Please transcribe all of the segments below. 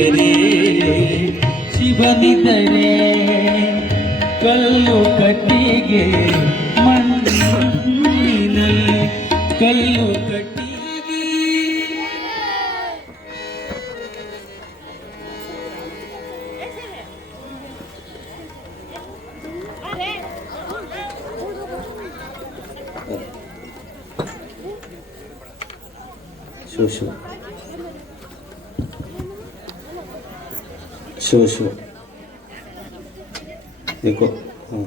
ಕೆರೆ ಶಿವನಿದರೆ ಕಲ್ಲು ಕಟ್ಟಿಗೆ ಮಣ್ಣಿನಲ್ಲಿ ಕಲ್ಲು ಕಟ್ಟಿಗೆ. ಶೋ देखो हाँ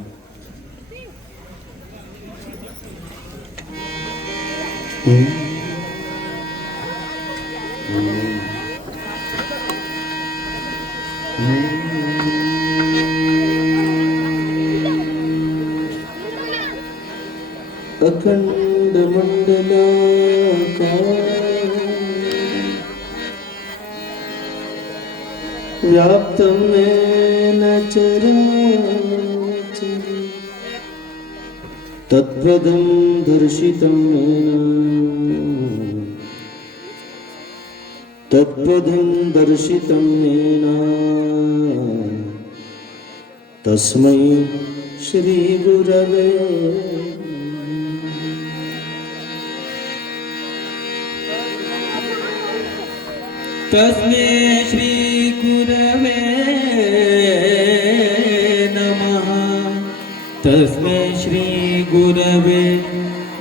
अखंड मंडलाकार व्याप्तं येन चराचरं तत्पदं दर्शितं येन तस्मै श्री गुरवे तस्मै श्री गुरवे नमः. तस्मै श्री गुरवे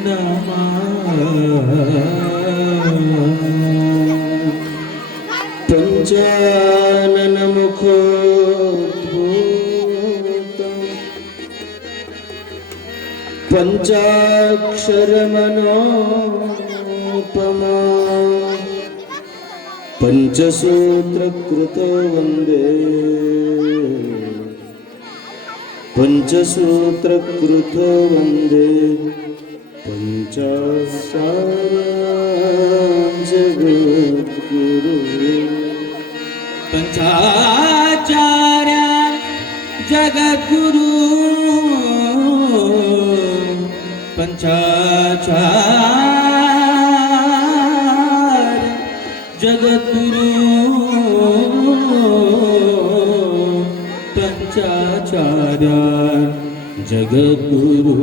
नमः. पंचानन मुखोद्भूतं पंचाक्षर मनोपमा पंचसूत्रकृतो वन्दे पंचसूत्रकृतो वन्दे पंचाचार्यान् जगद्गुरु. पंचाचार्यान् जगद्गुरु पंचाचार्य जगद्गुरु पंचाचार्य जगद्गुरु.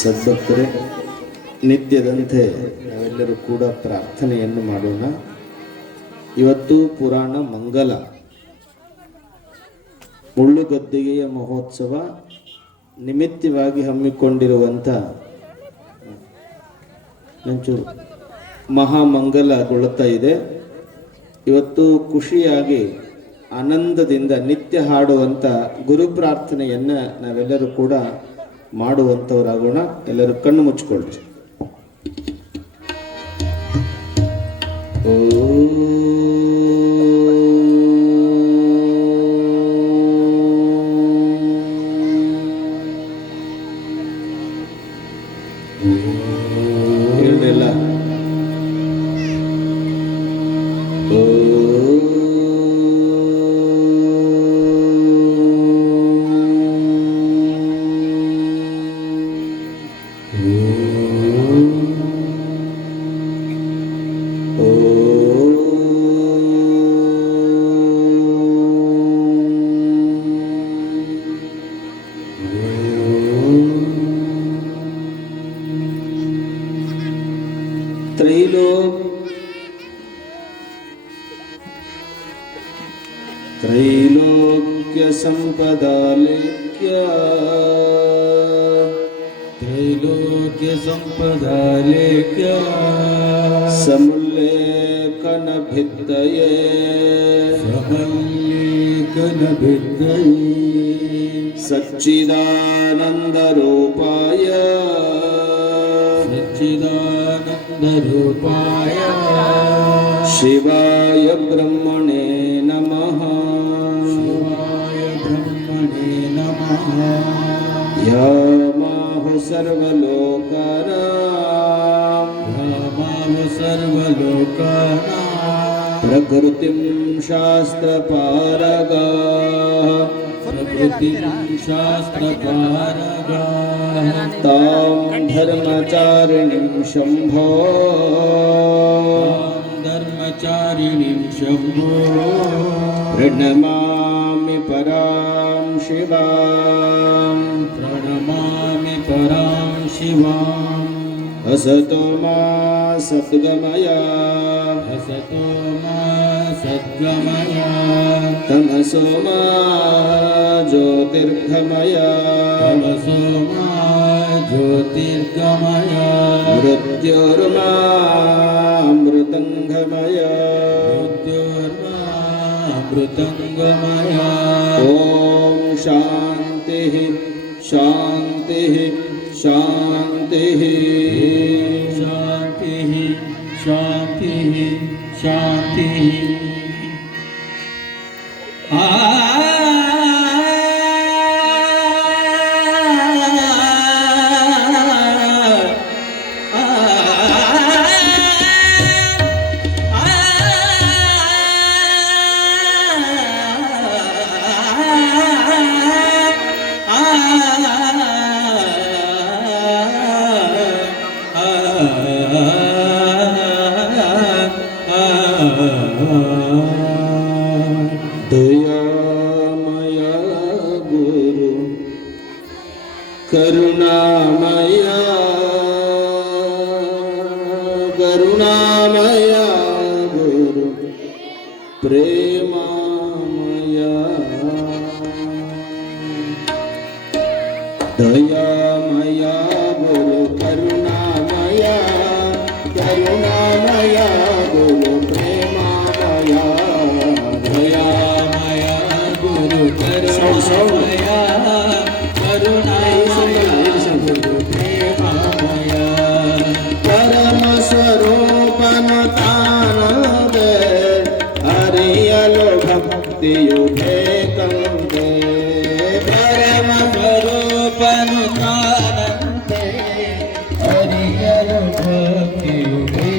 ಸದ್ಭಕ್ತರೇ, ನಿತ್ಯದಂತೆ ನಾವೆಲ್ಲರೂ ಕೂಡ ಪ್ರಾರ್ಥನೆಯನ್ನು ಮಾಡೋಣ. ಇವತ್ತು ಪುರಾಣ ಮಂಗಲ ಮುಳ್ಳುಗದ್ದಿಗೆಯ ಮಹೋತ್ಸವ ನಿಮಿತ್ತವಾಗಿ ಹಮ್ಮಿಕೊಂಡಿರುವಂಥ ಮಹಾಮಂಗಲಗೊಳ್ಳುತ್ತಾ ಇದೆ. ಇವತ್ತು ಖುಷಿಯಾಗಿ ಆನಂದದಿಂದ ನಿತ್ಯ ಹಾಡುವಂಥ ಗುರು ಪ್ರಾರ್ಥನೆಯನ್ನು ನಾವೆಲ್ಲರೂ ಕೂಡ ಮಾಡುವಂಥವರಾಗೋಣ. ಎಲ್ಲರೂ ಕಣ್ಣು ಮುಚ್ಚಿಕೊಳ್ಳಿ. ಓ ಇರಲಿಲ್ಲ. त्रैलोक्य संपदा लेख्य समुल्लेखन भित्तये सच्चिदानंद रूपाय शिवाय ब्रह्मणे नमः. यामाहु सर्वलोकानां प्रकृतिं शास्त्रपारगाः कृतिं शास्त्रपारगाः तां धर्मचारिणीं शम्भो धर्मचारिणीं शम्भो प्रणमामि परां शिवां प्रणमामि परां शिवाम् असतो मा सद्गमया असतो मा सद्गमया तमसो मा ज्योतिर्गमया तमसो मा ज्योतिर्गमया मृत्योर्मा मृतङ्गमया मृत्योर्मा मृतङ्गमया ॐ शान्तिः शान्तिः शान्तिः शान्तिः शान्तिः शान्तिः दयामया गुरु करुणामया करुणामया गुरु प्रेमामया दयामया गुरु करुणामया करुणामया गुरु प्रेमामया दयामया गुरु करुणामया करुणामया गुरु प्रेमामया परम स्वरूपमतानंदे हरियलो भक्ति युगे कंदे परम स्वरूपमतानंदे हरियलो भक्ति युगे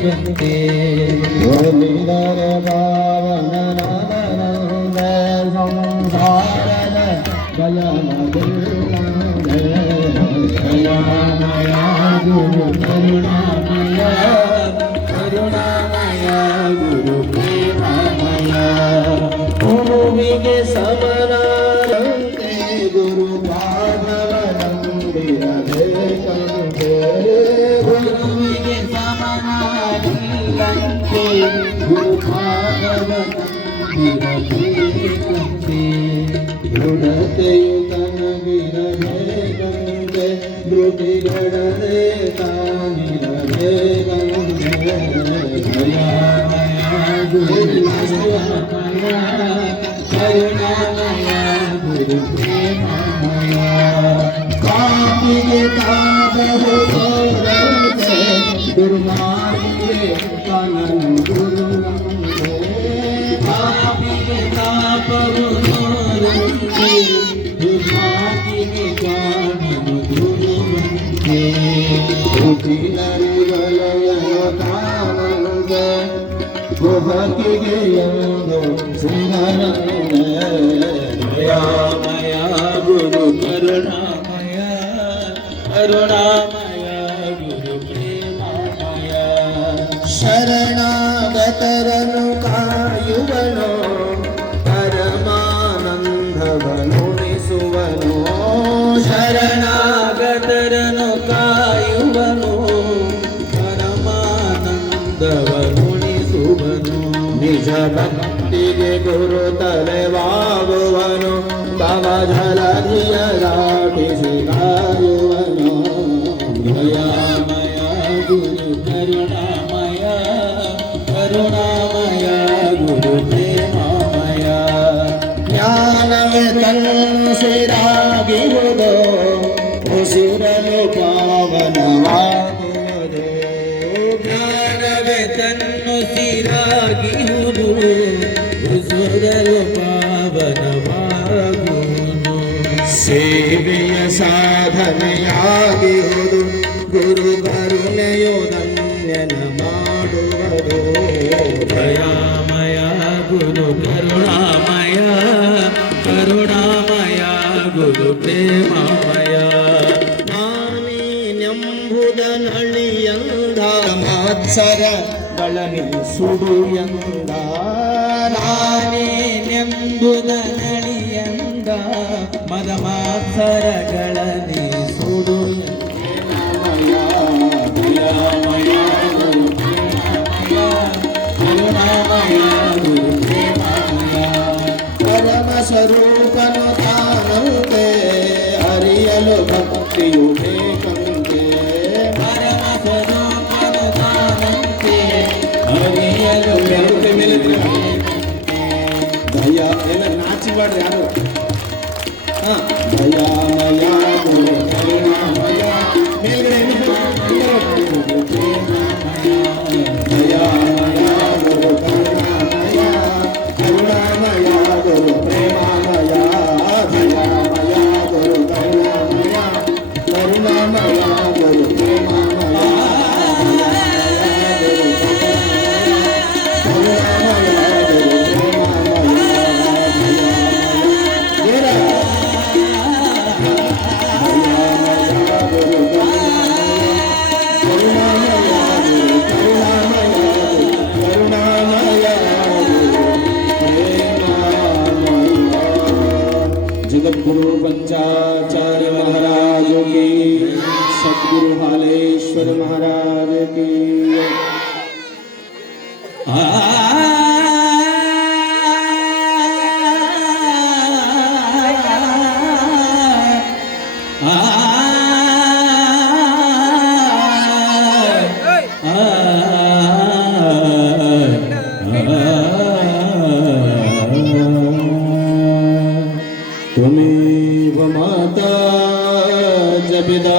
कंदे मुरलीधर पावन नानंद संसारद दयामया गुरु करुणामया करुणामया गुरु प्रेमामया भूमिगे समनारंते गुरु माधवनंदिर कंदे भूमिगे समनारंते गुरु माधवनंदिर कंदे उड़ते युतन गिरहे गंगे ब्रुति गड़रे तानी रहे गंगे दयामया गुरु करुणामया गुरु प्रेमामया कापी के ताप हो गौरव दुर्मार्गे कानन गुरु कापी के ताप हो दयामया गुरु करुणामया करुणामया गुरु प्रेमामया शरणागतरनु कायुवनो परमानंदवनुनिसुवनो शरणागतरनु कायुवनो परमानंदवनुनिसुवनो निज भक्तिगे गुरु तलेवाಗುವನು ತವ ಜಲಧಿಯ ದಾಟಿಸಿದಾಯುವನು ದಯಾಮಯ ಗುರು ಕರುಣಾಮಯ ಕರುಣಾಮಯ ಗುರು ಪ್ರೇಮಾಮಯ ಜ್ಞಾನವೇ ತನ್ನುಸಿರಾಗಿರುವುದು ಉಸಿರಲು ಪಾವನವಾಗುವುದು ಜ್ಞಾನವೇ ತನ್ನುಸಿರಾಗಿರುವುದು ಉಸಿರಲು ಪಾವನವಾಗುವುದು ಸೇವೆಯ ಸಾಧನೆಯಾಗಿರುವುದು ಗುರು ಕರುಣೆಯು ಧನ್ಯನ ಮಾಡುವುದು ದಯಾಮಯ ಗುರು ಕರುಣಾಮಯ ಕರುಣಾಮಯ ಪ್ರೇಮಮಯ ನಾನೇನೆಂಬುದನಳಿಯಂದ ಮಾತ್ಸರಗಳನಿ ಸುಡುಯಂದ ನಾನೇನೆಂಬುದನಳಿಯಂದ ಮದ ಮಾತ್ಸರಗಳನಿ ಸುಡುಯಂದ ಸ್ವರೂಪನು ತಾನಂತೆ ಅರಿಯಲು ಭಕ್ತಿಯು ಬೇಕಂತೆ ಪರಮ ಸ್ವರೂಪನು ತಾನಂತೆ ಅರಿಯಲು ಮೇಲೆ ದಯ ಏನ ನಾಚಿಬಾಡ್ರಿ ಯಾರು ದಯಾಮಯ ಗುರು ಕರುಣಾಮಯ ಮೇಲ್ಗಡೆ ದಯಾಮಯ ಗುರು ಕರುಣಾಮಯ ಕರುಣಾಮಯ ಗುರು ಪ್ರೇಮಾಮಯ ದಯಾಮಯ ಗುರು ಕರುಣಾಮಯ ಕರುಣಾಮಯ ಗುರು ಪ್ರೇಮಾಮಯ जगद्गुरु पंचाचार्य महाराज की सद्गुरु हालेश्वर महाराज की त्वमेव माता जपिता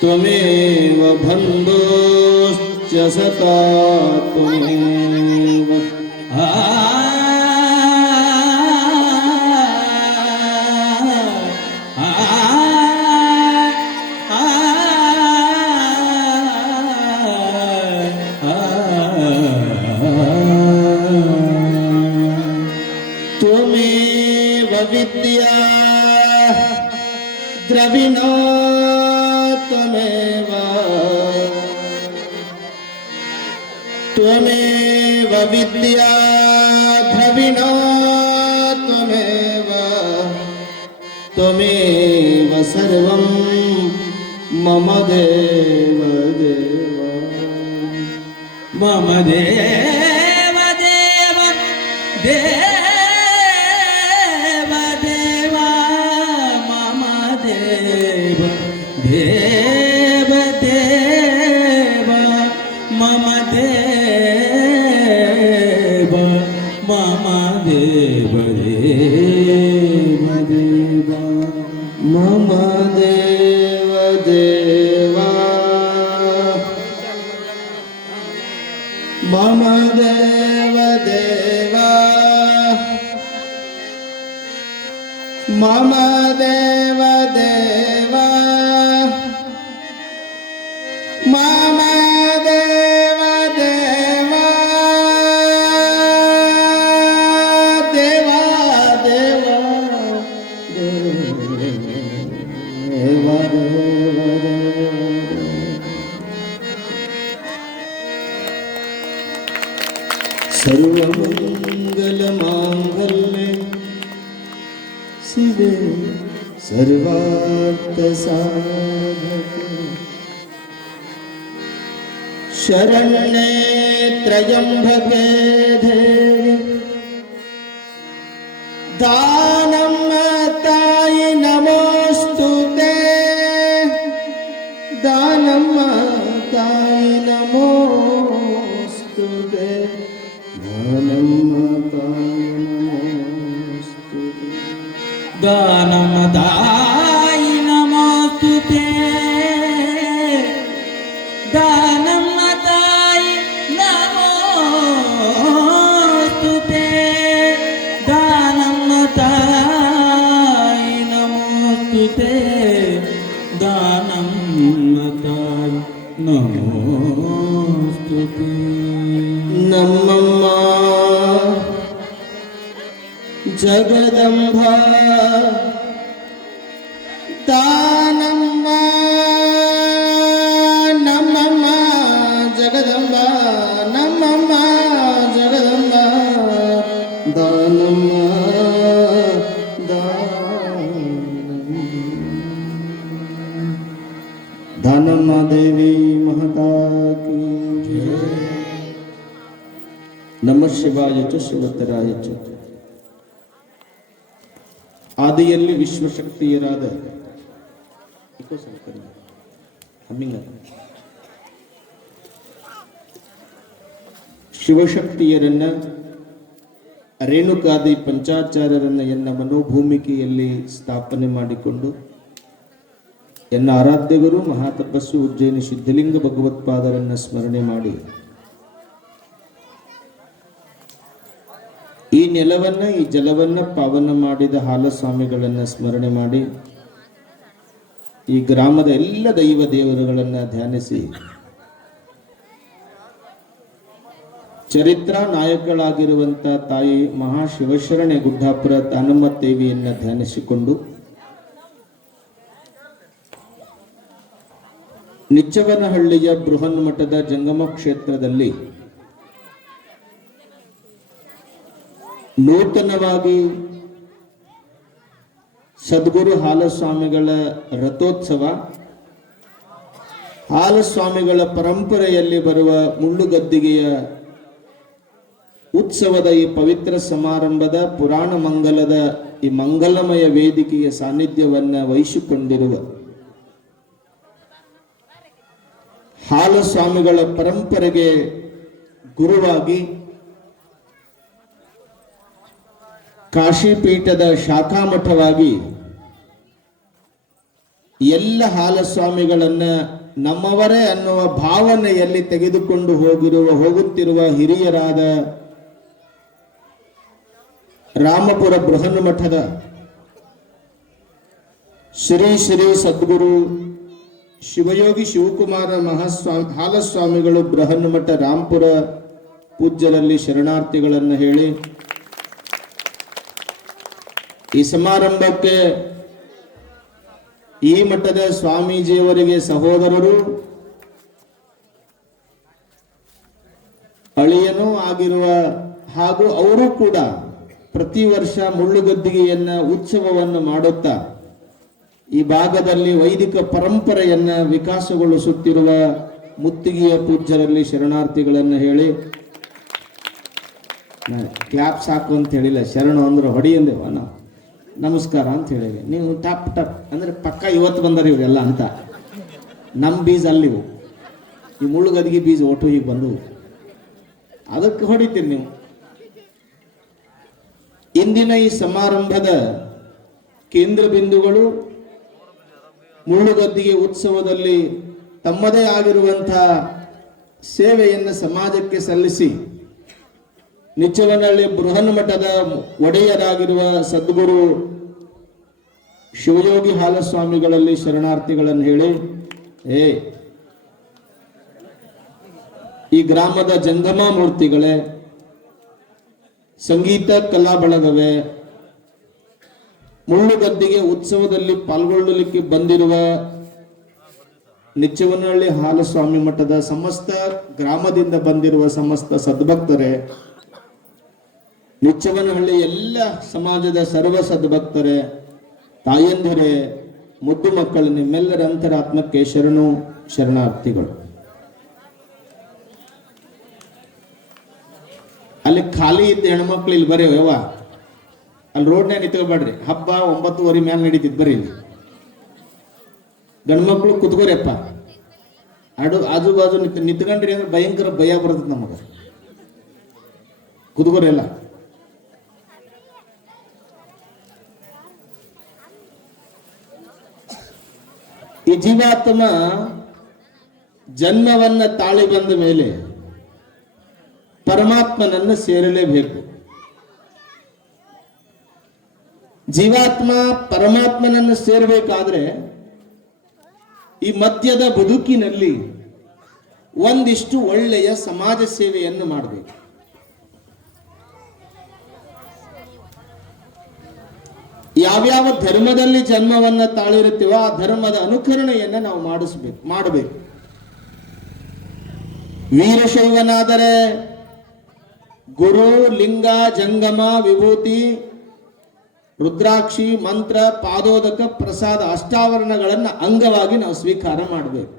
त्वमेव बन्धुश्च सता त्वमेव त्वमेव विद्या द्रविणो त्वमेव विद्या द्रविणो त्वमेव सर्वं मम देव देव मम देव देव देव देव मम देव देव देव मम देव मम देव देव देव मम देव देवा मम देव देवा मम देव देवा मम देव देवा देवा देवा देवा सर्वमङ्गलमाङ्गल्ये शिवे सर्वार्थसाधके शरण्ये त्र्यम्बके देवी दानम्म ताಯಿ नमोस्तुते दानम्म ताಯಿ नमोस्तुते दानम्म ताಯಿ नमोस्तुते दानम ताई नमोस्तुते दानम ताई नमोस्तुते दानम ताई नमोस्तुते दानम ताई नमोस्तुते नमम्मा ಜಗದಂಬ ತಾನಮ್ಮ ನಮ್ಮಮ್ಮ ಜಗದಂಬ ನಮ್ಮಮ್ಮ ಜಗದಂಬ ದಾನಮ್ಮ ದಾನಮ್ಮ ದೇವಿ ಮಹತಾ ಕೀ ಜಯ. ನಮಃ ಶಿವಾಯ ಚ ಶಿವತರಾಯ ಚ. ಆದಿಯಲ್ಲಿ ವಿಶ್ವಶಕ್ತಿಯರಾದ ಶಿವಶಕ್ತಿಯರನ್ನ ರೇಣುಕಾದಿ ಪಂಚಾಚಾರ್ಯರನ್ನ ಎನ್ನ ಮನೋಭೂಮಿಕೆಯಲ್ಲಿ ಸ್ಥಾಪನೆ ಮಾಡಿಕೊಂಡು ಎನ್ನ ಆರಾಧ್ಯಗರು ಮಹಾತಪಸ್ಸು ಉಜ್ಜಯಿನಿ ಸಿದ್ಧಲಿಂಗ ಭಗವತ್ಪಾದರನ್ನ ಸ್ಮರಣೆ ಮಾಡಿ ಈ ನೆಲವನ್ನ ಈ ಜಲವನ್ನ ಪಾವನ ಮಾಡಿದ ಹಾಲಸ್ವಾಮಿಗಳನ್ನ ಸ್ಮರಣೆ ಮಾಡಿ ಈ ಗ್ರಾಮದ ಎಲ್ಲ ದೈವ ದೇವರುಗಳನ್ನ ಧ್ಯಾನಿಸಿ ಚರಿತ್ರಾ ನಾಯಕಳಾಗಿರುವಂತ ತಾಯಿ ಮಹಾಶಿವಶರಣೆ ಗುಡ್ಡಾಪುರ ತಾನಮ್ಮ ದೇವಿಯನ್ನ ಧ್ಯಾನಿಸಿಕೊಂಡು ನಿಚ್ಚವನಹಳ್ಳಿಯ ಬೃಹನ್ಮಠದ ಜಂಗಮ ಕ್ಷೇತ್ರದಲ್ಲಿ ನೂತನವಾಗಿ ಸದ್ಗುರು ಹಾಲಸ್ವಾಮಿಗಳ ರಥೋತ್ಸವ, ಹಾಲಸ್ವಾಮಿಗಳ ಪರಂಪರೆಯಲ್ಲಿ ಬರುವ ಮುಳ್ಳುಗದ್ದಿಗೆಯ ಉತ್ಸವದ ಈ ಪವಿತ್ರ ಸಮಾರಂಭದ ಪುರಾಣ ಮಂಗಲದ ಈ ಮಂಗಲಮಯ ವೇದಿಕೆಯ ಸಾನ್ನಿಧ್ಯವನ್ನ ವಹಿಸಿಕೊಂಡಿರುವ ಹಾಲಸ್ವಾಮಿಗಳ ಪರಂಪರೆಗೆ ಗುರುವಾಗಿ ಕಾಶಿಪೀಠದ ಶಾಖಾಮಠವಾಗಿ ಎಲ್ಲ ಹಾಲಸ್ವಾಮಿಗಳನ್ನ ನಮ್ಮವರೇ ಅನ್ನುವ ಭಾವನೆಯಲ್ಲಿ ತೆಗೆದುಕೊಂಡು ಹೋಗುತ್ತಿರುವ ಹಿರಿಯರಾದ ರಾಮಪುರ ಬೃಹನ್ಮಠದ ಶ್ರೀ ಶ್ರೀ ಸದ್ಗುರು ಶಿವಯೋಗಿ ಶಿವಕುಮಾರ ಹಾಲಸ್ವಾಮಿಗಳು ಬೃಹನ್ಮಠ ರಾಂಪುರ ಪೂಜ್ಯರಲ್ಲಿ ಶರಣಾರ್ಥಿಗಳನ್ನು ಹೇಳಿ ಈ ಸಮಾರಂಭಕ್ಕೆ ಈ ಮಠದ ಸ್ವಾಮೀಜಿಯವರಿಗೆ ಸಹೋದರರು ಅಳಿಯನೂ ಆಗಿರುವ ಹಾಗೂ ಅವರು ಕೂಡ ಪ್ರತಿ ವರ್ಷ ಮುಳ್ಳುಗದ್ದಿಗೆಯನ್ನ ಉತ್ಸವವನ್ನು ಮಾಡುತ್ತಾ ಈ ಭಾಗದಲ್ಲಿ ವೈದಿಕ ಪರಂಪರೆಯನ್ನ ವಿಕಾಸಗೊಳಿಸುತ್ತಿರುವ ಮುತ್ತಿಗೆಯ ಪೂಜ್ಯರಲ್ಲಿ ಶರಣಾರ್ಥಿಗಳನ್ನು ಹೇಳಿ, ಕ್ಲಾಪ್ ಸಾಕು ಅಂತ ಹೇಳಿಲ್ಲ, ಶರಣು ಅಂದ್ರೆ ಹೊಡಿ ಅಂದೇವ ನಾವು, ನಮಸ್ಕಾರ ಅಂತ ಹೇಳಿವಿ. ನೀವು ಟಪ್ ಟಪ್ ಅಂದ್ರೆ ಪಕ್ಕ ಇವತ್ತು ಬಂದಾರ ಇವರೆಲ್ಲ ಅಂತ. ನಮ್ಮ ಬೀಜ ಅಲ್ಲಿವು, ಈ ಮುಳ್ಳುಗದ್ದಿಗೆ ಬೀಜ ಒಟ್ಟು ಈಗ ಬಂದು ಅದಕ್ಕೆ ಹೊಡಿತೀರಿ ನೀವು. ಇಂದಿನ ಈ ಸಮಾರಂಭದ ಕೇಂದ್ರ ಬಿಂದುಗಳು ಮುಳ್ಳುಗದ್ದಿಗೆ ಉತ್ಸವದಲ್ಲಿ ತಮ್ಮದೇ ಆಗಿರುವಂತಹ ಸೇವೆಯನ್ನು ಸಮಾಜಕ್ಕೆ ಸಲ್ಲಿಸಿ ನಿಚ್ಚವನಹಳ್ಳಿ ಬೃಹನ್ಮಠದ ಒಡೆಯರಾಗಿರುವ ಸದ್ಗುರು ಶಿವಯೋಗಿ ಹಾಲಸ್ವಾಮಿಗಳಲ್ಲಿ ಶರಣಾರ್ಥಿಗಳನ್ನು ಹೇಳಿ, ಈ ಗ್ರಾಮದ ಜಂಗಮ ಮೂರ್ತಿಗಳೇ, ಸಂಗೀತ ಕಲಾ ಬಳಗವೇ, ಮುಳ್ಳುಗದ್ದಿಗೆ ಉತ್ಸವದಲ್ಲಿ ಪಾಲ್ಗೊಳ್ಳಲಿಕ್ಕೆ ಬಂದಿರುವ ನಿಚ್ಚವನಹಳ್ಳಿ ಹಾಲಸ್ವಾಮಿ ಮಠದ ಸಮಸ್ತ ಗ್ರಾಮದಿಂದ ಬಂದಿರುವ ಸಮಸ್ತ ಸದ್ಭಕ್ತರೇ, ನಿಚ್ಚವನಹಳ್ಳಿ ಎಲ್ಲ ಸಮಾಜದ ಸರ್ವ ಸದ್ಭಕ್ತರೇ, ತಾಯಂದಿರೇ, ಮುದ್ದು ಮಕ್ಕಳು, ನಿಮ್ಮೆಲ್ಲರ ಅಂತರಾತ್ಮಕ್ಕೆ ಶರಣಾರ್ಥಿಗಳು. ಅಲ್ಲಿ ಖಾಲಿ ಇದ್ದ ಹೆಣ್ಮಕ್ಳು ಇಲ್ಲಿ ಬರೀ ಯವ್ವ ಅಲ್ಲಿ ರೋಡ್ನ್ಯಾಗ ನಿಂತ್ಕೊಬೇಡ್ರಿ, ಹಬ್ಬ 9:30 ಮೇಲೆ ನಡೀತಿದ್, ಬರ್ರಿ ಇಲ್ಲಿ ಗಂಡ್ಮಕ್ಳು ಕುತ್ಕೋರಿಯಪ್ಪ. ಆಜು ಬಾಜು ನಿಂತ್ಕೊಂಡ್ರಿ ಅಂದ್ರೆ ಭಯಂಕರ ಭಯ ಬರ್ತದೆ ನಮಗ, ಕುತ್ಕೋರೆಲ್ಲ. ಈ ಜೀವಾತ್ಮ ಜನ್ಮವನ್ನ ತಾಳಿ ಬಂದ ಮೇಲೆ ಪರಮಾತ್ಮನನ್ನು ಸೇರಲೇಬೇಕು. ಜೀವಾತ್ಮ ಪರಮಾತ್ಮನನ್ನು ಸೇರಬೇಕಾದ್ರೆ ಈ ಮಧ್ಯದ ಬದುಕಿನಲ್ಲಿ ಒಂದಿಷ್ಟು ಒಳ್ಳೆಯ ಸಮಾಜ ಸೇವೆಯನ್ನು ಮಾಡಬೇಕು. ಯಾವ್ಯಾವ ಧರ್ಮದಲ್ಲಿ ಜನ್ಮವನ್ನ ತಾಳಿರುತ್ತೀವೋ ಆ ಧರ್ಮದ ಅನುಕರಣೆಯನ್ನ ನಾವು ಮಾಡಬೇಕು. ವೀರಶೈವನಾದರೆ ಗುರು, ಲಿಂಗ, ಜಂಗಮ, ವಿಭೂತಿ, ರುದ್ರಾಕ್ಷಿ, ಮಂತ್ರ, ಪಾದೋದಕ, ಪ್ರಸಾದ, ಅಷ್ಟಾವರಣಗಳನ್ನು ಅಂಗವಾಗಿ ನಾವು ಸ್ವೀಕಾರ ಮಾಡಬೇಕು.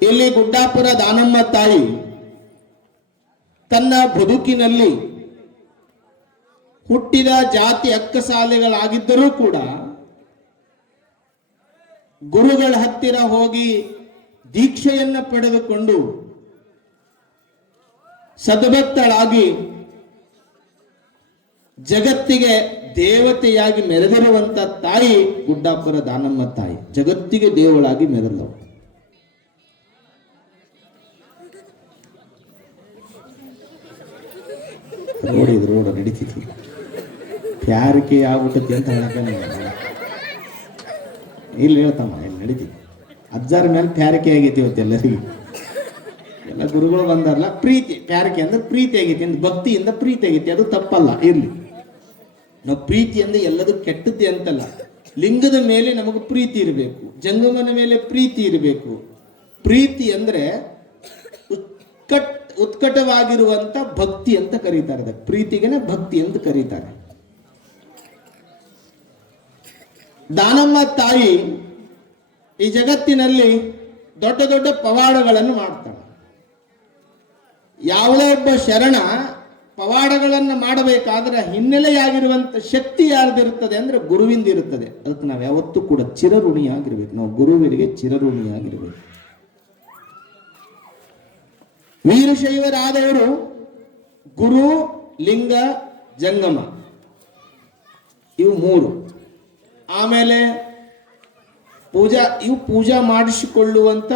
ಇಲ್ಲಿ ಗುಡ್ಡಾಪುರ ದಾನಮ್ಮ ತಾಯಿ ತನ್ನ ಬದುಕಿನಲ್ಲಿ ಹುಟ್ಟಿದ ಜಾತಿ ಅಕ್ಕಸಾಲೆಗಳಾಗಿದ್ದರೂ ಕೂಡ ಗುರುಗಳ ಹತ್ತಿರ ಹೋಗಿ ದೀಕ್ಷೆಯನ್ನ ಪಡೆದುಕೊಂಡು ಸದ್ಭಕ್ತಳಾಗಿ ಜಗತ್ತಿಗೆ ದೇವತೆಯಾಗಿ ಮೆರೆದಿರುವಂತ ತಾಯಿ ಗುಡ್ಡಾಪುರ ದಾನಮ್ಮ ತಾಯಿ. ಜಗತ್ತಿಗೆ ದೇವಳಾಗಿ ಮೆರೆದವು. ರೋಡ ನಡೀತಿತ್ತು. ಪ್ಯಾರಿಕೆ ಆಗ್ಬಿಟ್ಟತಿ ಅಂತ ಇಲ್ಲಿ ಹೇಳ್ತಮ್ಮ, ಇಲ್ಲಿ ನಡೀತಿತ್ತು. ಅಜ್ಜಾರ ಮೇಲೆ ಪ್ಯಾರಿಕೆ ಆಗೈತಿ ಇವತ್ತು ಎಲ್ಲರಿಗೂ. ಎಲ್ಲ ಗುರುಗಳು ಬಂದಾರಲ್ಲ, ಪ್ರೀತಿ, ಪ್ಯಾರಿಕೆ ಅಂದ್ರೆ ಪ್ರೀತಿ ಆಗೈತಿ, ಭಕ್ತಿಯಿಂದ ಪ್ರೀತಿ ಆಗೈತಿ, ಅದು ತಪ್ಪಲ್ಲ. ಇರ್ಲಿ, ನಾವು ಪ್ರೀತಿ ಅಂದ್ರೆ ಎಲ್ಲದೂ ಕೆಟ್ಟದ್ದೇ ಅಂತಲ್ಲ. ಲಿಂಗದ ಮೇಲೆ ನಮಗೆ ಪ್ರೀತಿ ಇರಬೇಕು, ಜಂಗಮನ ಮೇಲೆ ಪ್ರೀತಿ ಇರಬೇಕು. ಪ್ರೀತಿ ಅಂದ್ರೆ ಉತ್ಕಟವಾಗಿರುವಂತ ಭಕ್ತಿ ಅಂತ ಕರೀತಾರೆ. ಪ್ರೀತಿಗೆನೆ ಭಕ್ತಿ ಅಂತ ಕರೀತಾರೆ. ದಾನಮ್ಮ ತಾಯಿ ಈ ಜಗತ್ತಿನಲ್ಲಿ ದೊಡ್ಡ ದೊಡ್ಡ ಪವಾಡಗಳನ್ನು ಮಾಡ್ತಾಳೆ. ಯಾವುದೇ ಒಬ್ಬ ಶರಣ ಪವಾಡಗಳನ್ನು ಮಾಡಬೇಕಾದ್ರೆ ಹಿನ್ನೆಲೆಯಾಗಿರುವಂತ ಶಕ್ತಿ ಯಾರ್ದಿರುತ್ತದೆ ಅಂದ್ರೆ ಗುರುವಿಂದ ಇರುತ್ತದೆ. ಅದಕ್ಕೆ ನಾವು ಯಾವತ್ತೂ ಕೂಡ ಚಿರಋಣಿಯಾಗಿರ್ಬೇಕು. ನಾವು ಗುರುವಿಗೆ ಚಿರಋಣಿಯಾಗಿರ್ಬೇಕು. ವೀರಶೈವರಾದವರು ಗುರು, ಲಿಂಗ, ಜಂಗಮ ಇವು ಮೂರು. ಆಮೇಲೆ ಪೂಜಾ ಮಾಡಿಸಿಕೊಳ್ಳುವಂತ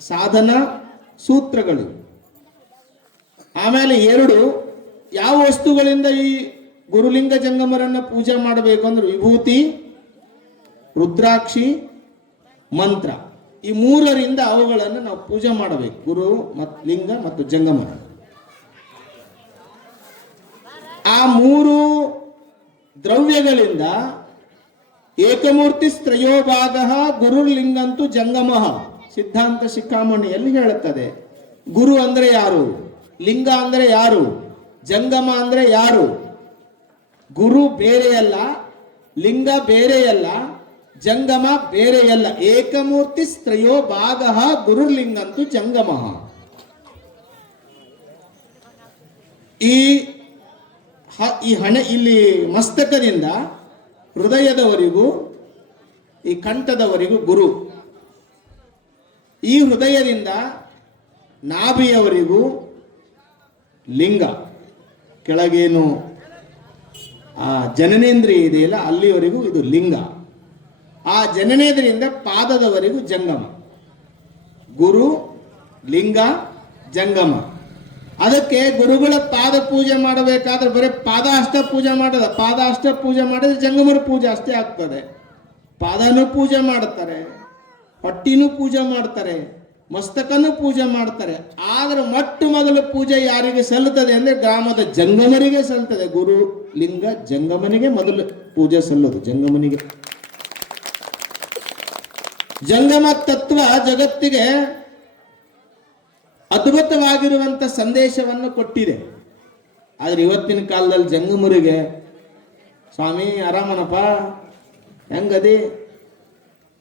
ಸಾಧನ ಸೂತ್ರಗಳು. ಆಮೇಲೆ ಎರಡು, ಯಾವ ವಸ್ತುಗಳಿಂದ ಈ ಗುರುಲಿಂಗ ಜಂಗಮರನ್ನ ಪೂಜೆ ಮಾಡಬೇಕು ಅಂದ್ರೆ ವಿಭೂತಿ, ರುದ್ರಾಕ್ಷಿ, ಮಂತ್ರ, ಈ ಮೂರರಿಂದ ಅವುಗಳನ್ನು ನಾವು ಪೂಜೆ ಮಾಡಬೇಕು. ಗುರು ಮತ್ತು ಲಿಂಗ ಮತ್ತು ಜಂಗಮರ. ಆ ಮೂರು ದ್ರವ್ಯಗಳಿಂದ ಏಕಮೂರ್ತಿ ತ್ರಯೋಭಾಗ ಗುರುಲಿಂಗಂತೂ ಜಂಗಮಃ ಸಿದ್ಧಾಂತ ಶಿಖಾಮಣಿಯಲ್ಲಿ ಹೇಳುತ್ತದೆ. ಗುರು ಅಂದ್ರೆ ಯಾರು, ಲಿಂಗ ಅಂದ್ರೆ ಯಾರು, ಜಂಗಮ ಅಂದ್ರೆ ಯಾರು? ಗುರು ಬೇರೆಯಲ್ಲ, ಲಿಂಗ ಬೇರೆಯಲ್ಲ, ಜಂಗಮ ಬೇರೆಯಲ್ಲ. ಏಕಮೂರ್ತಿ ತ್ರಯೋ ಭಾಗ ಗುರುಲಿಂಗಂತೂ ಜಂಗಮಃ. ಈ ಹಣೆ ಇಲ್ಲಿ ಮಸ್ತಕದಿಂದ ಹೃದಯದವರೆಗೂ, ಈ ಕಂಠದವರೆಗೂ ಗುರು. ಈ ಹೃದಯದಿಂದ ನಾಭಿಯವರೆಗೂ ಲಿಂಗ. ಕೆಳಗೇನು ಆ ಜನನೇಂದ್ರಿಯ ಇದೆಯಲ್ಲ ಅಲ್ಲಿವರೆಗೂ ಇದು ಲಿಂಗ. ಆ ಜನನೇಂದ್ರಿಯಿಂದ ಪಾದದವರೆಗೂ ಜಂಗಮ. ಗುರು, ಲಿಂಗ, ಜಂಗಮ. ಅದಕ್ಕೆ ಗುರುಗಳ ಪಾದ ಪೂಜೆ ಮಾಡಬೇಕಾದ್ರೆ ಬರೀ ಪಾದ ಅಷ್ಟ ಪೂಜೆ ಮಾಡೋದ. ಪಾದ ಅಷ್ಟ ಪೂಜೆ ಮಾಡಿದ್ರೆ ಜಂಗಮರ ಪೂಜೆ ಅಷ್ಟೇ ಆಗ್ತದೆ. ಪಾದನೂ ಪೂಜೆ ಮಾಡ್ತಾರೆ, ಹೊಟ್ಟಿನೂ ಪೂಜೆ ಮಾಡ್ತಾರೆ, ಮಸ್ತಕನೂ ಪೂಜೆ ಮಾಡ್ತಾರೆ. ಆದ್ರೆ ಮೊಟ್ಟ ಮೊದಲ ಪೂಜೆ ಯಾರಿಗೆ ಸಲ್ಲುತ್ತದೆ ಅಂದ್ರೆ ಗ್ರಾಮದ ಜಂಗಮರಿಗೆ ಸಲ್ಲುತ್ತದೆ. ಗುರು, ಲಿಂಗ, ಜಂಗಮನಿಗೆ ಮೊದಲು ಪೂಜೆ ಸಲ್ಲೋದು. ಜಂಗಮನಿಗೆ ಜಂಗಮ ತತ್ವ ಜಗತ್ತಿಗೆ ಅದ್ಭುತವಾಗಿರುವಂತ ಸಂದೇಶವನ್ನು ಕೊಟ್ಟಿದೆ. ಆದ್ರೆ ಇವತ್ತಿನ ಕಾಲದಲ್ಲಿ ಜಂಗಮರಿಗೆ ಸ್ವಾಮಿ ಆರಾಮನಪ್ಪ, ಹೆಂಗದಿ,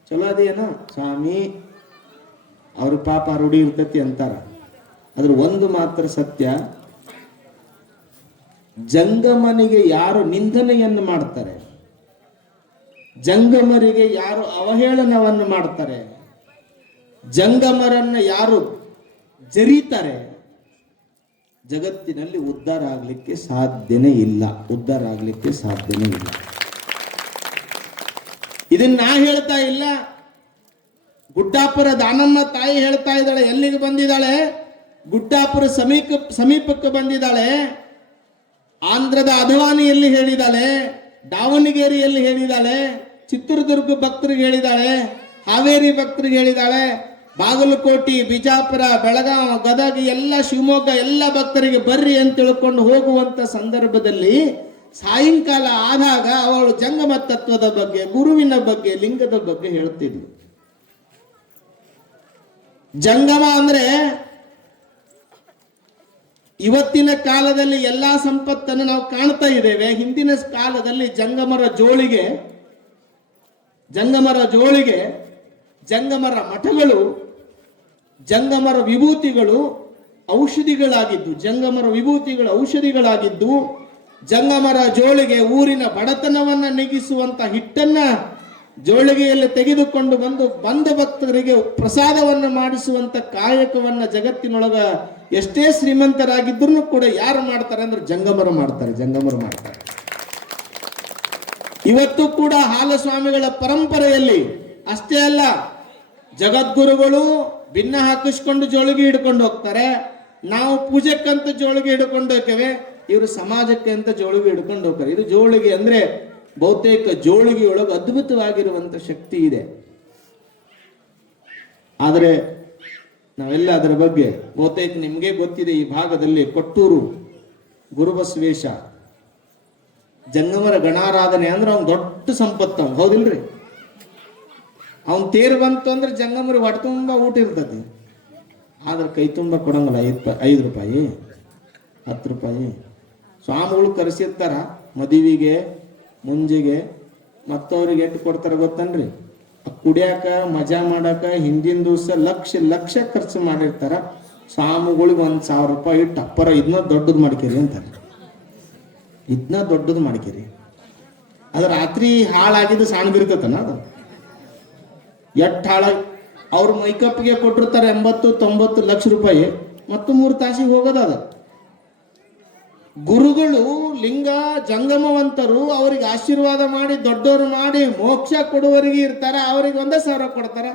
ಚಲೋ ಅದೇನ ಸ್ವಾಮಿ, ಅವ್ರ ಪಾಪ ರೂಢಿ ಇರ್ತತಿ ಅಂತಾರ. ಅದ್ರ ಒಂದು ಮಾತ್ರ ಸತ್ಯ, ಜಂಗಮನಿಗೆ ಯಾರು ನಿಂದನೆಯನ್ನು ಮಾಡ್ತಾರೆ, ಜಂಗಮರಿಗೆ ಯಾರು ಅವಹೇಳನವನ್ನು ಮಾಡ್ತಾರೆ, ಜಂಗಮರನ್ನ ಯಾರು ಜರೀತಾರೆ, ಜಗತ್ತಿನಲ್ಲಿ ಉದ್ಧಾರ ಆಗ್ಲಿಕ್ಕೆ ಸಾಧ್ಯನೇ ಇಲ್ಲ. ಉದ್ಧಾರ ಆಗ್ಲಿಕ್ಕೆ ಸಾಧ್ಯನೇ ಇಲ್ಲ. ಇದನ್ನ ನಾ ಹೇಳ್ತಾ ಇಲ್ಲ, ಗುಡ್ಡಾಪುರ ದಾನಮ್ಮ ತಾಯಿ ಹೇಳ್ತಾ ಇದ್ದಾಳೆ. ಎಲ್ಲಿಗೆ ಬಂದಿದ್ದಾಳೆ? ಗುಡ್ಡಾಪುರ ಸಮೀಪಕ್ಕೆ ಬಂದಿದ್ದಾಳೆ. ಆಂಧ್ರದ ಅಧವಾನಿಯಲ್ಲಿ ಹೇಳಿದ್ದಾಳೆ, ದಾವಣಗೆರೆಯಲ್ಲಿ ಹೇಳಿದ್ದಾಳೆ, ಚಿತ್ರದುರ್ಗ ಭಕ್ತರಿಗೆ ಹೇಳಿದ್ದಾಳೆ, ಹಾವೇರಿ ಭಕ್ತರಿಗೆ ಹೇಳಿದ್ದಾಳೆ, ಬಾಗಲಕೋಟೆ, ಬಿಜಾಪುರ, ಬೆಳಗಾವಿ, ಗದಗ, ಎಲ್ಲ ಶಿವಮೊಗ್ಗ ಎಲ್ಲ ಭಕ್ತರಿಗೆ ಬರ್ರಿ ಅಂತ ತಿಳ್ಕೊಂಡು ಹೋಗುವಂತ ಸಂದರ್ಭದಲ್ಲಿ ಸಾಯಂಕಾಲ ಆದಾಗ ಅವಳು ಜಂಗಮ ತತ್ವದ ಬಗ್ಗೆ, ಗುರುವಿನ ಬಗ್ಗೆ, ಲಿಂಗದ ಬಗ್ಗೆ ಹೇಳ್ತಿದ್ಲು. ಜಂಗಮ ಅಂದ್ರೆ ಇವತ್ತಿನ ಕಾಲದಲ್ಲಿ ಎಲ್ಲಾ ಸಂಪತ್ತನ್ನು ನಾವು ಕಾಣ್ತಾ ಇದ್ದೇವೆ. ಹಿಂದಿನ ಕಾಲದಲ್ಲಿ ಜಂಗಮರ ಜೋಳಿಗೆ, ಜಂಗಮರ ಮಠಗಳು, ಜಂಗಮರ ವಿಭೂತಿಗಳು ಔಷಧಿಗಳಾಗಿದ್ದು, ಜಂಗಮರ ಜೋಳಿಗೆ ಊರಿನ ಬಡತನವನ್ನ ನೀಗಿಸುವಂತ ಹಿಟ್ಟನ್ನ ಜೋಳಿಗೆಯಲ್ಲಿ ತೆಗೆದುಕೊಂಡು ಬಂದ ಭಕ್ತರಿಗೆ ಪ್ರಸಾದವನ್ನು ಮಾಡಿಸುವಂತ ಕಾಯಕವನ್ನ ಜಗತ್ತಿನೊಳಗ ಎಷ್ಟೇ ಶ್ರೀಮಂತರಾಗಿದ್ರು ಕೂಡ ಯಾರು ಮಾಡ್ತಾರೆ ಅಂದ್ರೆ ಜಂಗಮರು ಮಾಡ್ತಾರೆ. ಇವತ್ತು ಕೂಡ ಹಾಲಸ್ವಾಮಿಗಳ ಪರಂಪರೆಯಲ್ಲಿ ಅಷ್ಟೇ ಅಲ್ಲ, ಜಗದ್ಗುರುಗಳು ಭಿನ್ನ ಹಾಕಿಸ್ಕೊಂಡು ಜೋಳಿಗೆ ಹಿಡ್ಕೊಂಡು ಹೋಗ್ತಾರೆ. ನಾವು ಪೂಜೆಕ್ಕಂತ ಜೋಳಿಗೆ ಹಿಡ್ಕೊಂಡು ಹೋಗ್ತೇವೆ, ಇವರು ಸಮಾಜಕ್ಕೆ ಅಂತ ಜೋಳಿಗೆ ಹಿಡ್ಕೊಂಡು ಹೋಗ್ತಾರೆ. ಇದು ಜೋಳಿಗೆ ಅಂದ್ರೆ ಬಹುತೇಕ ಜೋಳಿಗೆಯೊಳಗೆ ಅದ್ಭುತವಾಗಿರುವಂತ ಶಕ್ತಿ ಇದೆ. ಆದರೆ ನಾವೆಲ್ಲ ಅದರ ಬಗ್ಗೆ ಬಹುತೇಕ ನಿಮ್ಗೆ ಗೊತ್ತಿದೆ. ಈ ಭಾಗದಲ್ಲಿ ಕೊಟ್ಟೂರು ಗುರುಬಸವೇಶ ಜಂಗಮರ ಗಣಾರಾಧನೆ ಅಂದ್ರೆ ಅವ್ನು ದೊಡ್ಡ ಸಂಪತ್ತು, ಅವ್ನು ಹೌದಿಲ್ರಿ? ಅವನ್ ತೇರು ಬಂತು ಅಂದ್ರೆ ಜಂಗಮರ ಹೊಟ್ಟೆ ತುಂಬ ಊಟ ಇರ್ತದೆ. ಆದ್ರೆ ಕೈ ತುಂಬ ಕೊಡಂಗಲ್ಲ. 5 ರೂಪಾಯಿ 10 ರೂಪಾಯಿ ಸ್ವಾಮಿಗಳು ಕರೆಸಿರ್ತಾರ ಮದುವೆಗೆ, ಮುಂಜಿಗೆ, ಮತ್ತವ್ರಿಗೆ ಎಷ್ಟು ಕೊಡ್ತಾರ ಗೊತ್ತನ್ರಿ? ಕುಡಿಯಾಕ, ಮಜಾ ಮಾಡಾಕ ಹಿಂದಿನ ದಿವಸ ಲಕ್ಷ ಖರ್ಚು ಮಾಡಿರ್ತಾರ. ಸ್ವಾಮಿಗಳಿಗೆ 1,000 ರೂಪಾಯಿ ಟಪ್ಪರ ಇದನ್ನ ದೊಡ್ಡದು ಮಾಡ್ಕೇರಿ ಅಂತಾರೆ. ಅದು ರಾತ್ರಿ ಹಾಳಾಗಿದ್ದು ಸಣ್ಣ ಬಿರ್ತತನ ಅದು ಎಟ್ ಹಾಳಾಗಿ ಅವ್ರ ಮೈಕಪ್ಗೆ ಕೊಟ್ಟಿರ್ತಾರೆ 80-90 ಲಕ್ಷ ರೂಪಾಯಿ, ಮತ್ತು 3 ತಾಸಿಗೆ ಹೋಗೋದ. ಅದು ಗುರುಗಳು ಲಿಂಗ ಜಂಗಮವಂತರು ಅವರಿಗೆ ಆಶೀರ್ವಾದ ಮಾಡಿ ದೊಡ್ಡವರು ಮಾಡಿ ಮೋಕ್ಷ ಕೊಡುವವರಿಗೆ ಇರ್ತಾರ. ಅವ್ರಿಗೆ 1,000 ಕೊಡ್ತಾರ.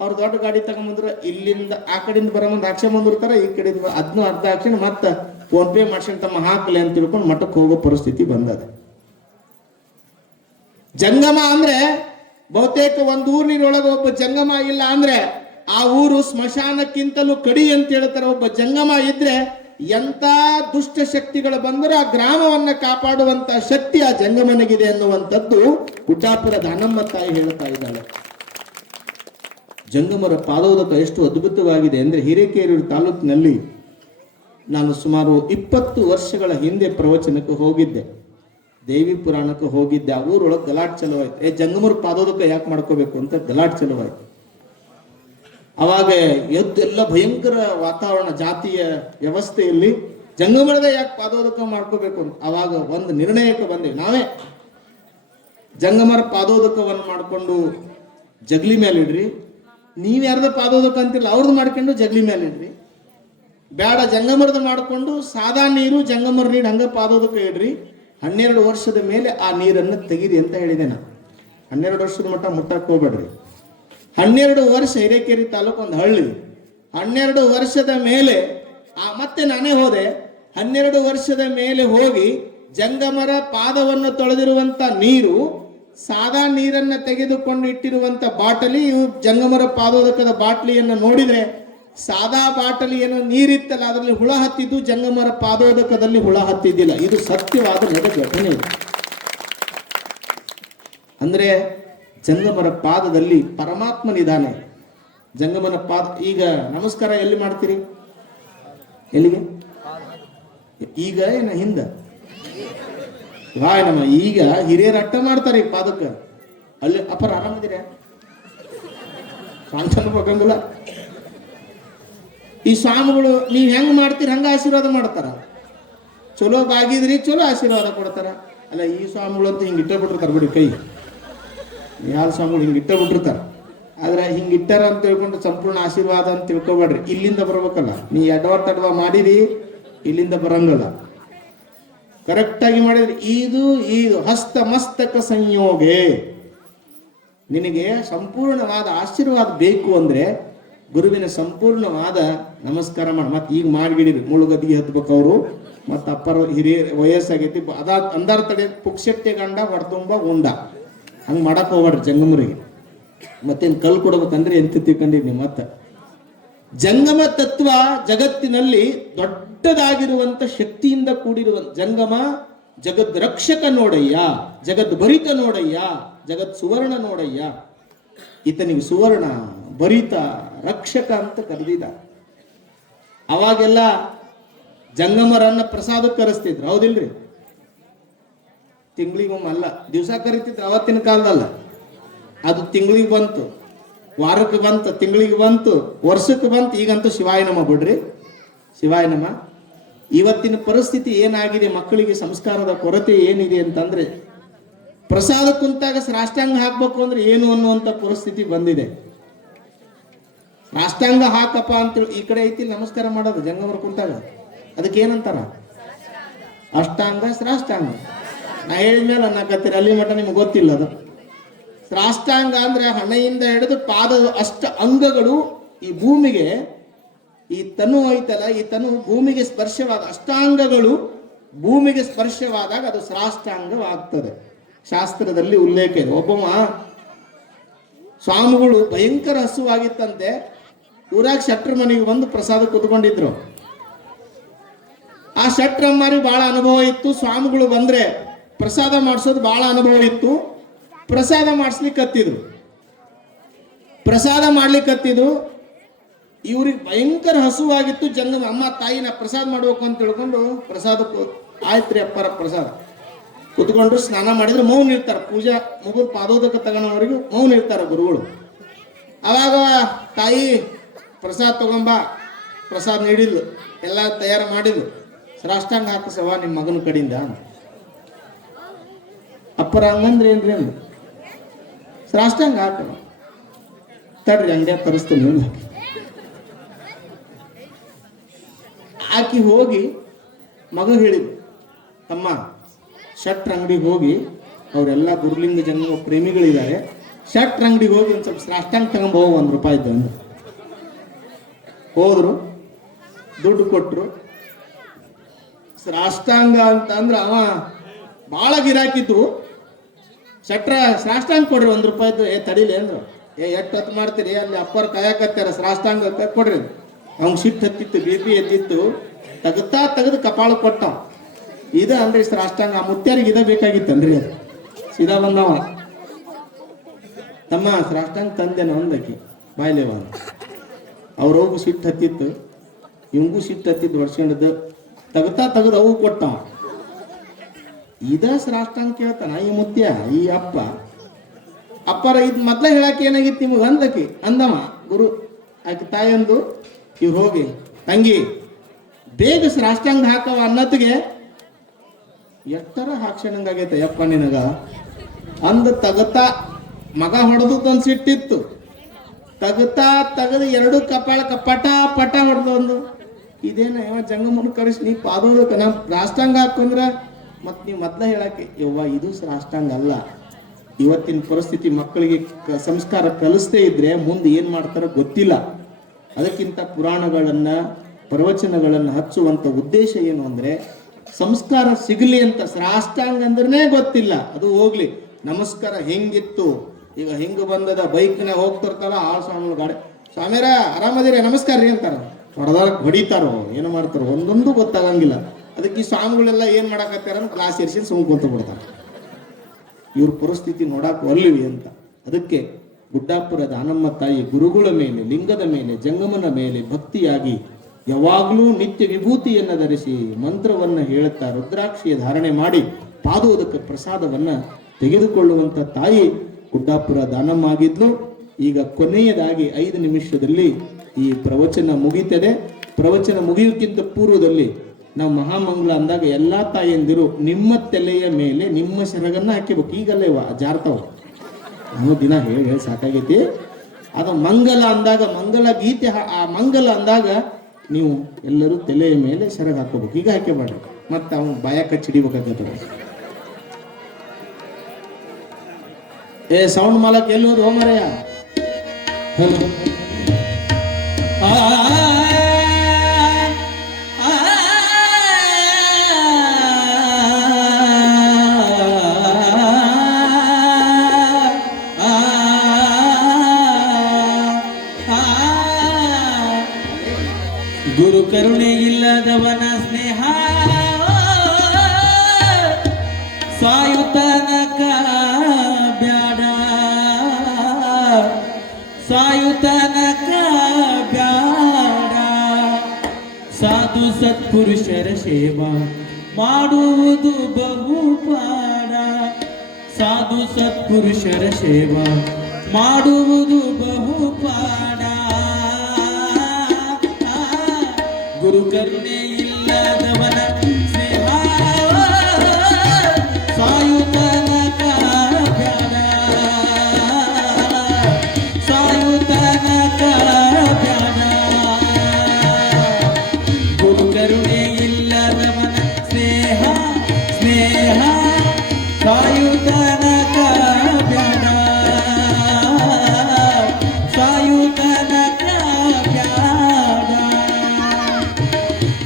ಅವ್ರು ದೊಡ್ಡ ಗಾಡಿ ತಗೊಂಡ್ಬಂದ್ರ ಇಲ್ಲಿಂದ ಆ ಕಡೆಯಿಂದ ಬರೋಂದ್ ಹಾಕ್ಸ್ಕೊಂಡ್ ಬಂದಿರ್ತಾರ, ಈ ಕಡೆಯಿಂದ ಅದನ್ನು ಅರ್ಧ ಹಾಕ್ಸ್ಕೊಂಡು ಮತ್ತೆ ಫೋನ್ ಪೇ ಮಾಡ್ಸ್ಕೊಂಡು ತಮ್ಮ ಹಾಕ್ಲಿ ಅಂತ ತಿಳ್ಕೊಂಡು ಮಠಕ್ಕೆ ಹೋಗೋ ಪರಿಸ್ಥಿತಿ ಬಂದದ. ಜಂಗಮ ಅಂದ್ರೆ ಬಹುತೇಕ ಒಂದು ಊರಿನೊಳಗೆ ಒಬ್ಬ ಜಂಗಮ ಇಲ್ಲ ಅಂದ್ರೆ ಆ ಊರು ಸ್ಮಶಾನಕ್ಕಿಂತಲೂ ಕಡಿ ಅಂತ ಹೇಳ್ತಾರೆ. ಒಬ್ಬ ಜಂಗಮ ಇದ್ರೆ ಎಂತ ದುಷ್ಟ ಶಕ್ತಿಗಳು ಬಂದರೂ ಆ ಗ್ರಾಮವನ್ನ ಕಾಪಾಡುವಂತ ಶಕ್ತಿ ಆ ಜಂಗಮನಿಗಿದೆ ಅನ್ನುವಂಥದ್ದು ಕುಟಾಪುರ ದಾನಮ್ಮ ತಾಯಿ ಹೇಳ್ತಾ ಇದ್ದಾಳೆ. ಜಂಗಮರ ಪಾದೋದಕ ಎಷ್ಟು ಅದ್ಭುತವಾಗಿದೆ ಅಂದ್ರೆ ಹಿರೇಕೆರೂರು ತಾಲೂಕಿನಲ್ಲಿ ನಾನು ಸುಮಾರು 20 ವರ್ಷಗಳ ಹಿಂದೆ ಪ್ರವಚನಕ್ಕೆ ಹೋಗಿದ್ದೆ. ದೇವಿ ಪುರಾಣಕ್ಕೆ ಹೋಗಿದ್ದೆ. ಆ ಊರೊಳಗೆ ಗಲಾಟ್ ಚಲವಾಯ್ತು. ಜಂಗಮರ ಪಾದೋದಕ ಯಾಕೆ ಮಾಡ್ಕೋಬೇಕು ಅಂತ ಗಲಾಟ್ ಚಲವಾಯ್ತು. ಅವಾಗ ಎದ್ದೆಲ್ಲ ಭಯಂಕರ ವಾತಾವರಣ, ಜಾತಿಯ ವ್ಯವಸ್ಥೆಯಲ್ಲಿ ಜಂಗಮರದ ಯಾಕೆ ಪಾದೋದಕ ಮಾಡ್ಕೋಬೇಕು ಅಂತ ಅವಾಗ ಒಂದು ನಿರ್ಣಯಕ್ಕೆ ಬಂದೇವೆ. ನಾವೇ ಜಂಗಮರ ಪಾದೋದಕವನ್ನು ಮಾಡ್ಕೊಂಡು ಜಗಲಿ ಮೇಲೆ ಇಡ್ರಿ, ನೀವ್ ಯಾರ್ದ ಪಾದೋದಕ ಅಂತಿಲ್ಲ ಅವ್ರದ್ದು ಮಾಡ್ಕೊಂಡು ಜಗಲಿ ಮೇಲೆ ಇಡ್ರಿ, ಬೇಡ ಜಂಗಮರದ ಮಾಡ್ಕೊಂಡು ಸಾದಾ ನೀರು ಜಂಗಮರ ನೀರು ಹಂಗ ಪಾದೋದಕ ಇಡ್ರಿ, 12 ವರ್ಷದ ಮೇಲೆ ಆ ನೀರನ್ನು ತೆಗೀರಿ ಅಂತ ಹೇಳಿದೆ. ನಾನು 12 ವರ್ಷದ ಮಟ್ಟ ಮುಟ್ಟಕ್ಕೆ ಹೋಗ್ಬೇಡ್ರಿ. 12 ವರ್ಷ ಹಿರೇಕೆರೆ ತಾಲೂಕು ಒಂದು ಹಳ್ಳಿ. 12 ವರ್ಷದ ಮೇಲೆ ಮತ್ತೆ ನಾನೇ ಹೋದೆ. 12 ವರ್ಷದ ಮೇಲೆ ಹೋಗಿ ಜಂಗಮರ ಪಾದವನ್ನು ತೊಳೆದಿರುವಂತ ನೀರು, ಸಾದಾ ನೀರನ್ನ ತೆಗೆದುಕೊಂಡು ಇಟ್ಟಿರುವಂತ ಬಾಟಲಿ, ಜಂಗಮರ ಪಾದೋದಕದ ಬಾಟಲಿಯನ್ನು ನೋಡಿದ್ರೆ ಸಾದಾ ಬಾಟಲಿ ಏನೋ ನೀರಿತ್ತಲ್ಲ ಅದರಲ್ಲಿ ಹುಳ ಹತ್ತಿದ್ದು, ಜಂಗಮರ ಪಾದೋದಕದಲ್ಲಿ ಹುಳ ಹತ್ತಿದ್ದಿಲ್ಲ. ಇದು ಸತ್ಯವಾದ ಘಟನೆ. ಅಂದ್ರೆ ಜಂಗಮರ ಪಾದದಲ್ಲಿ ಪರಮಾತ್ಮನಿದ್ದಾನೆ. ಜಂಗಮನ ಪಾದ. ಈಗ ನಮಸ್ಕಾರ ಎಲ್ಲಿ ಮಾಡ್ತೀರಿ? ಎಲ್ಲಿಗೆ? ಈಗ ಏನ ಹಿಂದ? ನಮ್ಮ ಈಗ ಹಿರಿಯರು ಅಟ್ಟ ಮಾಡ್ತಾರೆ ಈ ಪಾದಕ್ಕೆ. ಅಲ್ಲಿ ಅಪರ ಆರಾಮಿದ್ದೀರ? ಸಾಂತನ ಬಗ್ಗಂಗಿಲ್ಲ. ಈ ಸ್ವಾಮಿಗಳು ನೀವ್ ಹೆಂಗ್ ಮಾಡ್ತೀರಿ ಹಂಗ ಆಶೀರ್ವಾದ ಮಾಡ್ತಾರ. ಚಲೋ ಬಾಗಿದ್ರಿ ಚಲೋ ಆಶೀರ್ವಾದ ಕೊಡ್ತಾರ. ಅಲ್ಲ ಈ ಸ್ವಾಮಿಗಳು ಅಂತ ಹಿಂಗ ಇಟ್ಟ ಬಿಟ್ಟಿರ್ತಾರ ಬಿಡಿ ಕೈ. ಯಾವ ಸ್ವಾಮಿಗಳು ಹಿಂಗೆ ಇಟ್ಟ ಬಿಟ್ಟಿರ್ತಾರ. ಆದ್ರೆ ಹಿಂಗೆ ಇಟ್ಟಾರ ಅಂತ ತಿಳ್ಕೊಂಡು ಸಂಪೂರ್ಣ ಆಶೀರ್ವಾದ ಅಂತ ತಿಳ್ಕೊಬೇಡ್ರಿ. ಇಲ್ಲಿಂದ ಬರ್ಬೇಕಲ್ಲ. ನೀ ಎಡವ ಮಾಡಿರಿ, ಇಲ್ಲಿಂದ ಬರಂಗಲ್ಲ. ಕರೆಕ್ಟ್ ಆಗಿ ಮಾಡಿದ್ರಿ. ಇದು ಹಸ್ತ ಮಸ್ತಕ ಸಂಯೋಗೆ. ನಿನಗೆ ಸಂಪೂರ್ಣವಾದ ಆಶೀರ್ವಾದ ಬೇಕು ಅಂದ್ರೆ ಗುರುವಿನ ಸಂಪೂರ್ಣವಾದ ನಮಸ್ಕಾರ ಮಾಡಿ. ಮತ್ತೆ ಈಗ ಮಾಡಿಬಿಡಿರಿ, ಮುಳುಗದಿಗೆ ಹತ್ಬೇಕು ಅವರು. ಮತ್ತ ಅಪ್ಪರ ಹಿರಿಯ ವಯಸ್ಸಾಗೈತಿ, ಅಂದಾರ ತಡೆ ಪುಕ್ಷತೆ ಗಂಡ ಹೊರತುಂಬ ಉಂಡ. ಹಂಗೆ ಮಾಡಕ್ ಹೋಗ್ಬೇಡ್ರಿ ಜಂಗಮರಿಗೆ. ಮತ್ತೇನು ಕಲ್ ಕೊಡ್ಬೇಕಂದ್ರೆ ಎಂತ ತಿಳ್ಕೊಂಡಿರಿ ನೀವು. ಮತ್ತೆ ಜಂಗಮ ತತ್ವ ಜಗತ್ತಿನಲ್ಲಿ ದೊಡ್ಡದಾಗಿರುವಂತ ಶಕ್ತಿಯಿಂದ ಕೂಡಿರುವ ಜಂಗಮ ಜಗದ್ ರಕ್ಷಕ ನೋಡಯ್ಯ, ಜಗದ್ ಭರಿತ ನೋಡಯ್ಯ, ಜಗತ್ ಸುವರ್ಣ ನೋಡಯ್ಯ. ಈತನಿಗೆ ಸುವರ್ಣ, ಭರಿತ, ರಕ್ಷಕ ಅಂತ ಕರೆದಿದ್ದ. ಅವಾಗೆಲ್ಲ ಜಂಗಮರನ್ನ ಪ್ರಸಾದಕ್ಕೆ ಕರೆಸ್ತಿದ್ರು, ಹೌದಿಲ್ರಿ? ತಿಂಗಳಿಗೊಮ್ಮೆ ಅಲ್ಲ, ದಿವಸ ಕರಿತಿದ್ರು ಅವತ್ತಿನ ಕಾಲದಲ್ಲ. ಅದು ತಿಂಗಳಿಗೆ ಬಂತು, ವಾರಕ್ಕೆ ಬಂತು, ತಿಂಗಳಿಗೆ ಬಂತು, ವರ್ಷಕ್ಕೆ ಬಂತು. ಈಗಂತೂ ಶಿವಾಯ ನಮ ಬಿಡ್ರಿ, ಶಿವಾಯ ನಮ. ಇವತ್ತಿನ ಪರಿಸ್ಥಿತಿ ಏನಾಗಿದೆ, ಮಕ್ಕಳಿಗೆ ಸಂಸ್ಕಾರದ ಕೊರತೆ ಏನಿದೆ ಅಂತಂದ್ರೆ, ಪ್ರಸಾದ ಕುಂತಾಗ ಸಾಷ್ಟಾಂಗ ಹಾಕ್ಬೇಕು ಅಂದ್ರೆ ಏನು ಅನ್ನುವಂಥ ಪರಿಸ್ಥಿತಿ ಬಂದಿದೆ. ಸಾಷ್ಟಾಂಗ ಹಾಕಪ್ಪ ಅಂತೇಳಿ ಈ ಕಡೆ ಐತಿ ನಮಸ್ಕಾರ ಮಾಡೋದು ಜಂಗಮರು ಕುಂತಾಗ, ಅದಕ್ಕೆ ಏನಂತಾರ? ಅಷ್ಟಾಂಗ ಸಾಷ್ಟಾಂಗ. ನಾ ಹೇಳಿದ್ಮೇಲೆ ಅನ್ನಕತ್ತೀರಿ, ಅಲ್ಲಿ ಮಟ್ಟ ನಿಮ್ಗೆ ಗೊತ್ತಿಲ್ಲ ಅದು. ಸಾಷ್ಟಾಂಗ ಅಂದ್ರೆ ಹಣೆಯಿಂದ ಹಿಡಿದು ಪಾದದ ಅಷ್ಟ ಅಂಗಗಳು ಈ ಭೂಮಿಗೆ, ಈ ತನು ಐತಲ್ಲ, ಈ ತನು ಭೂಮಿಗೆ ಸ್ಪರ್ಶವಾದ ಅಷ್ಟಾಂಗಗಳು ಭೂಮಿಗೆ ಸ್ಪರ್ಶವಾದಾಗ ಅದು ಸಾಷ್ಟಾಂಗವಾಗ್ತದೆ. ಶಾಸ್ತ್ರದಲ್ಲಿ ಉಲ್ಲೇಖ ಇದೆ. ಒಬ್ಬಮ್ಮ ಸ್ವಾಮಿಗಳು ಭಯಂಕರ ಹಸುವಾಗಿತ್ತಂತೆ, ಊರಾಗ ಶೆಟ್ರ ಮನೆಗೆ ಬಂದು ಪ್ರಸಾದ ಕುತ್ಕೊಂಡಿದ್ರು. ಆ ಶೆಟ್ರಮ್ಮರಿ ಬಹಳ ಅನುಭವ ಇತ್ತು. ಸ್ವಾಮಿಗಳು ಬಂದ್ರೆ ಪ್ರಸಾದ ಮಾಡಿಸೋದು ಬಹಳ ಅನುಭವ ಇತ್ತು. ಪ್ರಸಾದ ಮಾಡಿಸ್ಲಿಕ್ಕತ್ತಿದ್ರು, ಪ್ರಸಾದ ಮಾಡ್ಲಿಕ್ಕತ್ತಿದ್ರು. ಇವ್ರಿಗೆ ಭಯಂಕರ ಹಸುವಾಗಿತ್ತು. ಜಂಗಮ ಅಮ್ಮ ತಾಯಿನ ಪ್ರಸಾದ ಮಾಡ್ಬೇಕು ಅಂತ ತಿಳ್ಕೊಂಡು ಪ್ರಸಾದಕ್ಕೂ ಆಯ್ತ್ರಿ ಅಪ್ಪರ ಪ್ರಸಾದ ಕುತ್ಕೊಂಡು ಸ್ನಾನ ಮಾಡಿದ್ರೆ ಮೌನ ಇರ್ತಾರೆ. ಪೂಜಾ ಮುಗಿದು ಪಾದೋದಕ ತಗೋಣವರೆಗೂ ಮೌನ ಇರ್ತಾರೆ ಗುರುಗಳು. ಅವಾಗ ತಾಯಿ ಪ್ರಸಾದ ತಗೊಂಬ, ಪ್ರಸಾದ ನೀಡಿದ್ಲು, ಎಲ್ಲ ತಯಾರು ಮಾಡಿದ್ಲು. ಸಾಷ್ಟಾಂಗ ಹಾಕಸವ ನಿಮ್ಮ ಮಗನ ಕಡೆಯಿಂದ. ಅಪ್ಪರ ಹಂಗಂದ್ರೆ ಏನ್ರಿ ಅಂದ, ಸಾಷ್ಟಾಂಗ ಹಾಕೋಣ ತಡ್ರಿ ಅಂಗಡಿಯಾಗ ತರಿಸ್ತೀನಿ. ಆಕಿ ಹೋಗಿ ಮಗ ಹೇಳಿದ್ರು, ತಮ್ಮ ಶಟ್ರ ಅಂಗಡಿಗೆ ಹೋಗಿ, ಅವರೆಲ್ಲ ಗುರುಲಿಂಗ ಜಂಗಮ ಪ್ರೇಮಿಗಳಿದ್ದಾರೆ, ಶಟ್ರ ಅಂಗಡಿಗೆ ಹೋಗಿ ಒಂದು ಸ್ವಲ್ಪ ಸಾಷ್ಟಾಂಗ ತಗೊಂಡ್ ಹೋಗು, ₹1 ಅಂದ್ರು. ಹೋದ್ರು, ದುಡ್ಡು ಕೊಟ್ರು. ಸಾಷ್ಟಾಂಗ ಅಂತ ಅಂದ್ರೆ ಅವ ಭಾಳ ಗಿರಾಕಿದ್ರು. ಶಟ್ರ ಸಾಷ್ಟಾಂಗ ಕೊಡ್ರಿ ₹1. ತಡಿಲಿ ಅಂದ್ರು. ಎಷ್ಟು ಹೊತ್ತು ಮಾಡ್ತೀರಿ, ಅಲ್ಲಿ ಅಪ್ಪರ್ ಕಾಯಕತ್ತಾರ, ಸಾಷ್ಟಾಂಗ ಕೊಡ್ರಿ. ಅವ್ನು ಸಿಟ್ಟು ಹತ್ತಿತ್ತು, BP ಎದ್ದಿತ್ತು, ತೆಗೆದು ಕಪಾಳ ಕೊಟ್ಟ. ಇದ ಅಂದ್ರೆ ಸಾಷ್ಟಾಂಗ. ಆ ಮುತ್ಯಾರಿಗೆ ಇದ ಬೇಕಾಗಿತ್ತನ್ರಿ, ಅದು ಸೀದಾ ಬಂದವ. ತಮ್ಮ ಸಾಷ್ಟಾಂಗ ತಂದೆನ ಒಂದಕ್ಕೆ ಬಾಯ್ಲೇವ. ಅವ್ರೋಗು ಸಿಟ್ಟು ಹತ್ತಿತ್ತು, ಇವಂಗೂ ಸಿಟ್ಟು ಹತ್ತಿತ್ತು, ಹೊಡ್ಸ್ಕೊಂಡಿದ್ದು ತೆಗೆದು ಅವು ಕೊಟ್ಟವ. ಇದ ಸಾಷ್ಟಾಂಗ ಕೇಳ್ತಾನ ಈ ಮುತ್ಯ, ಈ ಅಪ್ಪ. ಅಪ್ಪರ ಇದು ಮೊದ್ಲ ಹೇಳಕ್ಕೆ ಏನಾಗಿತ್ತು ನಿಮಗೆ ಅಂದಕ್ಕೆ ಅಂದಮ್ಮ ಗುರು. ಆಕೆ ತಾಯಂದು ಇವ್ರು ಹೋಗಿ, ತಂಗಿ ಬೇಗ ಸಾಷ್ಟಾಂಗ ಹಾಕವ ಅನ್ನತ್ತಿಗೆ ಎಷ್ಟರ ಹಾಕ್ಸಣಂಗಾಗೈತೆ ಯಪ್ಪ ನಿನಗ ಅಂದ ತಗತಾ. ಮಗ ಹೊಡೆದೊಂದು ಸಿಟ್ಟಿತ್ತು, ತೆಗೆದು ಎರಡು ಕಪಾಳಕ ಪಟ ಪಟ ಹೊಡೆದೊಂದು. ಇದೇನ ಜಂಗಮನ ಕರೆಸಿ ನೀ ಪಾದೋದಕ್ಕೆ ನಾ ಸಾಷ್ಟಾಂಗ ಹಾಕೊಂಡ್ರ ಮತ್ ನೀವು ಮೊದ್ಲ ಹೇಳಕ್ಕೆ ಯವ್ವ ಇದು ಸಾಷ್ಟಾಂಗ ಅಲ್ಲ. ಇವತ್ತಿನ ಪರಿಸ್ಥಿತಿ ಮಕ್ಕಳಿಗೆ ಸಂಸ್ಕಾರ ಕಲಿಸದೇ ಇದ್ರೆ ಮುಂದೆ ಏನ್ ಮಾಡ್ತಾರೋ ಗೊತ್ತಿಲ್ಲ. ಅದಕ್ಕಿಂತ ಪುರಾಣಗಳನ್ನ ಪ್ರವಚನಗಳನ್ನ ಹಚ್ಚುವಂತ ಉದ್ದೇಶ ಏನು ಅಂದ್ರೆ ಸಂಸ್ಕಾರ ಸಿಗಲಿ ಅಂತ. ಸಾಷ್ಟಾಂಗ ಅಂದ್ರನೇ ಗೊತ್ತಿಲ್ಲ, ಅದು ಹೋಗ್ಲಿ. ನಮಸ್ಕಾರ ಹೆಂಗಿತ್ತು, ಈಗ ಹೆಂಗ ಬಂದದ, ಬೈಕ್ನಾಗ ಹೋಗ್ತಿರ್ತಾರ, ಆ ಸ್ವಾಮಿ ಗಾಡಿ, ಸ್ವಾಮಿಯರ ಆರಾಮದಿರ ನಮಸ್ಕಾರ ರೀ ಅಂತಾರ. ಹೊಡೆದಾರ ಹೊಡಿತಾರೋ ಏನು ಮಾಡ್ತಾರೋ ಒಂದೊಂದು ಗೊತ್ತಾಗಂಗಿಲ್ಲ. ಅದಕ್ಕೆ ಈ ಸ್ವಾಮಿಗಳೆಲ್ಲ ಏನ್ ಮಾಡಕತ್ತಾರ ಕ್ಲಾಸ್ ಇರಿಸಿ ಸುಮ್ಕೊಂತ ಬಿಡ್ತಾರ. ಇವ್ರ ಪರಿಸ್ಥಿತಿ ನೋಡಾಕ ಒಲ್ಲಿವಿ ಅಂತ. ಅದಕ್ಕೆ ಗುಡ್ಡಾಪುರ ದಾನಮ್ಮ ತಾಯಿ ಗುರುಗಳ ಮೇಲೆ, ಲಿಂಗದ ಮೇಲೆ, ಜಂಗಮನ ಮೇಲೆ ಭಕ್ತಿಯಾಗಿ ಯಾವಾಗಲೂ ನಿತ್ಯ ವಿಭೂತಿಯನ್ನು ಧರಿಸಿ ಮಂತ್ರವನ್ನ ಹೇಳುತ್ತಾ ರುದ್ರಾಕ್ಷಿಯ ಧಾರಣೆ ಮಾಡಿ ಪಾದೋದಕ ಪ್ರಸಾದವನ್ನ ತೆಗೆದುಕೊಳ್ಳುವಂತ ತಾಯಿ ಗುಡ್ಡಾಪುರ ದಾನಮ್ಮ ಆಗಿದ್ಲು. ಈಗ ಕೊನೆಯದಾಗಿ 5 ನಿಮಿಷದಲ್ಲಿ ಈ ಪ್ರವಚನ ಮುಗಿತದೆ. ಪ್ರವಚನ ಮುಗಿಯೋಕ್ಕಿಂತ ಪೂರ್ವದಲ್ಲಿ ನಾವು ಮಹಾಮಂಗಳ ಅಂದಾಗ ಎಲ್ಲಾ ತಾಯಂದಿರು ನಿಮ್ಮ ತಲೆಯ ಮೇಲೆ ನಿಮ್ಮ ಸೆರಗನ್ನ ಹಾಕಿಬೇಕು. ಈಗಲ್ಲೇ ಜಾರ್ತಾವ, ನಾವು ದಿನ ಹೇಳಿ ಸಾಕಾಗೈತಿ. ಅದು ಮಂಗಲ ಅಂದಾಗ, ಮಂಗಲ ಗೀತೆ, ಆ ಮಂಗಲ ಅಂದಾಗ ನೀವು ಎಲ್ಲರೂ ತಲೆಯ ಮೇಲೆ ಸೆರಗ ಹಾಕೋಬೇಕು. ಈಗ ಹಾಕೇಬೇಡ್ರಿ, ಮತ್ತೆ ಅವನು ಬಾಯ ಕಚ್ಚಿಡಿಬೇಕಾಗ್ತದೆ. ಸೌಂಡ್ ಮಾಲಕ್ ಎಲ್ಲಿ ಹೋದ್ ಹೋಮರಯ್ಯ? ಹಲೋ. ಸಾಯುತನಕ ಬ್ಯಾಡ ಸಾಯುತನಕ ಬ್ಯಾಡ ಸಾಧು ಸತ್ಪುರುಷರ ಸೇವಾ ಮಾಡುವುದು ಬಹುಪಾಡ ಸಾಧು ಸತ್ಪುರುಷರ ಸೇವಾ ಮಾಡುವುದು ಬಹುಪಾಡ ಗುರು ಕರುಣೆ ಇಲ್ಲದವನ ಸ್ನೇಹ ಸಾಯುತನಕ ಬ್ಯಾಡ ಸಾಯುತನಕ ಬ್ಯಾಡ ಗುರು ಕರುಣೆ ಇಲ್ಲದವನ ಸ್ನೇಹ ಸ್ನೇಹ ಸಾಯುತನಕ ಬ್ಯಾಡ ಸಾಯುತನಕ ಬ್ಯಾಡ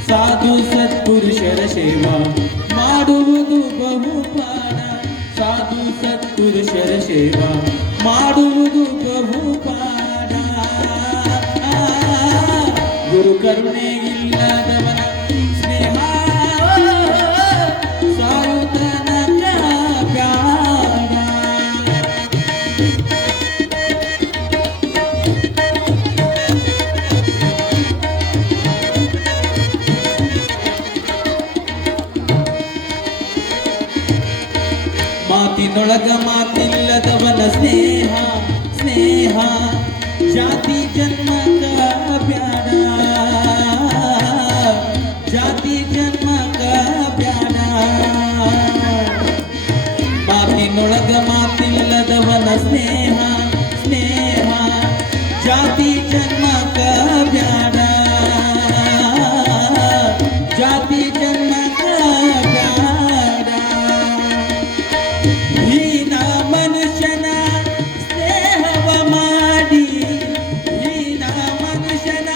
ಸಾಧು ಸತ್ಪುರುಷರ ಸೇವಾ ಮಾಡುವುದು ಬಹುಪಾಡ ಸಾಧು ಸತ್ಪುರುಷರ ಸೇವಾ ಮಾಡುವುದು ಬಹುಪಾಡ ಗುರು ಕರುಣೆ ಇಲ್ಲದವನ ಸ್ನೇಹ ಸಾಯುತನಕ ಬ್ಯಾಡ ಮಾತಿನೊಳಗ ಮಾತಿಲ್ಲದವನ ಸ್ನೇಹ ಸ್ನೇಹ ಜಾತಿ ಜನ್ಮಕ ಬ್ಯಾಡ ಜಾತಿ ಜನ್ಮಕ ಬ್ಯಾಡ ಮಾತಿನೊಳಗ ಮಾತಿಲ್ಲದವನ ಸ್ನೇಹ ಸ್ನೇಹ ಜಾತಿ ಜನ್ಮಕ ಬ್ಯಾಡ ಜಾತಿ ಜನ್ಮಕ ಬ್ಯಾಡ ಹೀನ ಮನುಷ್ಯನ ಸ್ನೇಹವ ಮಾಡಿ ಹೀನ ಮನುಷ್ಯನ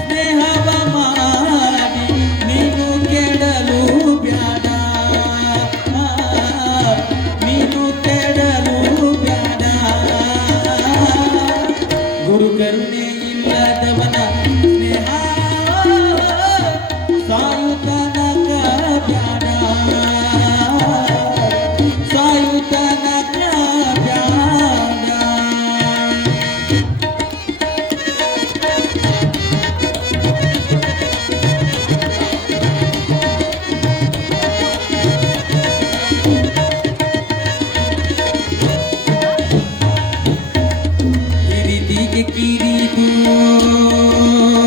ಸ್ನೇಹವ ಮಾಡಿ ನೀನು ಕೆಡಲು ಬ್ಯಾಡ ನೀನು ಕೆಡಲು ಬ್ಯಾಡ ಗುರು ಕರುಣೆ ಇಲ್ಲದವನ ಸ್ನೇಹ ಸಾಯುತನಕ ಬ್ಯಾಡ ಸಾಯುತನಕ ಬ್ಯಾಡ ಹಿರಿದಿಗೆ ಕಿರಿದು ಹಿರಿದಿಗೆ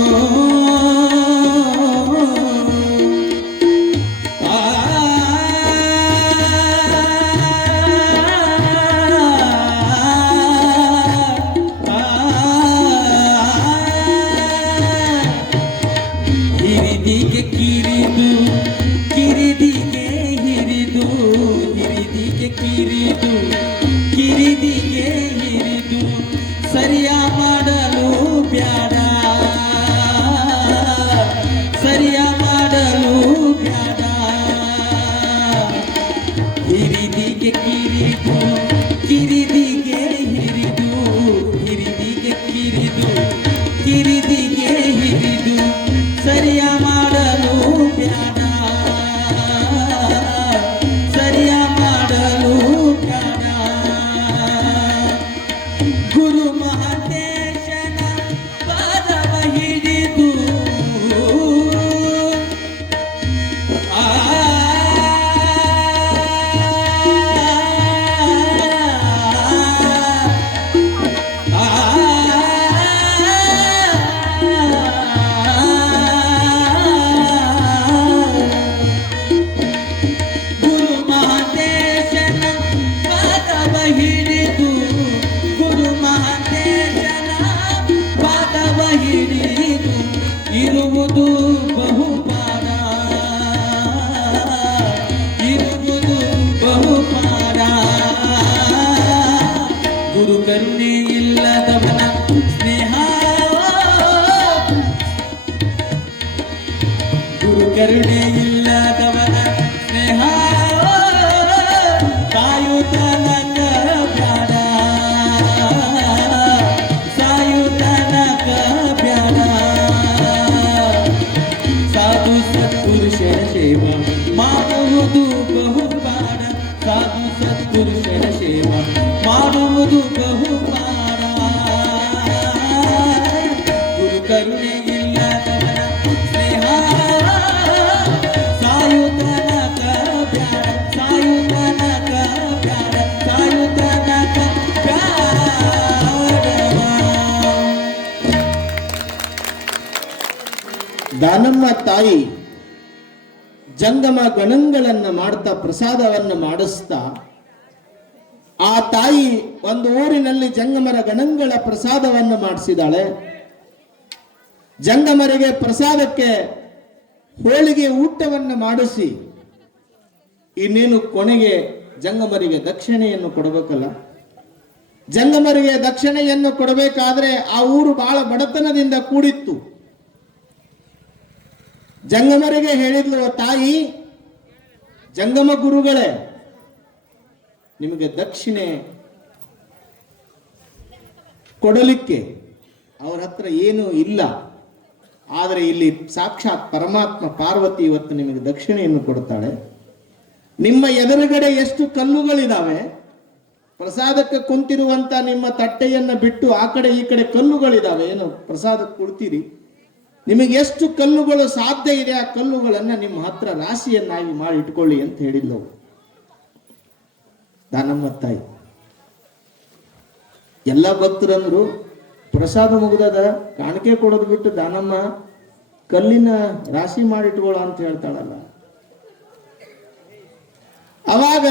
ಕಿರಿದು ಕಿರಿದಿಗೆ ಹಿರಿದು ಹಿರಿದಿಗೆ ಕಿರಿದು ಕಿರಿದಿಗೆ ಹಿರಿದು ಸರಿಯ ಮಾಡಲು ಬ್ಯಾಡ ಸರಿಯ ಮಾಡಲು ಬ್ಯಾಡ ಹಿರಿದಿಗೆ ಕಿರಿದು ಕಿರಿದಿಗೆ ಹಿರಿದು ಹಿರಿದಿಗೆ ಕಿರಿದು ಕಿರಿದಿಗೆ ಹಿರಿದು ಸರಿಯ ಮಾಡಲು ಬ್ಯಾಡ ಸರಿಯ ಮಾಡಲು ಬ್ಯಾಡ ಗುರು ಮಹದೇಶನ ಪಾದವ ಹಿಡಿದು ಆ ದಾನಮ್ಮ ತಾಯಿ ಜಂಗಮ ಗಣಗಳನ್ನ ಮಾಡ್ತಾ ಪ್ರಸಾದವನ್ನ ಮಾಡಿಸ್ತಾ ಆ ತಾಯಿ ಒಂದು ಊರಿನಲ್ಲಿ ಜಂಗಮರ ಗಣಗಳ ಪ್ರಸಾದವನ್ನು ಮಾಡಿಸಿದಾಳೆ. ಜಂಗಮರಿಗೆ ಪ್ರಸಾದಕ್ಕೆ ಹೋಳಿಗೆ ಊಟವನ್ನು ಮಾಡಿಸಿ ಇನ್ನೇನು ಕೊನೆಗೆ ಜಂಗಮರಿಗೆ ದಕ್ಷಿಣೆಯನ್ನು ಕೊಡಬೇಕಲ್ಲ. ಜಂಗಮರಿಗೆ ದಕ್ಷಿಣೆಯನ್ನು ಕೊಡಬೇಕಾದ್ರೆ ಆ ಊರು ಬಹಳ ಬಡತನದಿಂದ ಕೂಡಿತ್ತು. ಜಂಗಮರಿಗೆ ಹೇಳಿದ್ಲು ತಾಯಿ, ಜಂಗಮ ಗುರುಗಳೇ, ನಿಮಗೆ ದಕ್ಷಿಣೆ ಕೊಡಲಿಕ್ಕೆ ಅವರ ಹತ್ರ ಏನೂ ಇಲ್ಲ, ಆದರೆ ಇಲ್ಲಿ ಸಾಕ್ಷಾತ್ ಪರಮಾತ್ಮ ಪಾರ್ವತಿ ಇವತ್ತು ನಿಮಗೆ ದಕ್ಷಿಣೆಯನ್ನು ಕೊಡ್ತಾಳೆ. ನಿಮ್ಮ ಎದುರುಗಡೆ ಎಷ್ಟು ಕಲ್ಲುಗಳಿದಾವೆ, ಪ್ರಸಾದಕ್ಕೆ ಕುಂತಿರುವಂತ ನಿಮ್ಮ ತಟ್ಟೆಯನ್ನು ಬಿಟ್ಟು ಆ ಕಡೆ ಈ ಕಡೆ ಕಲ್ಲುಗಳಿದಾವೆ, ಏನು ಪ್ರಸಾದಕ್ಕೆ ಕೊಡ್ತೀರಿ, ನಿಮಗೆ ಎಷ್ಟು ಕಲ್ಲುಗಳು ಸಾಧ್ಯ ಇದೆ ಆ ಕಲ್ಲುಗಳನ್ನ ನಿಮ್ಮ ಹತ್ರ ರಾಶಿಯನ್ನಾಗಿ ಮಾಡಿ ಇಟ್ಕೊಳ್ಳಿ ಅಂತ ಹೇಳಿದ್ಲು ದಾನಮ್ಮ ತಾಯಿ. ಎಲ್ಲ ಭಕ್ತರಂದ್ರು ಪ್ರಸಾದ ಮುಗ್ದದ, ಕಾಣಿಕೆ ಕೊಡೋದು ಬಿಟ್ಟು ದಾನಮ್ಮ ಕಲ್ಲಿನ ರಾಶಿ ಮಾಡಿಟ್ಕೊಳ್ಳ ಅಂತ ಹೇಳ್ತಾಳಲ್ಲ. ಅವಾಗ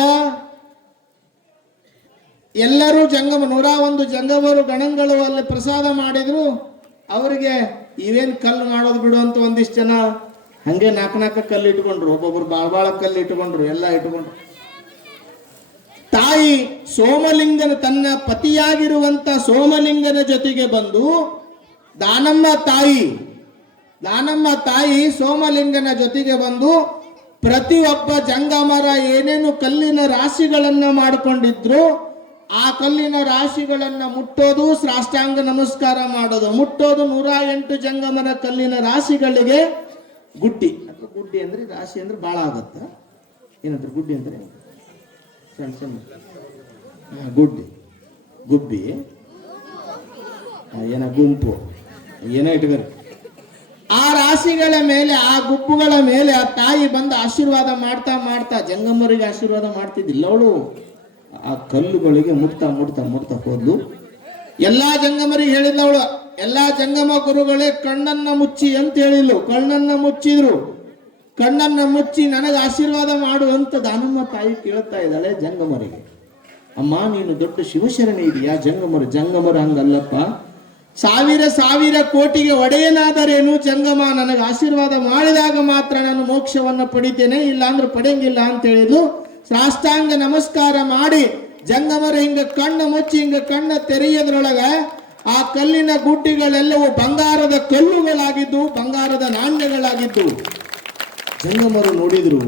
ಎಲ್ಲರೂ ಜಂಗಮ 101 ಜಂಗಮರು ಗಣಗಳು ಅಲ್ಲಿ ಪ್ರಸಾದ ಮಾಡಿದ್ರು. ಅವರಿಗೆ ಇವೇನ್ ಕಲ್ಲು ಮಾಡೋದು ಬಿಡು ಅಂತ ಒಂದಿಷ್ಟು ಜನ ಹಂಗೆ ನಾಲ್ಕು ಕಲ್ಲು ಇಟ್ಕೊಂಡ್ರು, ಒಬ್ಬೊಬ್ರು ಬಾಳ ಕಲ್ಲು ಇಟ್ಕೊಂಡ್ರು, ಎಲ್ಲ ಇಟ್ಕೊಂಡ್ರು. ತಾಯಿ ಸೋಮಲಿಂಗನ ತನ್ನ ಪತಿಯಾಗಿರುವಂತ ಸೋಮಲಿಂಗನ ಜೊತೆಗೆ ಬಂದು ದಾನಮ್ಮ ತಾಯಿ ಸೋಮಲಿಂಗನ ಜೊತೆಗೆ ಬಂದು ಪ್ರತಿಯೊಬ್ಬ ಜಂಗಮರ ಏನೇನು ಕಲ್ಲಿನ ರಾಶಿಗಳನ್ನ ಮಾಡಿಕೊಂಡಿದ್ರು ಆ ಕಲ್ಲಿನ ರಾಶಿಗಳನ್ನ ಮುಟ್ಟೋದು, ಸಾಷ್ಟಾಂಗ ನಮಸ್ಕಾರ ಮಾಡೋದು, ಮುಟ್ಟೋದು 108 ಜಂಗಮರ ಕಲ್ಲಿನ ರಾಶಿಗಳಿಗೆ ಗುಡ್ಡಿ ಅಂದ್ರೆ ರಾಶಿ ಅಂದ್ರೆ ಬಾಳ ಆಗತ್ತ. ಏನಂತಾರೆ ಗುಡ್ಡಿ ಅಂದ್ರೆ? ಸಣ್ಣ ಸಣ್ಣ ಗುಬ್ಬಿ ಏನ ಗುಂಪು ಏನೋ ಇಟ್ಕರಿ. ಆ ರಾಶಿಗಳ ಮೇಲೆ, ಆ ಗುಬ್ಬುಗಳ ಮೇಲೆ ಆ ತಾಯಿ ಬಂದು ಆಶೀರ್ವಾದ ಮಾಡ್ತಾ ಜಂಗಮರಿಗೆ ಆಶೀರ್ವಾದ ಮಾಡ್ತಿದ್ದಿಲ್ಲ ಅವಳು. ಆ ಕಲ್ಲುಗಳಿಗೆ ಮುಟ್ತಾ ಹೋದ್ಲು. ಎಲ್ಲಾ ಜಂಗಮರಿಗೆ ಹೇಳಿದ್ಲು ಅವಳು, ಎಲ್ಲಾ ಜಂಗಮ ಗುರುಗಳೇ ಕಣ್ಣನ್ನ ಮುಚ್ಚಿ ಅಂತ ಹೇಳಿದ್ಲು. ಕಣ್ಣನ್ನ ಮುಚ್ಚಿದ್ರು. ಕಣ್ಣನ್ನ ಮುಚ್ಚಿ ನನಗೆ ಆಶೀರ್ವಾದ ಮಾಡು ಅಂತ ದಾನಮ್ಮ ತಾಯಿ ಕೇಳ್ತಾ ಇದ್ದಾಳೆ ಜಂಗಮರಿಗೆ. ಅಮ್ಮ, ನೀನು ದೊಡ್ಡ ಶಿವಶರಣೆ ಇದೆಯಾ? ಜಂಗಮರು ಹಂಗಲ್ಲಪ್ಪ. ಸಾವಿರ ಕೋಟಿಗೆ ಒಡೆಯನಾದರೇನು ಜಂಗಮ, ನನಗೆ ಆಶೀರ್ವಾದ ಮಾಡಿದಾಗ ಮಾತ್ರ ನಾನು ಮೋಕ್ಷವನ್ನ ಪಡಿತೇನೆ, ಇಲ್ಲ ಅಂದ್ರೆ ಪಡೆಯಂಗಿಲ್ಲ ಅಂತ ಹೇಳಿದ್ಲು. ಸಾಷ್ಟಾಂಗ ನಮಸ್ಕಾರ ಮಾಡಿ ಜಂಗಮರು ಹಿಂಗ ಕಣ್ಣು ಮುಚ್ಚಿ ಹಿಂಗ ಕಣ್ಣ ತೆರೆಯದ್ರೊಳಗ ಆ ಕಲ್ಲಿನ ಗುಡ್ಡಿಗಳೆಲ್ಲವೂ ಬಂಗಾರದ ಕಲ್ಲುಗಳಾಗಿದ್ದು, ಬಂಗಾರದ ನಾಣ್ಯಗಳಾಗಿದ್ದು. ಜಂಗಮರು ನೋಡಿದ್ರು,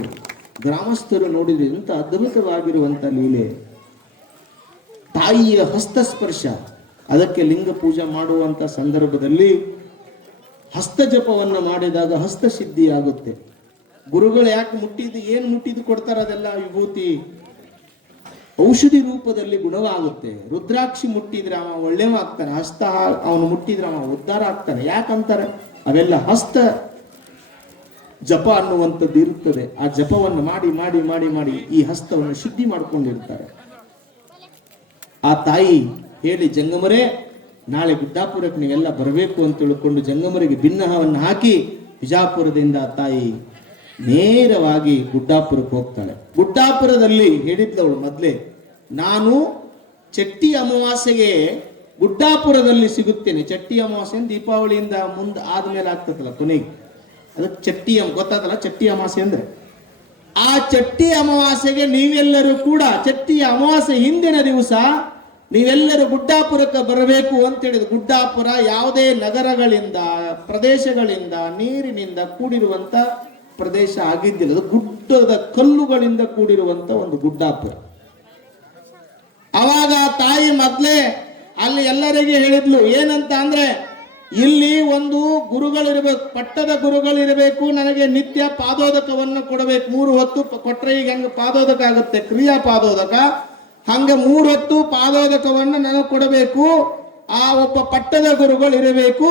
ಗ್ರಾಮಸ್ಥರು ನೋಡಿದ್ರು. ಇಂಥ ಅದ್ಭುತವಾಗಿರುವಂತ ಲೀಲೆ, ತಾಯಿಯ ಹಸ್ತಸ್ಪರ್ಶ. ಅದಕ್ಕೆ ಲಿಂಗ ಪೂಜೆ ಮಾಡುವಂತ ಸಂದರ್ಭದಲ್ಲಿ ಹಸ್ತ ಜಪವನ್ನ ಮಾಡಿದಾಗ ಹಸ್ತ ಸಿದ್ಧಿ ಆಗುತ್ತೆ. ಗುರುಗಳು ಯಾಕೆ ಏನು ಮುಟ್ಟಿದ್ದು ಕೊಡ್ತಾರ, ಅದೆಲ್ಲ ವಿಭೂತಿ ಔಷಧಿ ರೂಪದಲ್ಲಿ ಗುಣವಾಗುತ್ತೆ. ರುದ್ರಾಕ್ಷಿ ಮುಟ್ಟಿದ್ರೆ ಅವ ಒಳ್ಳೆವ ಆಗ್ತಾನೆ, ಹಸ್ತ ಅವನು ಮುಟ್ಟಿದ್ರೆ ಅವ ಉದ್ಧಾರ ಆಗ್ತಾನೆ. ಯಾಕಂತಾರೆ? ಅವೆಲ್ಲ ಹಸ್ತ ಜಪ ಅನ್ನುವಂಥದ್ದು ಇರುತ್ತದೆ. ಆ ಜಪವನ್ನು ಮಾಡಿ ಈ ಹಸ್ತವನ್ನು ಶುದ್ಧಿ ಮಾಡ್ಕೊಂಡಿರ್ತಾರೆ. ಆ ತಾಯಿ ಹೇಳಿ, ಜಂಗಮರೇ ನಾಳೆ ಗುಡ್ಡಾಪುರಕ್ಕೆ ನೀವೆಲ್ಲ ಬರಬೇಕು ಅಂತ ತಿಳ್ಕೊಂಡು ಜಂಗಮರಿಗೆ ಭಿನ್ನಹವನ್ನು ಹಾಕಿ ಬಿಜಾಪುರದಿಂದ ತಾಯಿ ನೇರವಾಗಿ ಗುಡ್ಡಾಪುರಕ್ಕೆ ಹೋಗ್ತಾಳೆ. ಗುಡ್ಡಾಪುರದಲ್ಲಿ ಹೇಳಿದ್ಲವಳು ಮೊದಲೇ, ನಾನು ಚಟ್ಟಿ ಅಮಾವಾಸ್ಯೆಗೆ ಗುಡ್ಡಾಪುರದಲ್ಲಿ ಸಿಗುತ್ತೇನೆ. ಚಟ್ಟಿ ಅಮಾವಾಸ್ಯೆ ದೀಪಾವಳಿಯಿಂದ ಮುಂದೆ ಆದ್ಮೇಲೆ ಆಗ್ತದಲ್ಲ ಕೊನೆಗೆ, ಅದಕ್ಕೆ ಚಟ್ಟಿ ಗೊತ್ತಾದಲ್ಲ ಚಟ್ಟಿ ಅಮಾವಾಸ್ಯೆ ಅಂದ್ರೆ. ಆ ಚಟ್ಟಿ ಅಮಾವಾಸ್ಯೆಗೆ ನೀವೆಲ್ಲರೂ ಕೂಡ ಚಟ್ಟಿ ಅಮಾವಾಸ್ಯೆ ಹಿಂದಿನ ದಿವಸ ನೀವೆಲ್ಲರೂ ಗುಡ್ಡಾಪುರಕ್ಕೆ ಬರಬೇಕು ಅಂತ ಹೇಳಿದ್ರು. ಗುಡ್ಡಾಪುರ ಯಾವುದೇ ನಗರಗಳಿಂದ ಪ್ರದೇಶಗಳಿಂದ ನೀರಿನಿಂದ ಕೂಡಿರುವಂತ ಪ್ರದೇಶ ಆಗಿದ್ದಿಲ್ಲ. ಅದು ಗುಡ್ಡದ ಕಲ್ಲುಗಳಿಂದ ಕೂಡಿರುವಂತ ಒಂದು ಗುಡ್ಡಾಪುರ. ಅವಾಗ ತಾಯಿ ಮೊದ್ಲೇ ಅಲ್ಲಿ ಎಲ್ಲರಿಗೆ ಹೇಳಿದ್ಲು ಏನಂತ ಅಂದ್ರೆ, ಇಲ್ಲಿ ಒಂದು ಗುರುಗಳಿರ್ಬೇಕು, ಪಟ್ಟದ ಗುರುಗಳಿರಬೇಕು, ನನಗೆ ನಿತ್ಯ ಪಾದೋದಕವನ್ನು ಕೊಡಬೇಕು. 3 ಹೊತ್ತು ಕೊಟ್ರೆ ಈಗ ಹೆಂಗ ಪಾದೋದಕ ಆಗುತ್ತೆ, ಕ್ರಿಯಾ ಪಾದೋದಕ, ಹಂಗ 3 ಹೊತ್ತು ಪಾದೋದಕವನ್ನು ನನಗೆ ಕೊಡಬೇಕು. ಆ ಒಬ್ಬ ಪಟ್ಟದ ಗುರುಗಳು ಇರಬೇಕು.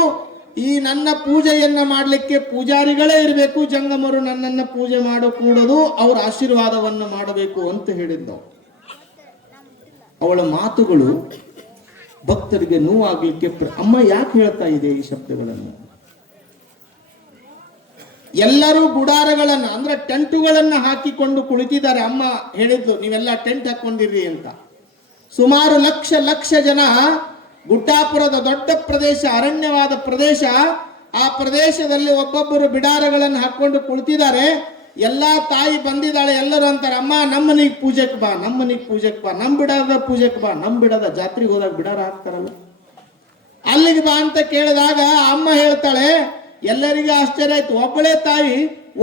ಈ ನನ್ನ ಪೂಜೆಯನ್ನ ಮಾಡಲಿಕ್ಕೆ ಪೂಜಾರಿಗಳೇ ಇರಬೇಕು. ಜಂಗಮರು ನನ್ನನ್ನ ಪೂಜೆ ಮಾಡಕೂಡದು, ಅವ್ರ ಆಶೀರ್ವಾದವನ್ನು ಮಾಡಬೇಕು ಅಂತ ಹೇಳಿದ್ದು. ಅವಳ ಮಾತುಗಳು ಭಕ್ತರಿಗೆ ನೋವಾಗಲಿಕ್ಕೆ ಅಮ್ಮ ಯಾಕೆ ಹೇಳ್ತಾ ಇದೆ ಈ ಶಬ್ದಗಳನ್ನು? ಎಲ್ಲರೂ ಗುಡಾರಗಳನ್ನ ಅಂದ್ರೆ ಟೆಂಟುಗಳನ್ನ ಹಾಕಿಕೊಂಡು ಕುಳಿತಿದ್ದಾರೆ. ಅಮ್ಮ ಹೇಳಿದ್ಲು ನೀವೆಲ್ಲ ಟೆಂಟ್ ಹಾಕೊಂಡಿರ್ರಿ ಅಂತ. ಸುಮಾರು ಲಕ್ಷ ಜನ, ಗುಡ್ಡಾಪುರದ ದೊಡ್ಡ ಪ್ರದೇಶ, ಅರಣ್ಯವಾದ ಪ್ರದೇಶ. ಆ ಪ್ರದೇಶದಲ್ಲಿ ಒಬ್ಬೊಬ್ಬರು ಬಿಡಾರಗಳನ್ನು ಹಾಕೊಂಡು ಕುಳಿತಿದ್ದಾರೆ. ಎಲ್ಲಾ ತಾಯಿ ಬಂದಿದ್ದಾಳೆ. ಎಲ್ಲರೂ ಅಂತಾರೆ, ಅಮ್ಮ ನಮ್ಮನಿಗೆ ಪೂಜೆಗೆ ಬಾ, ನಮ್ಮನಿಗೆ ಪೂಜೆಗೆ ಬಾ, ನಮ್ ಬಿಡಾರದ ಪೂಜೆಗೆ ಬಾ. ನಮ್ ಬಿಡದ ಜಾತ್ರೆಗೆ ಹೋದಾಗ ಬಿಡಾರ ಹಾಕ್ತಾರಲ್ಲ, ಅಲ್ಲಿಗೆ ಬಾ ಅಂತ ಕೇಳಿದಾಗ ಅಮ್ಮ ಹೇಳ್ತಾಳೆ, ಎಲ್ಲರಿಗೂ ಆಶ್ಚರ್ಯ ಆಯ್ತು. ಒಬ್ಬಳೇ ತಾಯಿ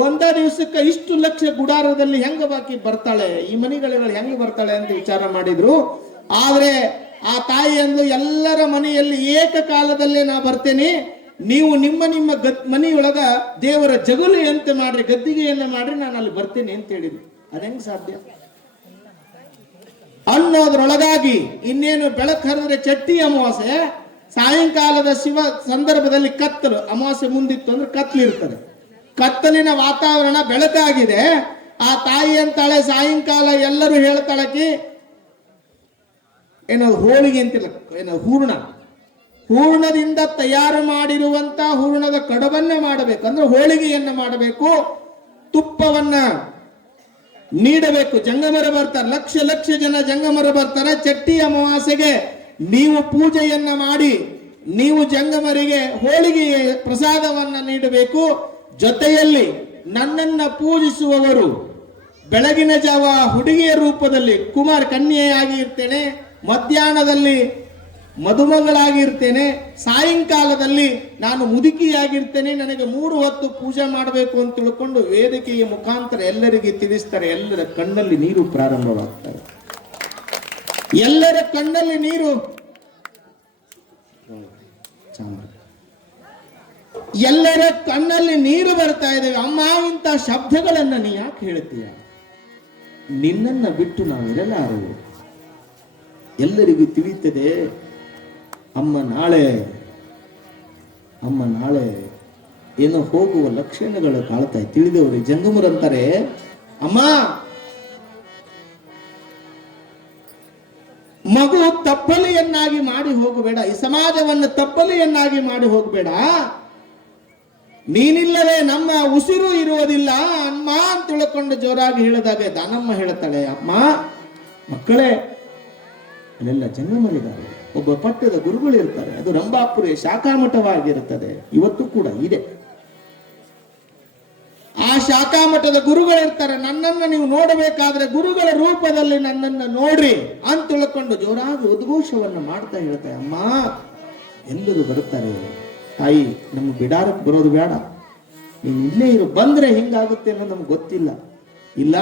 ಒಂದೇ ದಿವಸಕ್ಕೆ ಇಷ್ಟು ಲಕ್ಷ ಗುಡಾರದಲ್ಲಿ ಹೆಂಗ ಬಾಕಿ ಬರ್ತಾಳೆ, ಈ ಮನೆಗಳಲ್ಲಿ ಹೆಂಗ ಬರ್ತಾಳೆ ಅಂತ ವಿಚಾರ ಮಾಡಿದ್ರು. ಆದ್ರೆ ಆ ತಾಯಿ ಅಂದ್ಲು, ಎಲ್ಲರ ಮನೆಯಲ್ಲಿ ಏಕಕಾಲದಲ್ಲೇ ನಾ ಬರ್ತೇನೆ, ನೀವು ನಿಮ್ಮ ನಿಮ್ಮ ಮನೆಯೊಳಗ ದೇವರ ಜಗುಲಿಯಂತೆ ಮಾಡ್ರಿ, ಗದ್ದಿಗೆಯನ್ನ ಮಾಡ್ರಿ, ನಾನು ಅಲ್ಲಿ ಬರ್ತೇನೆ ಅಂತ ಹೇಳಿದ್ರು. ಅದೆಂಗ್ ಸಾಧ್ಯ ಅನ್ನೋದ್ರೊಳಗಾಗಿ ಇನ್ನೇನು ಬೆಳಕು ಹರಿದ್ರೆ ಚಟ್ಟಿ ಅಮಾವಾಸ್ಯೆ, ಸಾಯಂಕಾಲದ ಶಿವ ಸಂದರ್ಭದಲ್ಲಿ ಕತ್ತಲು, ಅಮಾವಾಸ್ಯೆ ಮುಂದಿತ್ತು ಅಂದ್ರೆ ಕತ್ತಲು ಇರ್ತದೆ. ಕತ್ತಲಿನ ವಾತಾವರಣ ಬೆಳಕಾಗಿದೆ. ಆ ತಾಯಿ ಅಂತಾಳೆ, ಸಾಯಂಕಾಲ ಎಲ್ಲರೂ ಹೇಳ್ತಾಳಕಿ ಏನೋ ಹೋಳಿಗೆ ಅಂತಿಲ್ಲ, ಏನೋ ಹೂರ್ಣದಿಂದ ತಯಾರು ಮಾಡಿರುವಂತ ಹೂರ್ಣದ ಕಡವನ್ನ ಮಾಡಬೇಕು, ಅಂದ್ರೆ ಹೋಳಿಗೆಯನ್ನ ಮಾಡಬೇಕು, ತುಪ್ಪವನ್ನ ನೀಡಬೇಕು. ಜಂಗಮರ ಬರ್ತಾರೆ, ಲಕ್ಷ ಜನ ಜಂಗಮರ ಬರ್ತಾರೆ. ಚಟ್ಟಿ ಅಮಾವಾಸ್ಯೆಗೆ ನೀವು ಪೂಜೆಯನ್ನ ಮಾಡಿ ನೀವು ಜಂಗಮರಿಗೆ ಹೋಳಿಗೆ ಪ್ರಸಾದವನ್ನ ನೀಡಬೇಕು. ಜೊತೆಯಲ್ಲಿ ನನ್ನನ್ನ ಪೂಜಿಸುವವರು ಬೆಳಗಿನ ಜಾವ ಹುಡುಗಿಯ ರೂಪದಲ್ಲಿ ಕುಮಾರ ಕನ್ಯೆಯಾಗಿ ಇರ್ತೇನೆ, ಮಧ್ಯಾಹ್ನದಲ್ಲಿ ಮದುಮಗಳಾಗಿರ್ತೇನೆ, ಸಾಯಂಕಾಲದಲ್ಲಿ ನಾನು ಮುದುಕಿಯಾಗಿರ್ತೇನೆ, ನನಗೆ 3 ಹೊತ್ತು ಪೂಜೆ ಮಾಡಬೇಕು ಅಂತ ತಿಳ್ಕೊಂಡು ವೇದಿಕೆಯ ಮುಖಾಂತರ ಎಲ್ಲರಿಗೆ ತಿಳಿಸ್ತಾರೆ. ಎಲ್ಲರ ಕಣ್ಣಲ್ಲಿ ನೀರು ಪ್ರಾರಂಭವಾಗ್ತದೆ. ಎಲ್ಲರ ಕಣ್ಣಲ್ಲಿ ನೀರು, ಎಲ್ಲರ ಕಣ್ಣಲ್ಲಿ ನೀರು ಬರ್ತಾ ಇದ್ದೇವೆ. ಅಮ್ಮ, ಇಂಥ ಶಬ್ದಗಳನ್ನ ನೀ ಯಾಕೆ ಹೇಳ್ತೀಯ? ನಿನ್ನನ್ನ ಬಿಟ್ಟು ನಾವಿರಲಾರು. ಎಲ್ಲರಿಗೂ ತಿಳಿಯುತ್ತದೆ ಅಮ್ಮ ನಾಳೆ ಏನೋ ಹೋಗುವ ಲಕ್ಷಣಗಳು ಕಾಣ್ತಾ ತಿಳಿದವರು. ಜಂಗಮರಂತಾರೆ, ಅಮ್ಮ ಮಗು ತಪ್ಪಲೆಯನ್ನಾಗಿ ಮಾಡಿ ಹೋಗಬೇಡ, ಈ ಸಮಾಜವನ್ನು ತಪ್ಪಲೆಯನ್ನಾಗಿ ಮಾಡಿ ಹೋಗಬೇಡ, ನೀನಿಲ್ಲದೆ ನಮ್ಮ ಉಸಿರು ಇರುವುದಿಲ್ಲ ಅಮ್ಮ ಅಂತ ತಿಳ್ಕೊಂಡು ಜೋರಾಗಿ ಹೇಳಿದಾಗ ದಾನಮ್ಮ ಹೇಳ್ತಾಳೆ, ಅಮ್ಮ ಮಕ್ಕಳೇ ಅಲ್ಲೆಲ್ಲ ಜಂಗಮರಿದ್ದಾರೆ, ಒಬ್ಬ ಪಟ್ಟದ ಗುರುಗಳು ಇರ್ತಾರೆ, ಅದು ರಂಭಾಪುರಿ ಶಾಖಾಮಠವಾಗಿರುತ್ತದೆ, ಇವತ್ತು ಕೂಡ ಇದೆ. ಆ ಶಾಖಾಮಠದ ಗುರುಗಳಿರ್ತಾರೆ, ನನ್ನನ್ನು ನೀವು ನೋಡಬೇಕಾದ್ರೆ ಗುರುಗಳ ರೂಪದಲ್ಲಿ ನನ್ನನ್ನು ನೋಡ್ರಿ ಅಂತ ತಿಳ್ಕೊಂಡು ಜೋರಾಗಿ ಉದ್ಘೋಷವನ್ನು ಮಾಡ್ತಾ ಹೇಳ್ತಾರೆ. ಅಮ್ಮ ಎಲ್ಲರೂ ಬರ್ತಾರೆ, ತಾಯಿ ನಮ್ಮ ಬಿಡಾರಕ್ಕೆ ಬರೋದು ಬೇಡ, ನೀನು ಇಲ್ಲೇ ಇರು, ಬಂದ್ರೆ ಹಿಂಗಾಗುತ್ತೆ ಅನ್ನೋದು ನಮ್ಗೆ ಗೊತ್ತಿಲ್ಲ, ಇಲ್ಲ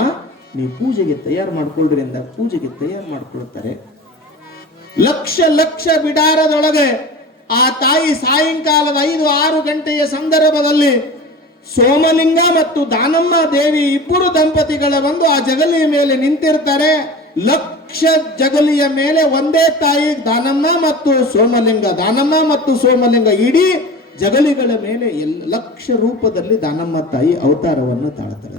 ನೀವು ಪೂಜೆಗೆ ತಯಾರು ಮಾಡ್ಕೊಳ್ರಿ ಅಂದ ಪೂಜೆಗೆ ತಯಾರು ಮಾಡ್ಕೊಳ್ತಾರೆ. ಲಕ್ಷ ಬಿಡಾರದೊಳಗೆ ಆ ತಾಯಿ ಸಾಯಂಕಾಲದ 5-6 ಗಂಟೆಯ ಸಂದರ್ಭದಲ್ಲಿ ಸೋಮಲಿಂಗ ಮತ್ತು ದಾನಮ್ಮ ದೇವಿ ಇಬ್ಬರು ದಂಪತಿಗಳ ಬಂದು ಆ ಜಗಲಿಯ ಮೇಲೆ ನಿಂತಿರ್ತಾರೆ. ಲಕ್ಷ ಜಗಲಿಯ ಮೇಲೆ ಒಂದೇ ತಾಯಿ ದಾನಮ್ಮ ಮತ್ತು ಸೋಮಲಿಂಗ, ಇಡೀ ಜಗಲಿಗಳ ಮೇಲೆ ಲಕ್ಷ ರೂಪದಲ್ಲಿ ದಾನಮ್ಮ ತಾಯಿ ಅವತಾರವನ್ನು ತಾಳ್ತಾರೆ.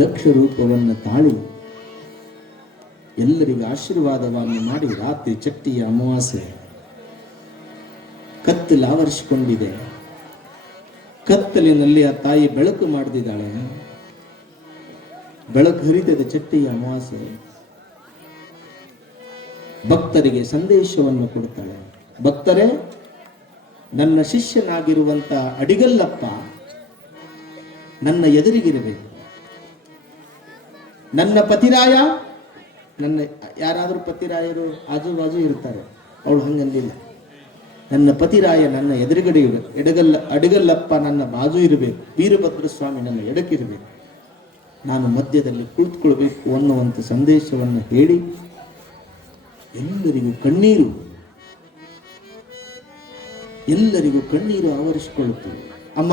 ಲಕ್ಷ ರೂಪವನ್ನು ತಾಳಿ ಎಲ್ಲರಿಗೂ ಆಶೀರ್ವಾದವನ್ನು ಮಾಡಿ ರಾತ್ರಿ ಚಟ್ಟಿಯ ಅಮಾವಾಸ್ಯೆ ಕತ್ತಲು ಆವರಿಸಿಕೊಂಡಿದೆ. ಕತ್ತಲಿನಲ್ಲಿ ಆ ತಾಯಿ ಬೆಳಕು ಮಾಡಿದ್ದಾಳೆ. ಬೆಳಕು ಹರಿತದೆ ಚಟ್ಟಿಯ ಅಮಾವಾಸ್ಯೆ. ಭಕ್ತರಿಗೆ ಸಂದೇಶವನ್ನು ಕೊಡ್ತಾಳೆ. ಭಕ್ತರೇ, ನನ್ನ ಶಿಷ್ಯನಾಗಿರುವಂತ ಅಡಿಗಲ್ಲಪ್ಪ ನನ್ನ ಎದುರಿಗಿರಬೇಕು. ನನ್ನ ಪತಿರಾಯ, ನನ್ನ ಯಾರಾದರೂ ಪತಿರಾಯರು ಆಜು ಬಾಜು ಇರ್ತಾರೆ, ಅವಳು ಹಂಗಂದಿಲ್ಲ. ನನ್ನ ಪತಿರಾಯ ನನ್ನ ಎದುರುಗಡೆ ಅಡಿಗಲ್ಲಪ್ಪ ನನ್ನ ಬಾಜು ಇರಬೇಕು, ವೀರಭದ್ರ ಸ್ವಾಮಿ ನನ್ನ ಎಡಕ್ಕಿರಬೇಕು, ನಾನು ಮಧ್ಯದಲ್ಲಿ ಕುಳಿತುಕೊಳ್ಬೇಕು ಅನ್ನುವಂಥ ಸಂದೇಶವನ್ನು ಹೇಳಿ ಎಲ್ಲರಿಗೂ ಕಣ್ಣೀರು ಆವರಿಸಿಕೊಳ್ಳುತ್ತದೆ. ಅಮ್ಮ,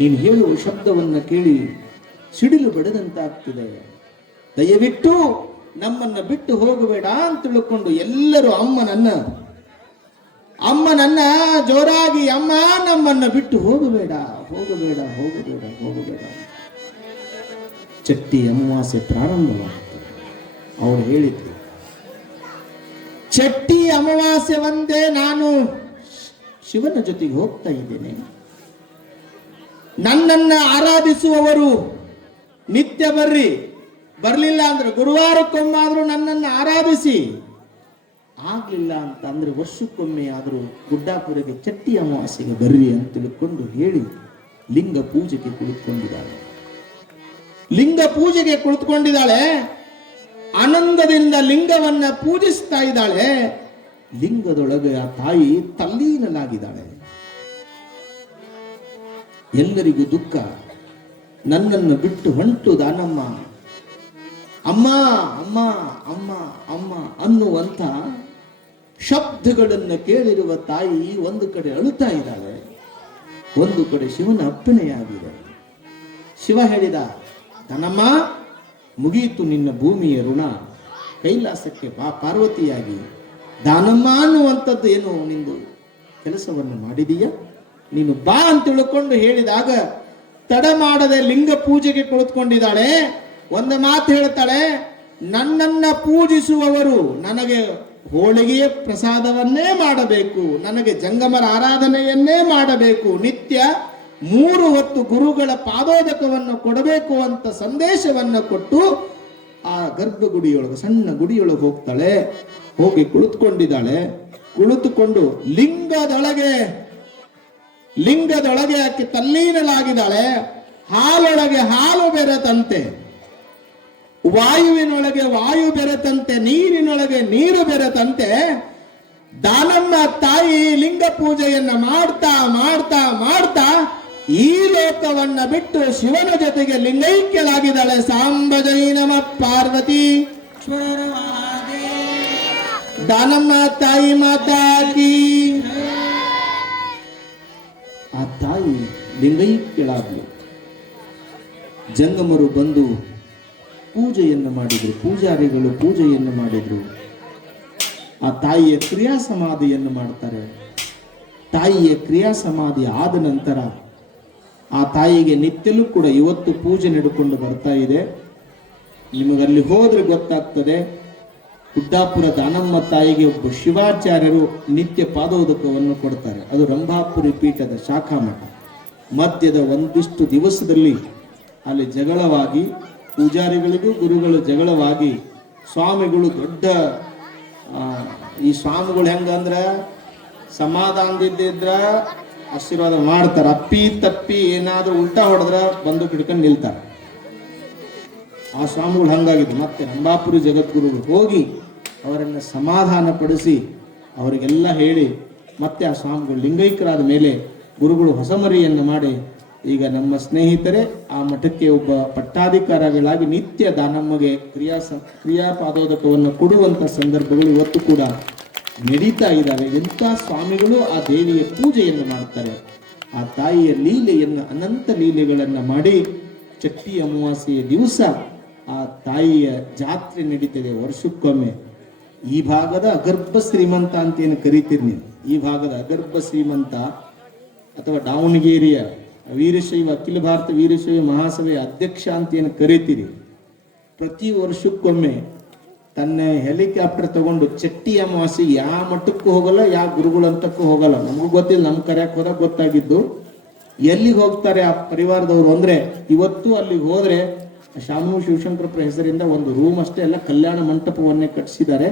ನೀನು ಹೇಳುವ ಶಬ್ದವನ್ನು ಕೇಳಿ ಸಿಡಿಲು ಬಡದಂತಾಗ್ತದೆ, ದಯವಿಟ್ಟು ನಮ್ಮನ್ನ ಬಿಟ್ಟು ಹೋಗಬೇಡ ಅಂತ ತಿಳ್ಕೊಂಡು ಎಲ್ಲರೂ ಅಮ್ಮನನ್ನ ಜೋರಾಗಿ, ಅಮ್ಮ ನಮ್ಮನ್ನ ಬಿಟ್ಟು ಹೋಗಬೇಡ. ಚಟ್ಟಿ ಅಮಾವಾಸ್ಯೆ ಪ್ರಾರಂಭವಾಗ್ತದೆ. ಅವಳು ಹೇಳಿದ್ರು, ಚಟ್ಟಿ ಅಮಾವಾಸ್ಯೆ ಒಂದೇ ನಾನು ಶಿವನ ಜೊತೆಗೆ ಹೋಗ್ತಾ ಇದ್ದೇನೆ. ನನ್ನನ್ನು ಆರಾಧಿಸುವವರು ನಿತ್ಯ ಬರ್ರಿ, ಬರಲಿಲ್ಲ ಅಂದ್ರೆ ಗುರುವಾರಕ್ಕೊಮ್ಮಾದ್ರೂ ನನ್ನನ್ನು ಆರಾಧಿಸಿ, ಆಗ್ಲಿಲ್ಲ ಅಂತ ಅಂದ್ರೆ ವರ್ಷಕ್ಕೊಮ್ಮೆ ಆದರೂ ಗುಡ್ಡಾಪುರಿಗೆ ಚಟ್ಟಿ ಅಮಾವಾಸ್ಯೆಗೆ ಬರ್ರಿ ಅಂತ ತಿಳ್ಕೊಂಡು ಹೇಳಿ ಲಿಂಗ ಪೂಜೆಗೆ ಕುಳಿತುಕೊಂಡಿದ್ದಾಳೆ. ಲಿಂಗ ಪೂಜೆಗೆ ಕುಳಿತುಕೊಂಡಿದ್ದಾಳೆ. ಆನಂದದಿಂದ ಲಿಂಗವನ್ನ ಪೂಜಿಸ್ತಾ ಇದ್ದಾಳೆ. ಲಿಂಗದೊಳಗೆ ಆ ತಾಯಿ ತಲ್ಲೀನಲಾಗಿದ್ದಾಳೆ. ಎಲ್ಲರಿಗೂ ದುಃಖ. ನನ್ನನ್ನು ಬಿಟ್ಟು ಹೊಂಟು ದಾನಮ್ಮ, ಅಮ್ಮ ಅಮ್ಮ ಅಮ್ಮ ಅಮ್ಮ ಅನ್ನುವಂಥ ಶಬ್ದಗಳನ್ನು ಕೇಳಿರುವ ತಾಯಿ ಒಂದು ಕಡೆ ಅಳುತ್ತಾ ಇದ್ದಾಳೆ, ಒಂದು ಕಡೆ ಶಿವನ ಅಪ್ಪಣೆಯಾಗಿದೆ. ಶಿವ ಹೇಳಿದ, ದಾನಮ್ಮ ಮುಗಿಯಿತು ನಿನ್ನ ಭೂಮಿಯ ಋಣ, ಕೈಲಾಸಕ್ಕೆ ಬಾ ಪಾರ್ವತಿಯಾಗಿ. ದಾನಮ್ಮ ಅನ್ನುವಂಥದ್ದು ಏನು ನಿಂದು ಕೆಲಸವನ್ನು ಮಾಡಿದೀಯ, ನೀನು ಬಾ ಅಂತ ತಿಳ್ಕೊಂಡು ಹೇಳಿದಾಗ ತಡ ಮಾಡದೆ ಲಿಂಗ ಪೂಜೆಗೆ ಕುಳಿತುಕೊಂಡಿದ್ದಾಳೆ. ಒಂದು ಮಾತು ಹೇಳ್ತಾಳೆ, ನನ್ನನ್ನ ಪೂಜಿಸುವವರು ನನಗೆ ಹೋಳಿಗೆಯ ಪ್ರಸಾದವನ್ನೇ ಮಾಡಬೇಕು, ನನಗೆ ಜಂಗಮರ ಆರಾಧನೆಯನ್ನೇ ಮಾಡಬೇಕು, ನಿತ್ಯ 3 ಹೊತ್ತು ಗುರುಗಳ ಪಾದೋದಕವನ್ನು ಕೊಡಬೇಕು ಅಂತ ಸಂದೇಶವನ್ನು ಕೊಟ್ಟು ಆ ಗರ್ಭಗುಡಿಯೊಳಗೆ, ಸಣ್ಣ ಗುಡಿಯೊಳಗೆ ಹೋಗ್ತಾಳೆ. ಹೋಗಿ ಕುಳಿತುಕೊಂಡಿದ್ದಾಳೆ. ಕುಳಿತುಕೊಂಡು ಲಿಂಗದೊಳಗೆ ಆಕೆ ತಲ್ಲೀನಲಾಗಿದ್ದಾಳೆ. ಹಾಲೊಳಗೆ ಹಾಲು ಬೆರೆತಂತೆ, ವಾಯುವಿನೊಳಗೆ ವಾಯು ಬೆರೆತಂತೆ, ನೀರಿನೊಳಗೆ ನೀರು ಬೆರೆತಂತೆ ದಾನಮ್ಮ ತಾಯಿ ಲಿಂಗ ಪೂಜೆಯನ್ನ ಮಾಡ್ತಾ ಮಾಡ್ತಾ ಮಾಡ್ತಾ ಈ ಲೋಕವನ್ನ ಬಿಟ್ಟು ಶಿವನ ಜೊತೆಗೆ ಲಿಂಗೈಕ್ಯಲಾಗಿದ್ದಾಳೆ. ಸಾಂಬ ಜೈ ನಮ ಪಾರ್ವತಿ ದಾನಮ್ಮ ತಾಯಿ ಮಾತಾ ಕೀ. ಆ ತಾಯಿ ಲಿಂಗೈಕ್ಯಳಾದ್ಲು. ಜಂಗಮರು ಬಂದು ಪೂಜೆಯನ್ನು ಮಾಡಿದ್ರು, ಪೂಜಾರಿಗಳು ಪೂಜೆಯನ್ನು ಮಾಡಿದ್ರು. ಆ ತಾಯಿಯ ಕ್ರಿಯಾ ಸಮಾಧಿಯನ್ನು ಮಾಡ್ತಾರೆ. ತಾಯಿಯ ಕ್ರಿಯಾ ಸಮಾಧಿ ಆದ ನಂತರ ಆ ತಾಯಿಗೆ ನಿತ್ಯಲೂ ಕೂಡ ಇವತ್ತು ಪೂಜೆ ನಡ್ಕೊಂಡು ಬರ್ತಾ ಇದೆ. ನಿಮಗಲ್ಲಿ ಹೋದ್ರೆ ಗೊತ್ತಾಗ್ತದೆ. ಗುಡ್ಡಾಪುರ ದಾನಮ್ಮ ತಾಯಿಗೆ ಒಬ್ಬ ಶಿವಾಚಾರ್ಯರು ನಿತ್ಯ ಪಾದೋದಕವನ್ನು ಕೊಡ್ತಾರೆ. ಅದು ರಂಭಾಪುರಿ ಪೀಠದ ಶಾಖಾ ಮಠ. ಮಧ್ಯದ ಒಂದಿಷ್ಟು ದಿವಸದಲ್ಲಿ ಅಲ್ಲಿ ಜಗಳವಾಗಿ, ಪೂಜಾರಿಗಳಿಗೂ ಗುರುಗಳು ಜಗಳವಾಗಿ, ಸ್ವಾಮಿಗಳು ದೊಡ್ಡ ಈ ಸ್ವಾಮಿಗಳು ಹೆಂಗಂದ್ರ ಸಮಾಧಾನದಿದ್ರ ಆಶೀರ್ವಾದ ಮಾಡ್ತಾರ, ಅಪ್ಪಿ ತಪ್ಪಿ ಏನಾದ್ರೂ ಉಲ್ಟಾ ಹೊಡೆದ್ರ ಬಂದು ಹಿಡ್ಕೊಂಡು ನಿಲ್ತಾರೆ. ಆ ಸ್ವಾಮಿಗಳು ಹಂಗಾಗಿದ್ದು. ಮತ್ತೆ ರಂಭಾಪುರಿ ಜಗದ್ಗುರುಗಳು ಹೋಗಿ ಅವರನ್ನು ಸಮಾಧಾನ ಪಡಿಸಿ ಅವರಿಗೆಲ್ಲ ಹೇಳಿ ಮತ್ತೆ ಆ ಸ್ವಾಮಿಗಳು ಲಿಂಗೈಕ್ಯರಾದ ಮೇಲೆ ಗುರುಗಳು ಹೊಸಮರಿಯನ್ನು ಮಾಡಿ ಈಗ ನಮ್ಮ ಸ್ನೇಹಿತರೇ ಆ ಮಠಕ್ಕೆ ಒಬ್ಬ ಪಟ್ಟಾಧಿಕಾರಿಗಳಾಗಿ ನಿತ್ಯ ದಾನಮ್ಮಗೆ ಕ್ರಿಯಾಪಾದೋದಕವನ್ನು ಕೊಡುವಂಥ ಸಂದರ್ಭಗಳು ಇವತ್ತು ಕೂಡ ನಡೀತಾ ಇದ್ದಾವೆ. ಎಂಥ ಸ್ವಾಮಿಗಳು ಆ ದೇವಿಯ ಪೂಜೆಯನ್ನು ಮಾಡ್ತಾರೆ. ಆ ತಾಯಿಯ ಲೀಲೆಯನ್ನು, ಅನಂತ ಲೀಲೆಗಳನ್ನು ಮಾಡಿ ಚಟ್ಟಿ ಅಮಾವಾಸ್ಯೆಯ ದಿವಸ ಆ ತಾಯಿಯ ಜಾತ್ರೆ ನಡೀತದೆ ವರ್ಷಕ್ಕೊಮ್ಮೆ. ಈ ಭಾಗದ ಅಗರ್ಭ ಶ್ರೀಮಂತ ಅಂತ ಏನು ಕರಿತೀರಿ ನೀವು, ಈ ಭಾಗದ ಅಗರ್ಭ ಶ್ರೀಮಂತ ಅಥವಾ ದಾವಣಗೆರೆಯ ವೀರಶೈವ ಅಖಿಲ ಭಾರತ ವೀರಶೈವ ಮಹಾಸಭೆಯ ಅಧ್ಯಕ್ಷ ಅಂತ ಏನು ಕರಿತೀರಿ, ಪ್ರತಿ ವರ್ಷಕ್ಕೊಮ್ಮೆ ತನ್ನ ಹೆಲಿಕಾಪ್ಟರ್ ತಗೊಂಡು ಚಟ್ಟಿ ಅಮಾವಾಸ್ಯೆ ಯಾವ ಮಠಕ್ಕೂ ಹೋಗಲ್ಲ, ಯಾವ ಗುರುಗಳಂತಕ್ಕೂ ಹೋಗಲ್ಲ. ನಮಗೂ ಗೊತ್ತಿಲ್ಲ, ನಮ್ಮ ಕರೆಯಕ್ಕೆ ಹೋದಾಗ ಗೊತ್ತಾಗಿದ್ದು. ಎಲ್ಲಿಗೆ ಹೋಗ್ತಾರೆ ಆ ಪರಿವಾರದವರು ಅಂದ್ರೆ, ಇವತ್ತು ಅಲ್ಲಿಗೆ ಹೋದ್ರೆ ಶಾಮನೂರು ಶಿವಶಂಕರಪ್ಪರ ಹೆಸರಿಂದ ಒಂದು ರೂಮ್ ಅಷ್ಟೇ ಅಲ್ಲ, ಕಲ್ಯಾಣ ಮಂಟಪವನ್ನೇ ಕಟ್ಟಿಸಿದ್ದಾರೆ.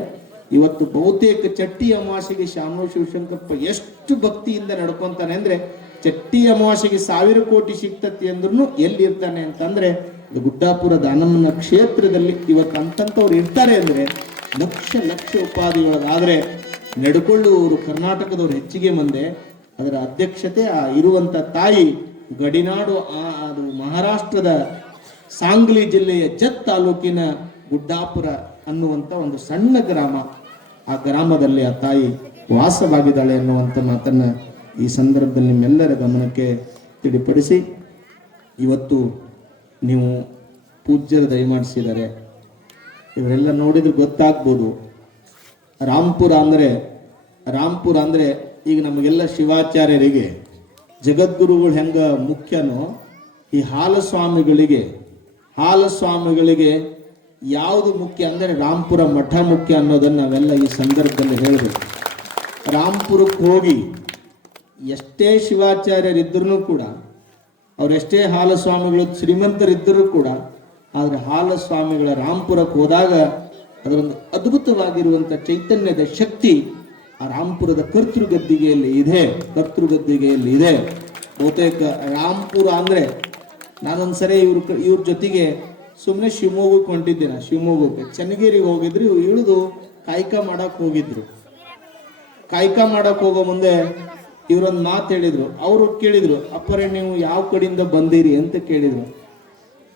ಇವತ್ತು ಬಹುತೇಕ ಚಟ್ಟಿ ಅಮಾವಾಸ್ಯೆಗೆ ಶಾಮನೂರು ಶಿವಶಂಕರಪ್ಪ ಎಷ್ಟು ಭಕ್ತಿಯಿಂದ ನಡ್ಕೊಂತಾನೆ ಅಂದ್ರೆ, ಚಟ್ಟಿ ಅಮಾವಾಸ್ಯೆಗೆ 1000 ಕೋಟಿ ಸಿಗ್ತತಿ ಅಂದ್ರೂ ಎಲ್ಲಿ ಇರ್ತಾನೆ ಅಂತಂದ್ರೆ ಅದು ಗುಡ್ಡಾಪುರ ದಾನಮ್ಮನ ಕ್ಷೇತ್ರದಲ್ಲಿ. ಇವತ್ತು ಅಂತಂತವ್ರು ಇರ್ತಾರೆ ಅಂದ್ರೆ ಲಕ್ಷ ಲಕ್ಷ ಉಪಾಧಿಗಳಾದ್ರೆ ನಡ್ಕೊಳ್ಳುವವರು ಕರ್ನಾಟಕದವ್ರು ಹೆಚ್ಚಿಗೆ ಮಂದೆ. ಅದರ ಅಧ್ಯಕ್ಷತೆ ಆ ಇರುವಂತ ತಾಯಿ ಗಡಿನಾಡು, ಅದು ಮಹಾರಾಷ್ಟ್ರದ ಸಾಂಗ್ಲಿ ಜಿಲ್ಲೆಯ ಜತ್ ತಾಲೂಕಿನ ಗುಡ್ಡಾಪುರ ಅನ್ನುವಂಥ ಒಂದು ಸಣ್ಣ ಗ್ರಾಮ. ಆ ಗ್ರಾಮದಲ್ಲಿ ಆ ತಾಯಿ ವಾಸವಾಗಿದ್ದಾಳೆ ಅನ್ನುವಂಥ ಮಾತನ್ನ ಈ ಸಂದರ್ಭದಲ್ಲಿ ನಿಮ್ಮೆಲ್ಲರ ಗಮನಕ್ಕೆ ತಿಳಿಪಡಿಸಿ, ಇವತ್ತು ನೀವು ಪೂಜ್ಯರು ದಯಮಾಡಿಸಿದ್ದಾರೆ. ಇವರೆಲ್ಲ ನೋಡಿದ್ರೆ ಗೊತ್ತಾಗ್ಬೋದು. ರಾಂಪುರ ಅಂದ್ರೆ ಈಗ ನಮಗೆಲ್ಲ ಶಿವಾಚಾರ್ಯರಿಗೆ ಜಗದ್ಗುರುಗಳು ಹೆಂಗ ಮುಖ್ಯನೋ, ಈ ಹಾಲಸ್ವಾಮಿಗಳಿಗೆ ಯಾವುದು ಮುಖ್ಯ ಅಂದರೆ ರಾಂಪುರ ಮಠ ಮುಖ್ಯ ಅನ್ನೋದನ್ನು ನಾವೆಲ್ಲ ಈ ಸಂದರ್ಭದಲ್ಲಿ ಹೇಳಬೇಕು. ರಾಂಪುರಕ್ಕೆ ಹೋಗಿ ಎಷ್ಟೇ ಶಿವಾಚಾರ್ಯರಿದ್ದರೂ ಕೂಡ, ಅವರೆಷ್ಟೇ ಹಾಲಸ್ವಾಮಿಗಳು ಶ್ರೀಮಂತರಿದ್ದರೂ ಕೂಡ, ಆದರೆ ಹಾಲಸ್ವಾಮಿಗಳ ರಾಂಪುರಕ್ಕೆ ಹೋದಾಗ ಅದರೊಂದು ಅದ್ಭುತವಾಗಿರುವಂಥ ಚೈತನ್ಯದ ಶಕ್ತಿ ಆ ರಾಂಪುರದ ಕರ್ತೃಗದ್ದಿಗೆಯಲ್ಲಿ ಇದೆ. ಬಹುತೇಕ ರಾಂಪುರ ಅಂದರೆ ನಾನೊಂದ್ಸರಿ ಇವ್ರ ಜೊತೆಗೆ ಸುಮ್ಮನೆ ಶಿವಮೊಗ್ಗಕ್ಕೆ ಹೊಂಟಿದ್ದೆ. ಶಿವಮೊಗ್ಗಕ್ಕೆ ಚನ್ನಗಿರಿಗೆ ಹೋಗಿದ್ರು, ಇಳಿದು ಕಾಯ್ಕ ಮಾಡಕ್ಕೆ ಹೋಗಿದ್ರು. ಕಾಯ್ಕ ಮಾಡಕ್ಕೆ ಹೋಗೋ ಮುಂದೆ ಇವರೊಂದು ಮಾತು ಹೇಳಿದ್ರು. ಅವರು ಕೇಳಿದ್ರು, ಅಪ್ಪರೇ ನೀವು ಯಾವ ಕಡೆಯಿಂದ ಬಂದಿರಿ ಅಂತ ಕೇಳಿದ್ರು.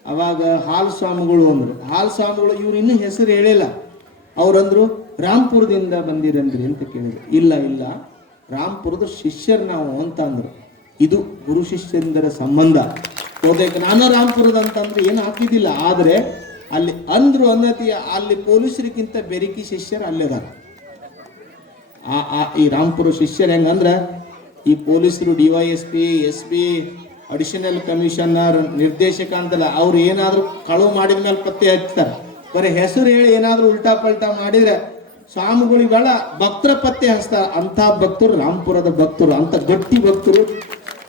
ಅವಾಗ ಹಾಲು ಸ್ವಾಮಿಗಳು ಅಂದ್ರು. ಹಾಲು ಸ್ವಾಮಿಗಳು ಇವ್ರು ಇನ್ನೂ ಹೆಸರು ಹೇಳಿಲ್ಲ. ಅವ್ರಂದ್ರು, ರಾಂಪುರದಿಂದ ಬಂದಿರಂದ್ರಿ ಅಂತ ಕೇಳಿದ್ರು. ಇಲ್ಲ, ರಾಂಪುರದ ಶಿಷ್ಯರು ನಾವು ಅಂತ ಅಂದ್ರು. ಇದು ಗುರು ಶಿಷ್ಯಂದರ ಸಂಬಂಧ. ಹೋದಕ್ಕೆ ನಾನು ರಾಂಪುರದ ಅಂತಂದ್ರೆ ಏನು ಹಾಕಿದ್ದಿಲ್ಲ, ಆದರೆ ಅಲ್ಲಿ ಅಂದ್ರು ಅನ್ನತಿ ಅಲ್ಲಿ ಪೊಲೀಸರಿಗಿಂತ ಬೆರಿಕಿ ಶಿಷ್ಯರು ಅಲ್ಲಿದಾರ. ಈ ರಾಂಪುರ ಶಿಷ್ಯರು ಹೆಂಗಂದ್ರೆ, ಈ ಪೊಲೀಸರು DYSP, SP, ಅಡಿಷನಲ್ ಕಮಿಷನರ್, ನಿರ್ದೇಶಕ ಅಂತಲ್ಲ, ಅವ್ರು ಏನಾದ್ರು ಕಳು ಮಾಡಿದ ಮೇಲೆ ಪತ್ತೆ ಹಚ್ತಾರೆ. ಬರೀ ಹೆಸರು ಹೇಳಿ ಏನಾದ್ರು ಉಲ್ಟಾ ಪಲ್ಟಾ ಮಾಡಿದ್ರೆ ಸ್ವಾಮಿಗಳಿಗೆಲ್ಲ ಭಕ್ತರ ಪತ್ತೆ ಹಚ್ತಾರೆ. ಅಂಥ ಭಕ್ತರು ರಾಂಪುರದ ಭಕ್ತರು, ಅಂಥ ಗಟ್ಟಿ ಭಕ್ತರು,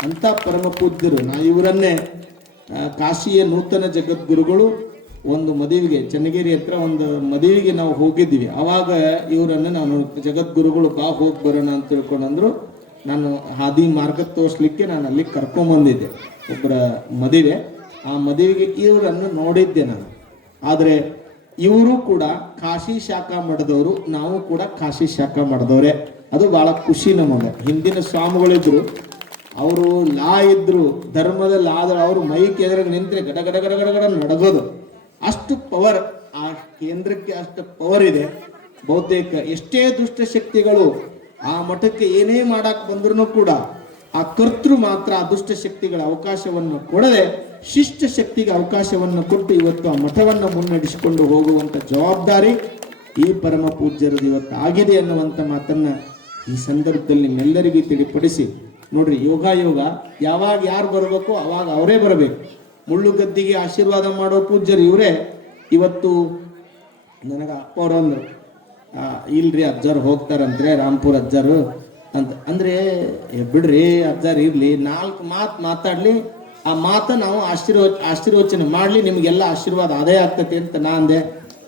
ಅಂಥ ಪರಮ ಪೂಜ್ಯರು. ಇವರನ್ನೇ ಕಾಶಿಯ ನೂತನ ಜಗದ್ಗುರುಗಳು ಒಂದು ಮದುವೆಗೆ, ಚನ್ನಗಿರಿ ಹತ್ರ ಒಂದು ಮದುವೆಗೆ ನಾವು ಹೋಗಿದ್ವಿ. ಆವಾಗ ಇವರನ್ನು ನಾನು ಜಗದ್ಗುರುಗಳು ಬಾ ಹೋಗಿ ಬರೋಣ ಅಂತ ತಿಳ್ಕೊಂಡ್ರು. ನಾನು ಹಾದಿ ಮಾರ್ಗ ತೋರಿಸ್ಲಿಕ್ಕೆ ನಾನು ಅಲ್ಲಿ ಕರ್ಕೊಂಬಂದಿದ್ದೆ ಒಬ್ಬರ ಮದುವೆ. ಆ ಮದುವೆಗೆ ಇವರನ್ನು ನೋಡಿದ್ದೆ ನಾನು. ಆದರೆ ಇವರು ಕೂಡ ಕಾಶಿ ಶಾಖಾ ಮಠದವರು, ನಾವು ಕೂಡ ಕಾಶಿ ಶಾಖಾ ಮಠದವರೇ. ಅದು ಭಾಳ ಖುಷಿ ನಮಗೆ. ಹಿಂದಿನ ಸ್ವಾಮಿಗಳಿದ್ರು, ಅವರು ಲಾ ಇದ್ರು, ಧರ್ಮದ ಲಾದ ಅವರು ಮೈಕ್ ಎದುರಿಗೆ ನಿಂತರೆ ಗಡ ಗಡ ಗಡ ಗಡ ಗಡ ನಡಗೋದು. ಅಷ್ಟು ಪವರ್ ಆ ಕೇಂದ್ರಕ್ಕೆ, ಅಷ್ಟು ಪವರ್ ಇದೆ. ಬಹುತೇಕ ಎಷ್ಟೇ ದುಷ್ಟಶಕ್ತಿಗಳು ಆ ಮಠಕ್ಕೆ ಏನೇ ಮಾಡಕ್ ಬಂದ್ರು ಕೂಡ ಆ ಕರ್ತೃ ಮಾತ್ರ ಆ ದುಷ್ಟಶಕ್ತಿಗಳ ಅವಕಾಶವನ್ನು ಕೊಡದೆ ಶಿಷ್ಟ ಶಕ್ತಿಗೆ ಅವಕಾಶವನ್ನು ಕೊಟ್ಟು ಇವತ್ತು ಆ ಮಠವನ್ನು ಮುನ್ನಡೆಸಿಕೊಂಡು ಹೋಗುವಂತ ಜವಾಬ್ದಾರಿ ಈ ಪರಮ ಪೂಜ್ಯರದು ಇವತ್ತು ಆಗಿದೆ ಅನ್ನುವಂಥ ಮಾತನ್ನ ಈ ಸಂದರ್ಭದಲ್ಲಿ ನಿಮ್ಮೆಲ್ಲರಿಗೂ ತಿಳಿಪಡಿಸಿ, ನೋಡ್ರಿ, ಯೋಗ ಯಾವಾಗ ಯಾರು ಬರಬೇಕೋ ಅವಾಗ ಅವರೇ ಬರಬೇಕು. ಮುಳ್ಳುಗದ್ದಿಗೆ ಆಶೀರ್ವಾದ ಮಾಡೋ ಪೂಜ್ಯರು ಇವರೇ. ಇವತ್ತು ನನಗೆ ಅಪ್ಪವ್ರಂದ್ರು, ಇಲ್ರಿ ಅಜ್ಜಾರು ಹೋಗ್ತಾರಂದ್ರೆ ರಾಂಪುರ ಅಜ್ಜಾರು ಅಂತ ಅಂದ್ರೆ, ಬಿಡ್ರಿ ಅಜ್ಜಾರು ಇರ್ಲಿ, 4 ಮಾತು ಮಾತಾಡ್ಲಿ, ಆ ಮಾತ ನಾವು ಆಶೀರ್ವಚನೆ ಮಾಡ್ಲಿ, ನಿಮ್ಗೆಲ್ಲ ಆಶೀರ್ವಾದ ಅದೇ ಆಗ್ತೈತಿ ಅಂತ ನಾ ಅಂದೆ.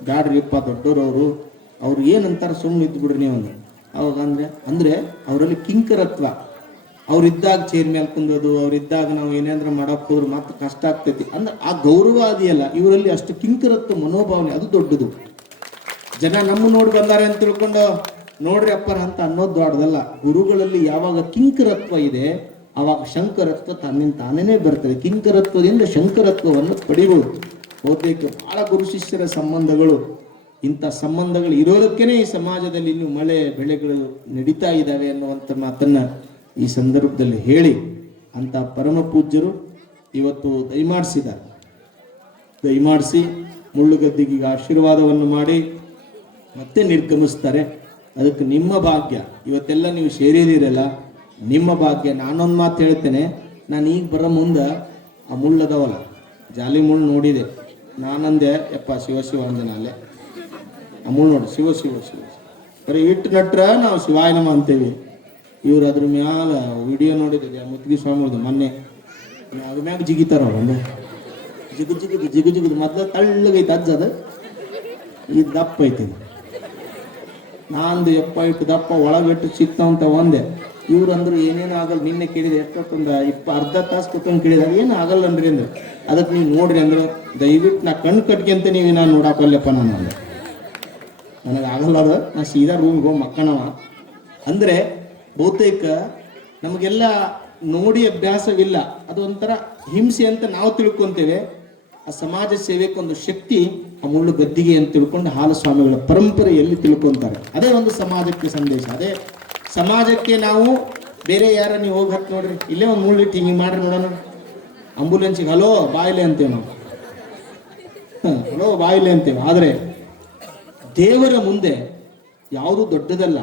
ಬ್ಯಾಡ್ರಿಪ್ಪ, ದೊಡ್ಡೋರವರು ಅವ್ರು ಏನಂತಾರ ಸುಮ್ಮನೆ ಇದ್ದು ಬಿಡ್ರಿ ನೀವು ಅವಾಗ ಅಂದ್ರೆ ಅವರಲ್ಲಿ ಕಿಂಕರತ್ವ. ಅವ್ರಿದ್ದಾಗ ಚೇರ್ ಮೇಲೆ ಕುಂದೋದು, ಅವ್ರಿದ್ದಾಗ ನಾವು ಏನೇಂದ್ರ ಮಾಡಕ್ ಹೋದ್ರು ಮತ್ತೆ ಕಷ್ಟ ಆಗ್ತೈತಿ ಅಂದ್ರೆ ಆ ಗೌರವ ಅದೆಯಲ್ಲ, ಇವರಲ್ಲಿ ಅಷ್ಟು ಕಿಂಕರತ್ವ ಮನೋಭಾವನೆ, ಅದು ದೊಡ್ಡದು. ಜನ ನಮ್ಮ ನೋಡಿ ಬಂದಾರೆ ಅಂತ ತಿಳ್ಕೊಂಡು ನೋಡ್ರಿ ಅಪ್ಪರ ಅಂತ ಅನ್ನೋದು ದೊಡ್ಡದಲ್ಲ. ಗುರುಗಳಲ್ಲಿ ಯಾವಾಗ ಕಿಂಕರತ್ವ ಇದೆ ಆವಾಗ ಶಂಕರತ್ವ ತನ್ನಿಂದ ತಾನೇ ಬರ್ತದೆ. ಕಿಂಕರತ್ವದಿಂದ ಶಂಕರತ್ವವನ್ನು ಪಡಿಬಹುದು. ಬಹುತೇಕ ಬಹಳ ಗುರು ಶಿಷ್ಯರ ಸಂಬಂಧಗಳು, ಇಂಥ ಸಂಬಂಧಗಳು ಇರೋದಕ್ಕೇನೆ ಈ ಸಮಾಜದಲ್ಲಿ ಇನ್ನು ಮಳೆ ಬೆಳೆಗಳು ನಡೀತಾ ಇದ್ದಾವೆ ಅನ್ನುವಂಥ ಮಾತನ್ನ ಈ ಸಂದರ್ಭದಲ್ಲಿ ಹೇಳಿ, ಅಂತ ಪರಮ ಪೂಜ್ಯರು ಇವತ್ತು ದಯಮಾಡಿಸಿ ಮುಳ್ಳುಗದ್ದಿಗೆ ಆಶೀರ್ವಾದವನ್ನು ಮಾಡಿ ಮತ್ತೆ ನಿರ್ಗಮಿಸ್ತಾರೆ. ಅದಕ್ಕೆ ನಿಮ್ಮ ಭಾಗ್ಯ. ಇವತ್ತೆಲ್ಲ ನೀವು ಸೇರಿದಿರಲ್ಲ, ನಿಮ್ಮ ಭಾಗ್ಯ. ನಾನೊಂದು ಮಾತು ಹೇಳ್ತೇನೆ, ನಾನು ಈಗ ಬರೋ ಮುಂದೆ ಆ ಮುಳ್ಳದವಲ್ಲ, ಜಾಲಿ ಮುಳ್ಳು ನೋಡಿದೆ. ನಾನಂದೆ, ಯಪ್ಪ ಶಿವ ಅಂದನಾಲೆ ಆ ಮುಳ್ಳು ನೋಡಿ, ಶಿವ ಬರೀ ಇಟ್ಟು ನಟ್ರ ನಾವು ಶಿವಾಯ ನಮ ಅಂತೇವಿ. ಇವ್ರು ಅದ್ರ ಮ್ಯಾಲ ವಿಡಿಯೋ ನೋಡಿದ್ರೆ ಮುತ್ತಿಗೆ ಸ್ವಾಮಿದು ಮೊನ್ನೆ ಅದ್ರ ಮ್ಯಾಗ ಜಿಗಿತಾರ ಅವ್ರು. ಅಂದ್ರೆ ಜಿಗುದು ಮೊದ್ಲು ತಳ್ಳಗೈತೆ ಅಜ್ಜದ, ಈ ದಪ್ಪ ಐತಿ. ನಾಂದು ಯಪ್ಪ ಇಟ್ಟು ದಪ್ಪ ಒಳಗಿಟ್ಟು ಸಿಕ್ತಾವಂತ ಒಂದೆ. ಇವ್ರು ಅಂದ್ರು ಏನೇನು ಆಗಲ್ಲ. ನಿನ್ನೆ ಕೇಳಿದೆ, ಎಷ್ಟೊತ್ತೊಂದು ಅರ್ಧ ತಾಸು ಕೂತ್ಕೊಂಡು ಕೇಳಿದಾಗ ಏನು ಆಗಲ್ಲನ್ರಿ ಅಂದ್ರೆ, ಅದಕ್ಕೆ ನೀವು ನೋಡ್ರಿ ಅಂದ್ರೆ ದಯವಿಟ್ಟು ನಾ ಕಣ್ಣು ಕಟ್ಕೊಂತ ನೀವು ನಾನು ನೋಡಾಕಲ್ಲಪ್ಪ ನಾನು ಅಂದೆ. ನನಗೆ ಆಗಲ್ಲ ಅದು, ನಾ ಸೀದಾ ರೂಮ್ಗೆ ಹೋಗಿ ಮಕ್ಕಣವ ಅಂದ್ರೆ. ಬಹುತೇಕ ನಮಗೆಲ್ಲ ನೋಡಿ ಅಭ್ಯಾಸವಿಲ್ಲ, ಅದು ಒಂಥರ ಹಿಂಸೆ ಅಂತ ನಾವು ತಿಳ್ಕೊಂತೇವೆ. ಆ ಸಮಾಜ ಸೇವೆಗೊಂದು ಶಕ್ತಿ ಆ ಮುಳ್ಳು ಗದ್ದಿಗೆ ಅಂತ ತಿಳ್ಕೊಂಡು ಹಾಲು ಸ್ವಾಮಿಗಳ ಪರಂಪರೆಯಲ್ಲಿ ತಿಳ್ಕೊಂತಾರೆ. ಅದೇ ಒಂದು ಸಮಾಜಕ್ಕೆ ಸಂದೇಶ. ಅದೇ ಸಮಾಜಕ್ಕೆ ನಾವು ಬೇರೆ ಯಾರ ನೀವು ಹೋಗಿ ಹತ್ತು ನೋಡ್ರಿ, ಇಲ್ಲೇ ಒಂದು ಮುಳ್ಳಿಟ್ಟು ಹಿಂಗೆ ಮಾಡ್ರಿ ನೋಡೋಣ, ಆಂಬುಲೆನ್ಸಿಗೆ ಹಲೋ ಬಾಯಿಲೆ ಅಂತೇವೆ ನಾವು, ಹಲೋ ಬಾಯಿಲೆ ಅಂತೇವೆ. ಆದರೆ ದೇವರ ಮುಂದೆ ಯಾವುದು ದೊಡ್ಡದಲ್ಲ.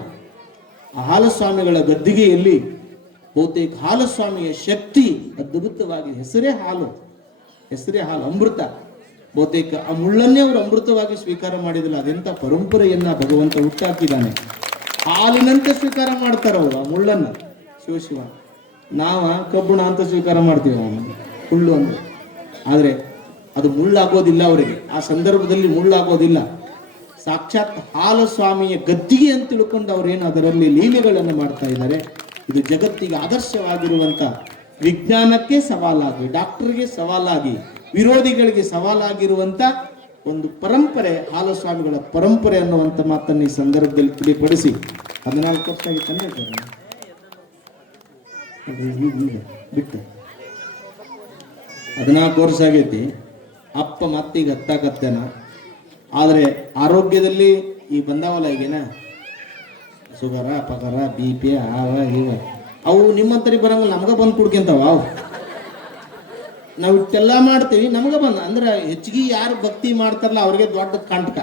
ಆ ಹಾಲಸ್ವಾಮಿಗಳ ಗದ್ದಿಗೆಯಲ್ಲಿ ಬಹುತೇಕ ಹಾಲಸ್ವಾಮಿಯ ಶಕ್ತಿ ಅದ್ಭುತವಾಗಿ, ಹೆಸರೇ ಹಾಲು, ಅಮೃತ. ಬಹುತೇಕ ಆ ಮುಳ್ಳನ್ನೇ ಅವರು ಅಮೃತವಾಗಿ ಸ್ವೀಕಾರ ಮಾಡಿದಿಲ್ಲ. ಅದೆಂಥ ಪರಂಪರೆಯನ್ನ ಭಗವಂತ ಹುಟ್ಟಾಕಿದ್ದಾನೆ. ಹಾಲಿನಂತೆ ಸ್ವೀಕಾರ ಮಾಡ್ತಾರ ಅವರು ಆ ಮುಳ್ಳನ್ನ. ಶಿವ ನಾವು ಕಬ್ಬುಣ ಅಂತ ಸ್ವೀಕಾರ ಮಾಡ್ತೀವಿ ನಾವು ಹುಳ್ಳು ಅಂದ್ರೆ. ಆದರೆ ಅದು ಮುಳ್ಳಾಗೋದಿಲ್ಲ ಅವರಿಗೆ, ಆ ಸಂದರ್ಭದಲ್ಲಿ ಮುಳ್ಳಾಗೋದಿಲ್ಲ. ಸಾಕ್ಷಾತ್ ಹಾಲಸ್ವಾಮಿಯ ಗದ್ದಿಗೆ ಅಂತ ತಿಳ್ಕೊಂಡು ಅವರೇನು ಅದರಲ್ಲಿ ಲೀಲೆಗಳನ್ನು ಮಾಡ್ತಾ ಇದ್ದಾರೆ. ಇದು ಜಗತ್ತಿಗೆ ಆದರ್ಶವಾಗಿರುವಂಥ, ವಿಜ್ಞಾನಕ್ಕೆ ಸವಾಲಾಗಿ, ಡಾಕ್ಟರ್ಗೆ ಸವಾಲಾಗಿ, ವಿರೋಧಿಗಳಿಗೆ ಸವಾಲಾಗಿರುವಂಥ ಒಂದು ಪರಂಪರೆ ಹಾಲಸ್ವಾಮಿಗಳ ಪರಂಪರೆ ಅನ್ನುವಂಥ ಮಾತನ್ನು ಈ ಸಂದರ್ಭದಲ್ಲಿ ತಿಳಿಪಡಿಸಿ 14 ವರ್ಷ ಆಗಿತ್ತಂದ್ರೆ ಬಿಟ್ಟು 14 ವರ್ಷ ಆಗೈತಿ. ಅಪ್ಪ ಮತ್ತೀಗ ಹತ್ತಾಕತ್ತೇನ. ಆದರೆ ಆರೋಗ್ಯದಲ್ಲಿ ಈ ಬಂದಾವಲ್ಲ ಈಗೇನ ಶುಗರ ಪಗರ ಬಿ ಪಿ ಆವ ಇವ ಅವು ನಿಮ್ಮಂತರಿಗೆ ಬರಂಗಿಲ್ಲ, ನಮ್ಗೆ ಬಂದು ಕುಡ್ಕೊಂತಾವ. ಅವು ನಾವು ಇಷ್ಟೆಲ್ಲ ಮಾಡ್ತೀವಿ, ನಮ್ಗೆ ಬಂದ ಅಂದ್ರೆ ಹೆಚ್ಚಿಗೆ ಯಾರು ಭಕ್ತಿ ಮಾಡ್ತಾರಲ್ಲ ಅವ್ರಿಗೆ ದೊಡ್ಡ ಕಂಟಕ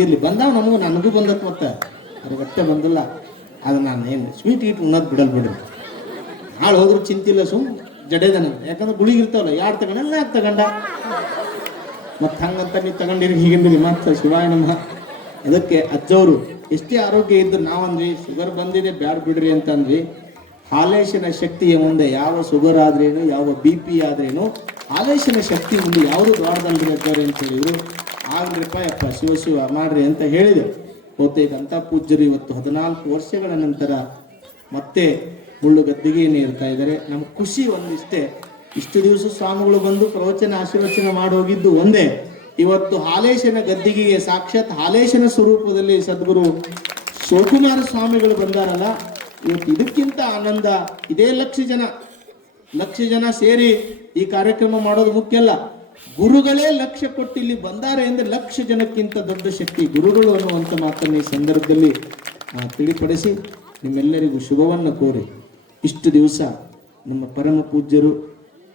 ಇರ್ಲಿ. ಬಂದಾವ ನಮಗೂ, ನನಗೂ ಬಂದತ್ ಮತ್ತೆ ಅವ್ರಿಗೆ ಅಷ್ಟೇ ಬಂದಿಲ್ಲ. ಅದು ನಾನು ಏನು ಸ್ವೀಟ್ ಗೀಟ್ ಉಣ್ಣೋದು ಬಿಡಲ್ ಬಿಡ್ರಿ, ಹಾಳು ಹೋದ್ರು ಚಿಂತಿಲ್ಲ, ಸುಮ್ ಜಡೇದನ. ಯಾಕಂದ್ರೆ ಗುಳಿಗಿರ್ತಾವಲ್ಲ, ಯಾರು ತಗೊಂಡ ಯಾಕೆ ತಗೊಂಡ ಮತ್ತೆ ಹಂಗಂತ ನೀವು ತಗೊಂಡಿರಿ ಹೀಗಿಂದ್ರಿ ಮತ್ತೆ ಶಿವಾಯ ನಮ್ಮ. ಅದಕ್ಕೆ ಅಜ್ಜವರು ಎಷ್ಟೇ ಆರೋಗ್ಯ ಇದ್ರು ನಾವಂದ್ವಿ ಶುಗರ್ ಬಂದಿದೆ ಬ್ಯಾಡ್ ಬಿಡ್ರಿ ಅಂತ ಅಂದ್ವಿ. ಹಾಲೇಶನ ಶಕ್ತಿಯ ಮುಂದೆ ಯಾವ ಶುಗರ್ ಆದ್ರೇನು, ಯಾವ ಬಿ ಪಿ ಆದ್ರೇನು, ಹಾಲೇಶನ ಶಕ್ತಿ ಮುಂದೆ ಯಾವುದು ದ್ವಾರದಲ್ಲಿ ಇರ್ತಾರೆ ಅಂತ ಹೇಳಿದ್ರು. ಆಗ್ರಿಪ್ಪ ಯಪ್ಪ ಶಿವ ಶಿವ ಮಾಡ್ರಿ ಅಂತ ಹೇಳಿದೆ. ಬಹುತೇಕಂತ ಪೂಜ್ಯರು ಇವತ್ತು 14 ವರ್ಷಗಳ ನಂತರ ಮತ್ತೆ ಮುಳ್ಳು ಗದ್ದಿಗೆಯನ್ನೇ ಇರ್ತಾ ಇದ್ದಾರೆ. ನಮ್ಮ ಖುಷಿ ಒಂದಿಷ್ಟೇ, ಇಷ್ಟು ದಿವಸ ಸ್ವಾಮಿಗಳು ಬಂದು ಪ್ರವಚನ ಆಶೀರ್ವಚನ ಮಾಡಿ ಹೋಗಿದ್ದು ಒಂದೇ. ಇವತ್ತು ಹಾಲೇಶನ ಗದ್ದಿಗೆಗೆ ಸಾಕ್ಷಾತ್ ಹಾಲೇಶನ ಸ್ವರೂಪದಲ್ಲಿ ಸದ್ಗುರು ಶಿವಕುಮಾರ ಸ್ವಾಮಿಗಳು ಬಂದಾರಲ್ಲ, ಇವತ್ತು ಇದಕ್ಕಿಂತ ಆನಂದ. ಇದೇ ಲಕ್ಷ ಜನ ಸೇರಿ ಈ ಕಾರ್ಯಕ್ರಮ ಮಾಡೋದು ಮುಖ್ಯ ಅಲ್ಲ, ಗುರುಗಳೇ ಲಕ್ಷ್ಯ ಕೊಟ್ಟು ಇಲ್ಲಿ ಬಂದಾರೆ ಅಂದ್ರೆ 1,00,000 ಜನಕ್ಕಿಂತ ದೊಡ್ಡ ಶಕ್ತಿ ಗುರುಗಳು ಅನ್ನುವಂಥ ಮಾತನ್ನು ಈ ಸಂದರ್ಭದಲ್ಲಿ ತಿಳಿಪಡಿಸಿ ನಿಮ್ಮೆಲ್ಲರಿಗೂ ಶುಭವನ್ನು ಕೋರಿ, ಇಷ್ಟು ದಿವಸ ನಮ್ಮ ಪರಮ ಪೂಜ್ಯರು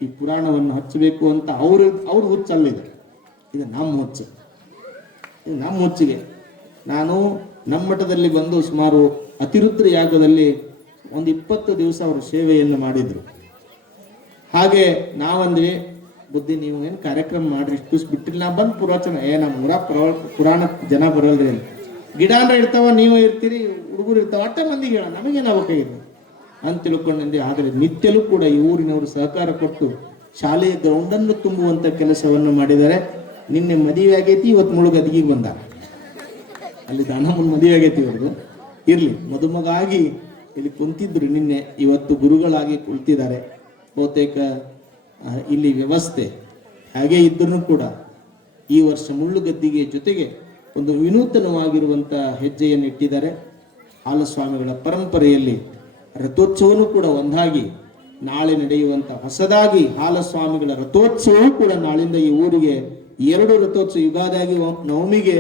ಈ ಪುರಾಣವನ್ನು ಹಚ್ಚಬೇಕು ಅಂತ ಅವ್ರ ಹುಚ್ಚಲ್ಲಿದೆ. ಇದು ನಮ್ಮ ಹುಚ್ಚು, ಇದು ನಮ್ಮ ಹುಚ್ಚಿಗೆ. ನಾನು ನಮ್ಮ ಮಠದಲ್ಲಿ ಬಂದು ಸುಮಾರು ಅತಿರುದ್ರ ಯಾಗದಲ್ಲಿ ಒಂದು 20 ದಿವಸ ಅವರು ಸೇವೆಯನ್ನು ಮಾಡಿದ್ರು. ಹಾಗೆ ನಾವಂದ್ವಿ ಬುದ್ಧಿ ನೀವು ಏನು ಕಾರ್ಯಕ್ರಮ ಮಾಡ್ರಿ, ಇಷ್ಟು ದಿವಸ ಬಿಟ್ಟಿಲ್ಲ. ನಾ ಬಂದು ಪ್ರವಚನ ನಮ್ಮ ಊರ ಪುರಾಣ ಜನ ಬರಲ್ರಿ ಅಂತ. ಗಿಡ ಅಂದ್ರೆ ಇರ್ತಾವ, ನೀವು ಇರ್ತೀರಿ, ಹುಡುಗರು ಇರ್ತಾವ, ಅಟ್ಟ ಮಂದಿಗೆ ಹೇಳ ನಮಗೇನು ಅವಕಾಗಿಲ್ಲ ಅಂತ ತಿಳ್ಕೊಂಡೆ. ಆದರೆ ನಿತ್ಯಲೂ ಕೂಡ ಈ ಊರಿನವರು ಸಹಕಾರ ಕೊಟ್ಟು ಶಾಲೆಯ ಗ್ರೌಂಡನ್ನು ತುಂಬುವಂಥ ಕೆಲಸವನ್ನು ಮಾಡಿದ್ದಾರೆ. ನಿನ್ನೆ ಮದುವೆ ಆಗೈತಿ, ಇವತ್ತು ಮುಳುಗದಿಗೆ ಬಂದ, ಅಲ್ಲಿ ದಾನಮ್ಮನ ಮದುವೆ ಆಗೈತಿ ಇವ್ರದ್ದು. ಇರ್ಲಿ, ಮದುಮಗಾಗಿ ಇಲ್ಲಿ ಕುಂತಿದ್ರು ನಿನ್ನೆ, ಇವತ್ತು ಗುರುಗಳಾಗಿ ಕುಳಿತಿದ್ದಾರೆ. ಬಹುತೇಕ ಇಲ್ಲಿ ವ್ಯವಸ್ಥೆ ಹಾಗೆ ಇದ್ರೂ ಕೂಡ ಈ ವರ್ಷ ಮುಳ್ಳುಗದ್ದಿಗೆ ಜೊತೆಗೆ ಒಂದು ವಿನೂತನವಾಗಿರುವಂಥ ಹೆಜ್ಜೆಯನ್ನು ಇಟ್ಟಿದ್ದಾರೆ. ಹಾಲಸ್ವಾಮಿಗಳ ಪರಂಪರೆಯಲ್ಲಿ ರಥೋತ್ಸವನೂ ಕೂಡ ಒಂದಾಗಿ ನಾಳೆ ನಡೆಯುವಂಥ ಹೊಸದಾಗಿ ಹಾಲಸ್ವಾಮಿಗಳ ರಥೋತ್ಸವವೂ ಕೂಡ ನಾಳಿಂದ ಈ ಊರಿಗೆ 2 ರಥೋತ್ಸವ. ಯುಗಾದಿ ನವಮಿಗೆ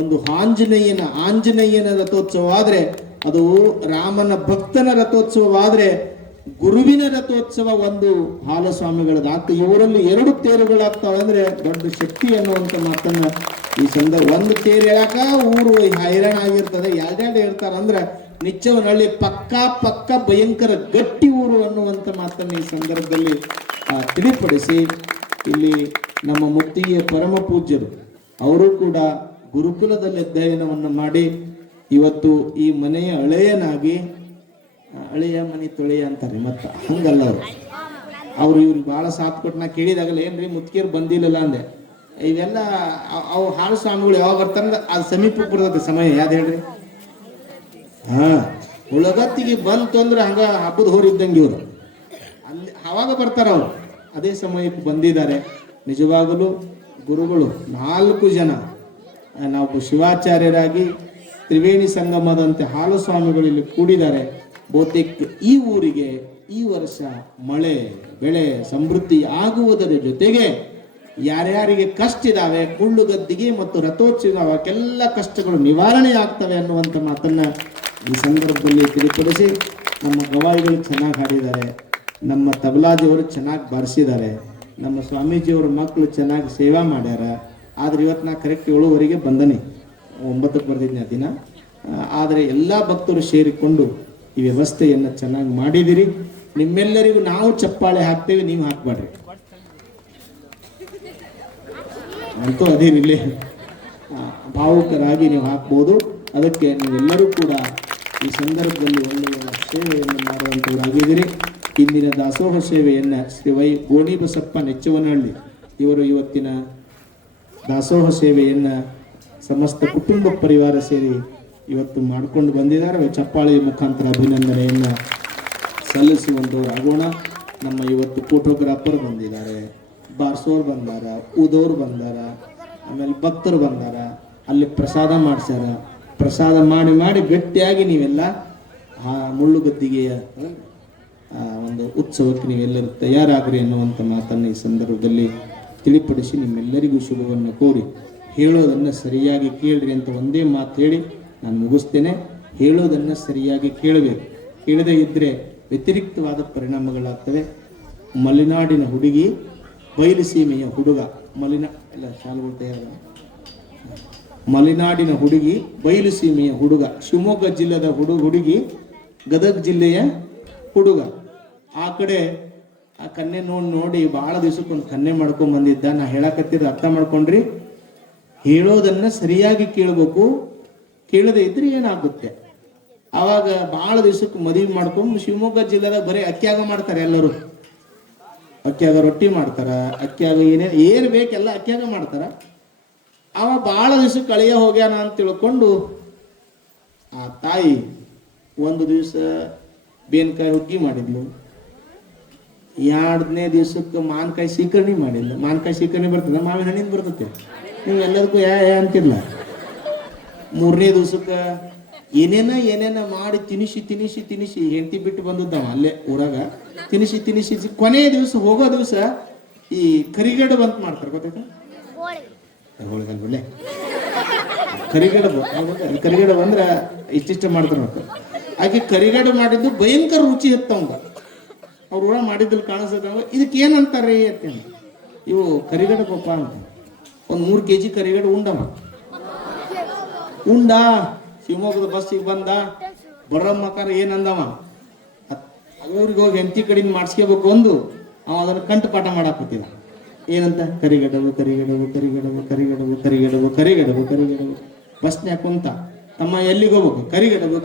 ಒಂದು ಆಂಜನೇಯನ ರಥೋತ್ಸವ ಆದರೆ, ಅದು ರಾಮನ ಭಕ್ತನ ರಥೋತ್ಸವವಾದರೆ, ಗುರುವಿನ ರಥೋತ್ಸವ ಒಂದು ಹಾಲಸ್ವಾಮಿಗಳದಾಗ್ತದೆ. ಇವರಲ್ಲಿ 2 ತೇರುಗಳಾಗ್ತವೆ ಅಂದ್ರೆ ದೊಡ್ಡ ಶಕ್ತಿ ಅನ್ನುವಂಥ ಮಾತನ್ನ ಈ ಸಂದರ್ಭ. ಒಂದು ತೇರು ಹೇಳಾಕ ಊರು ಹೈರಾಣ ಆಗಿರ್ತದೆ, 2 ಇರ್ತಾರ ಅಂದ್ರೆ ನಿಚ್ಚವನಹಳ್ಳಿ ಪಕ್ಕ ಭಯಂಕರ ಗಟ್ಟಿ ಊರು ಅನ್ನುವಂಥ ಮಾತನ್ನು ಈ ಸಂದರ್ಭದಲ್ಲಿ ತಿಳಿಪಡಿಸಿ, ಇಲ್ಲಿ ನಮ್ಮ ಮುಕ್ತಿಯ ಪರಮ ಪೂಜ್ಯರು ಅವರು ಕೂಡ ಗುರುಕುಲದಲ್ಲಿ ಅಧ್ಯಯನವನ್ನು ಮಾಡಿ ಇವತ್ತು ಈ ಮನೆಯ ಹಳೆಯನಾಗಿ, ಹಳೆಯ ಮನೆ ತೊಳೆಯ ಅಂತಾರೆ, ಮತ್ತ ಹಂಗಲ್ಲ ಅವರು ಇವ್ರಿಗೆ ಭಾಳ ಸಾಥ್ ಕೊಟ್ಟು ನಾ ಕೇಳಿದಾಗಲ್ಲ ಏನ್ರಿ ಮುತ್ಕಿಯರು ಬಂದಿಲ್ಲಲ್ಲ ಅಂದೆ. ಇವೆಲ್ಲ ಅವು ಹಾಳು ಸ್ವಾಮಿಗಳು ಯಾವಾಗ ಬರ್ತಾರ ಅದು ಸಮೀಪಕ್ಕೆ ಬರ್ತದೆ ಸಮಯ, ಯಾವ್ದು ಹೇಳ್ರಿ? ಉಳಗತ್ತಿಗೆ ಬಂತು ಅಂದ್ರೆ ಹಂಗ ಹಬ್ಬದ ಹೋರಿದ್ದಂಗೆ ಇವರು ಅಲ್ಲಿ ಅವಾಗ ಬರ್ತಾರ ಅವರು. ಅದೇ ಸಮಯಕ್ಕೆ ಬಂದಿದ್ದಾರೆ. ನಿಜವಾಗಲೂ ಗುರುಗಳು 4 ಜನ, ನಾವು ಶಿವಾಚಾರ್ಯರಾಗಿ ತ್ರಿವೇಣಿ ಸಂಗಮದಂತೆ ಹಾಲಸ್ವಾಮಿಗಳು ಇಲ್ಲಿ ಕೂಡಿದ್ದಾರೆ. ಬಹುತೇಕ ಈ ಊರಿಗೆ ಈ ವರ್ಷ ಮಳೆ ಬೆಳೆ ಸಮೃದ್ಧಿ ಆಗುವುದರ ಜೊತೆಗೆ ಯಾರ್ಯಾರಿಗೆ ಕಷ್ಟ ಇದಾವೆ, ಮುಳ್ಳುಗದ್ದಿಗೆ ಮತ್ತು ರಥೋತ್ಸವ ಅವಕ್ಕೆಲ್ಲ ಕಷ್ಟಗಳು ನಿವಾರಣೆ ಆಗ್ತವೆ ಅನ್ನುವಂಥ ಮಾತನ್ನ ಈ ಸಂದರ್ಭದಲ್ಲಿ ತಿಳಿಪಡಿಸಿ, ನಮ್ಮ ಗವಾಯಿಗಳು ಚೆನ್ನಾಗಿ ಹಾಡಿದ್ದಾರೆ, ನಮ್ಮ ತಬಲಾಜಿಯವರು ಚೆನ್ನಾಗಿ ಬಾರಿಸಿದ್ದಾರೆ, ನಮ್ಮ ಸ್ವಾಮೀಜಿಯವರ ಮಕ್ಕಳು ಚೆನ್ನಾಗಿ ಸೇವಾ ಮಾಡ್ಯಾರ. ಆದರೆ ಇವತ್ತು ನಾ ಕರೆಕ್ಟ್ 7:15 ಬಂದನೆ, 9ಕ್ಕೆ ಬರ್ದಿದ್ದೆ ದಿನ. ಆದರೆ ಎಲ್ಲ ಭಕ್ತರು ಸೇರಿಕೊಂಡು ಈ ವ್ಯವಸ್ಥೆಯನ್ನು ಚೆನ್ನಾಗಿ ಮಾಡಿದಿರಿ. ನಿಮ್ಮೆಲ್ಲರಿಗೂ ನಾವು ಚಪ್ಪಾಳೆ ಹಾಕ್ತೇವೆ, ನೀವು ಹಾಕ್ಬೇಡ್ರಿ ಅಂತೂ ಅದೇನಿಲ್ಲ, ಭಾವುಕರಾಗಿ ನೀವು ಹಾಕ್ಬೋದು. ಅದಕ್ಕೆ ನೀವೆಲ್ಲರೂ ಕೂಡ ಈ ಸಂದರ್ಭದಲ್ಲಿ ಒಳ್ಳೆಯ ಸೇವೆಯನ್ನು ಮಾಡುವಂಥವರಾಗಿದ್ದೀರಿ. ಇಂದಿನ ದಾಸೋಹ ಸೇವೆಯನ್ನು ಶ್ರೀ ವೈ ಗೋಣಿಬಸಪ್ಪ ನೆಚ್ಚವನಹಳ್ಳಿ ಇವರು ಇವತ್ತಿನ ದಾಸೋಹ ಸೇವೆಯನ್ನು ಸಮಸ್ತ ಕುಟುಂಬ ಪರಿವಾರ ಸೇರಿ ಇವತ್ತು ಮಾಡಿಕೊಂಡು ಬಂದಿದ್ದಾರೆ. ಚಪ್ಪಾಳಿ ಮುಖಾಂತರ ಅಭಿನಂದನೆಯನ್ನು ಸಲ್ಲಿಸುವಂಥವ್ರಾಗೋಣ. ನಮ್ಮ ಇವತ್ತು ಫೋಟೋಗ್ರಾಫರ್ ಬಂದಿದ್ದಾರೆ, ಬಾರ್ಸೋರು ಬಂದಾರ, ಊದೋರು ಬಂದಾರ, ಆಮೇಲೆ ಭಕ್ತರು ಬಂದಾರ, ಅಲ್ಲಿ ಪ್ರಸಾದ ಮಾಡಿಸ್ಯಾರ. ಪ್ರಸಾದ ಮಾಡಿ ಮಾಡಿ ಗಟ್ಟಿಯಾಗಿ ನೀವೆಲ್ಲ ಆ ಮುಳ್ಳುಗದ್ದಿಗೆಯ ಒಂದು ಉತ್ಸವಕ್ಕೆ ನೀವೆಲ್ಲರೂ ತಯಾರಾಗ್ರಿ ಅನ್ನುವಂಥ ಮಾತನ್ನು ಈ ಸಂದರ್ಭದಲ್ಲಿ ತಿಳಿಪಡಿಸಿ ನಿಮ್ಮೆಲ್ಲರಿಗೂ ಶುಭವನ್ನು ಕೋರಿ ಹೇಳೋದನ್ನು ಸರಿಯಾಗಿ ಕೇಳ್ರಿ ಅಂತ ಒಂದೇ ಮಾತು ಹೇಳಿ ನಾನು ಮುಗಿಸ್ತೇನೆ. ಹೇಳೋದನ್ನು ಸರಿಯಾಗಿ ಕೇಳಬೇಕು. ಕೇಳದೇ ಇದ್ದರೆ ವ್ಯತಿರಿಕ್ತವಾದ ಪರಿಣಾಮಗಳಾಗ್ತವೆ. ಮಲೆನಾಡಿನ ಹುಡುಗಿ ಬಯಲು ಸೀಮೆಯ ಹುಡುಗ ಮಲೆನಾಡಿನ ಹುಡುಗಿ ಬಯಲು ಸೀಮೆಯ ಹುಡುಗ, ಶಿವಮೊಗ್ಗ ಜಿಲ್ಲೆದ ಹುಡುಗಿ ಗದಗ ಜಿಲ್ಲೆಯ ಹುಡುಗ. ಆ ಕಡೆ ಆ ಕನ್ಯೆ ನೋಡಿ ಭಾಳ ದಿವಸಕ್ಕೊಂದು ಕನ್ಯೆ ಮಾಡ್ಕೊಂಡ್ ಬಂದಿದ್ದ. ನಾ ಹೇಳಕತ್ತಿದ್ರೆ ಅರ್ಥ ಮಾಡ್ಕೊಂಡ್ರಿ. ಹೇಳೋದನ್ನ ಸರಿಯಾಗಿ ಕೇಳಬೇಕು. ಕೇಳದೆ ಇದ್ರೆ ಏನಾಗುತ್ತೆ? ಆವಾಗ ಭಾಳ ದಿವಸಕ್ಕೆ ಮದುವೆ ಮಾಡ್ಕೊಂಡು ಶಿವಮೊಗ್ಗ ಜಿಲ್ಲೆದಾಗ ಬರೀ ಅಕ್ಕಿಯಾಗ ಮಾಡ್ತಾರೆ. ಎಲ್ಲರೂ ಅಕ್ಕಿಯಾಗ ರೊಟ್ಟಿ ಮಾಡ್ತಾರ, ಅಕ್ಕಿಯಾಗ ಏನು ಬೇಕೆಲ್ಲ ಅಕ್ಕಿಯಾಗ ಮಾಡ್ತಾರ. ಅವ ಭಾಳ ದಿವಸಕ್ಕೆ ಅಳಿಯ ಹೋಗ್ಯಾನ ಅಂತ ತಿಳ್ಕೊಂಡು ಆ ತಾಯಿ ಒಂದು ದಿವಸ ಬೇನ್ಕಾಯಿ ಹುಗ್ಗಿ ಮಾಡಿದ್ಲು. 2ನೇ ದಿವಸಕ್ಕೆ ಮಾವಿನಕಾಯಿ ಸೀಕರಣೆ ಮಾಡಿದ್ಲು. ಮಾವಿನಕಾಯಿ ಸೀಕರಣೆ ಬರ್ತದೆ, ಮಾವಿನ ಹಣ್ಣಿಂದ ಬರ್ತದೆ. ನೀವು ಎಲ್ಲದಕ್ಕೂ ಯಾ ಅಂತಿಲ್ಲ. 3ನೇ ದಿವಸಕ್ಕೆ ಏನೇನ ಮಾಡಿ ತಿನಿಸಿ ಹೆಂಡತಿ ಬಿಟ್ಟು ಬಂದದ್ದವ ಅಲ್ಲೇ ಊರಾಗ. ತಿನಿಸಿ ಕೊನೆಯ ದಿವಸ ಹೋಗೋ ದಿವಸ ಈ ಕರಿಗಡ ಬಂತ ಮಾಡ್ತಾರೆ. ಗೊತ್ತಾಯ್ತಾ? ಹೋಳಿಗಲ್ಬಳ್ಳೆ ಕರಿಗಡ ಬಂದ್ರೆ ಇಷ್ಟಿಷ್ಟ ಮಾಡ್ತಾರೆ. ಆಕೆ ಕರಿಗಡ ಮಾಡಿದ್ದು ಭಯಂಕರ ರುಚಿ ಇತ್ತವಂಗ. ಅವ್ರ ಊರ ಮಾಡಿದ್ದಲ್ಲಿ ಕಾಣಿಸ್ತಂಗ. ಇದಕ್ಕೆ ಏನಂತಾರೆ ಅಂತ. ಇವು ಕರಿಗಡ ಪಪ್ಪ ಅಂತ. ಒಂದು 3 kg ಕರಿಗಡ ಉಂಡ ಶಿವಮೊಗ್ಗದ ಬಸ್ಸಿಗೆ ಬಂದ. ಬರೋ ಮಕಾರ ಏನಂದವ, ಊರಿಗೆ ಹೋಗಿ ಹೆಂಡತಿ ಕಡೆಯಿಂದ ಮಾಡಿಸ್ಕೋಬೇಕು ಒಂದು. ಅವ ಅದನ್ನು ಕಂಠಪಾಠ ಮಾಡಾಕತ್ತಿದ. ಏನಂತ? ಕರಿಗಡವು ಬಸ್ನ್ಯಾಗ ಕುಂತ. ತಮ್ಮ ಎಲ್ಲಿಗೆ ಹೋಗ್ಬೇಕು? ಕರಿಗಡವು.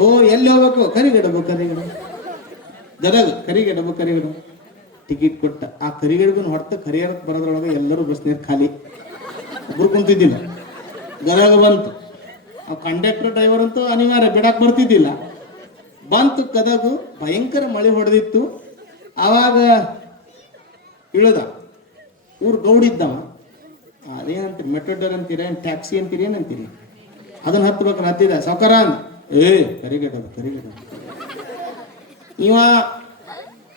ಓ ಎಲ್ಲಿ ಹೋಗ್ಬೇಕು? ಕರಿಗಡವು. ಗದಗ ಕರಿಗಡವು. ಟಿಕೆಟ್ ಕೊಟ್ಟ. ಆ ಕರಿಗಡಗನ ಹೊರತು ಕರಿಯರಕ್ಕೆ ಬರೋದ್ರೊಳಗೆ ಎಲ್ಲರೂ ಬಸ್ನ್ಯಾಗ ಖಾಲಿ, ಒಬ್ರು ಕುಂತಿದ್ದಿಲ್ಲ. ಗದಗ ಬಂತು. ಆ ಕಂಡಕ್ಟರ್ ಡ್ರೈವರ್ ಅಂತೂ ಅನಿವಾರ್ಯ, ಬಿಡಾಕ್ ಬರ್ತಿದ್ದಿಲ್ಲ. ಬಂತು ಗದಗು. ಭಯಂಕರ ಮಳೆ ಹೊಡೆದಿತ್ತು. ಆವಾಗ ಇಳಿದ. ಊರು ಗೌಡಿದ್ದವ. ಅದೇನಂತೀರಿ, ಮೆಟ್ರೋಡರ್ ಅಂತೀರ, ಟ್ಯಾಕ್ಸಿ ಅಂತೀರಿ, ಏನಂತೀರಿ? ಅದನ್ನ ಹತ್ಬೇಕು. ಹತ್ತಿದ. ಸಾವ್ಕಾರ ಕರಿಗಡ. ಇವ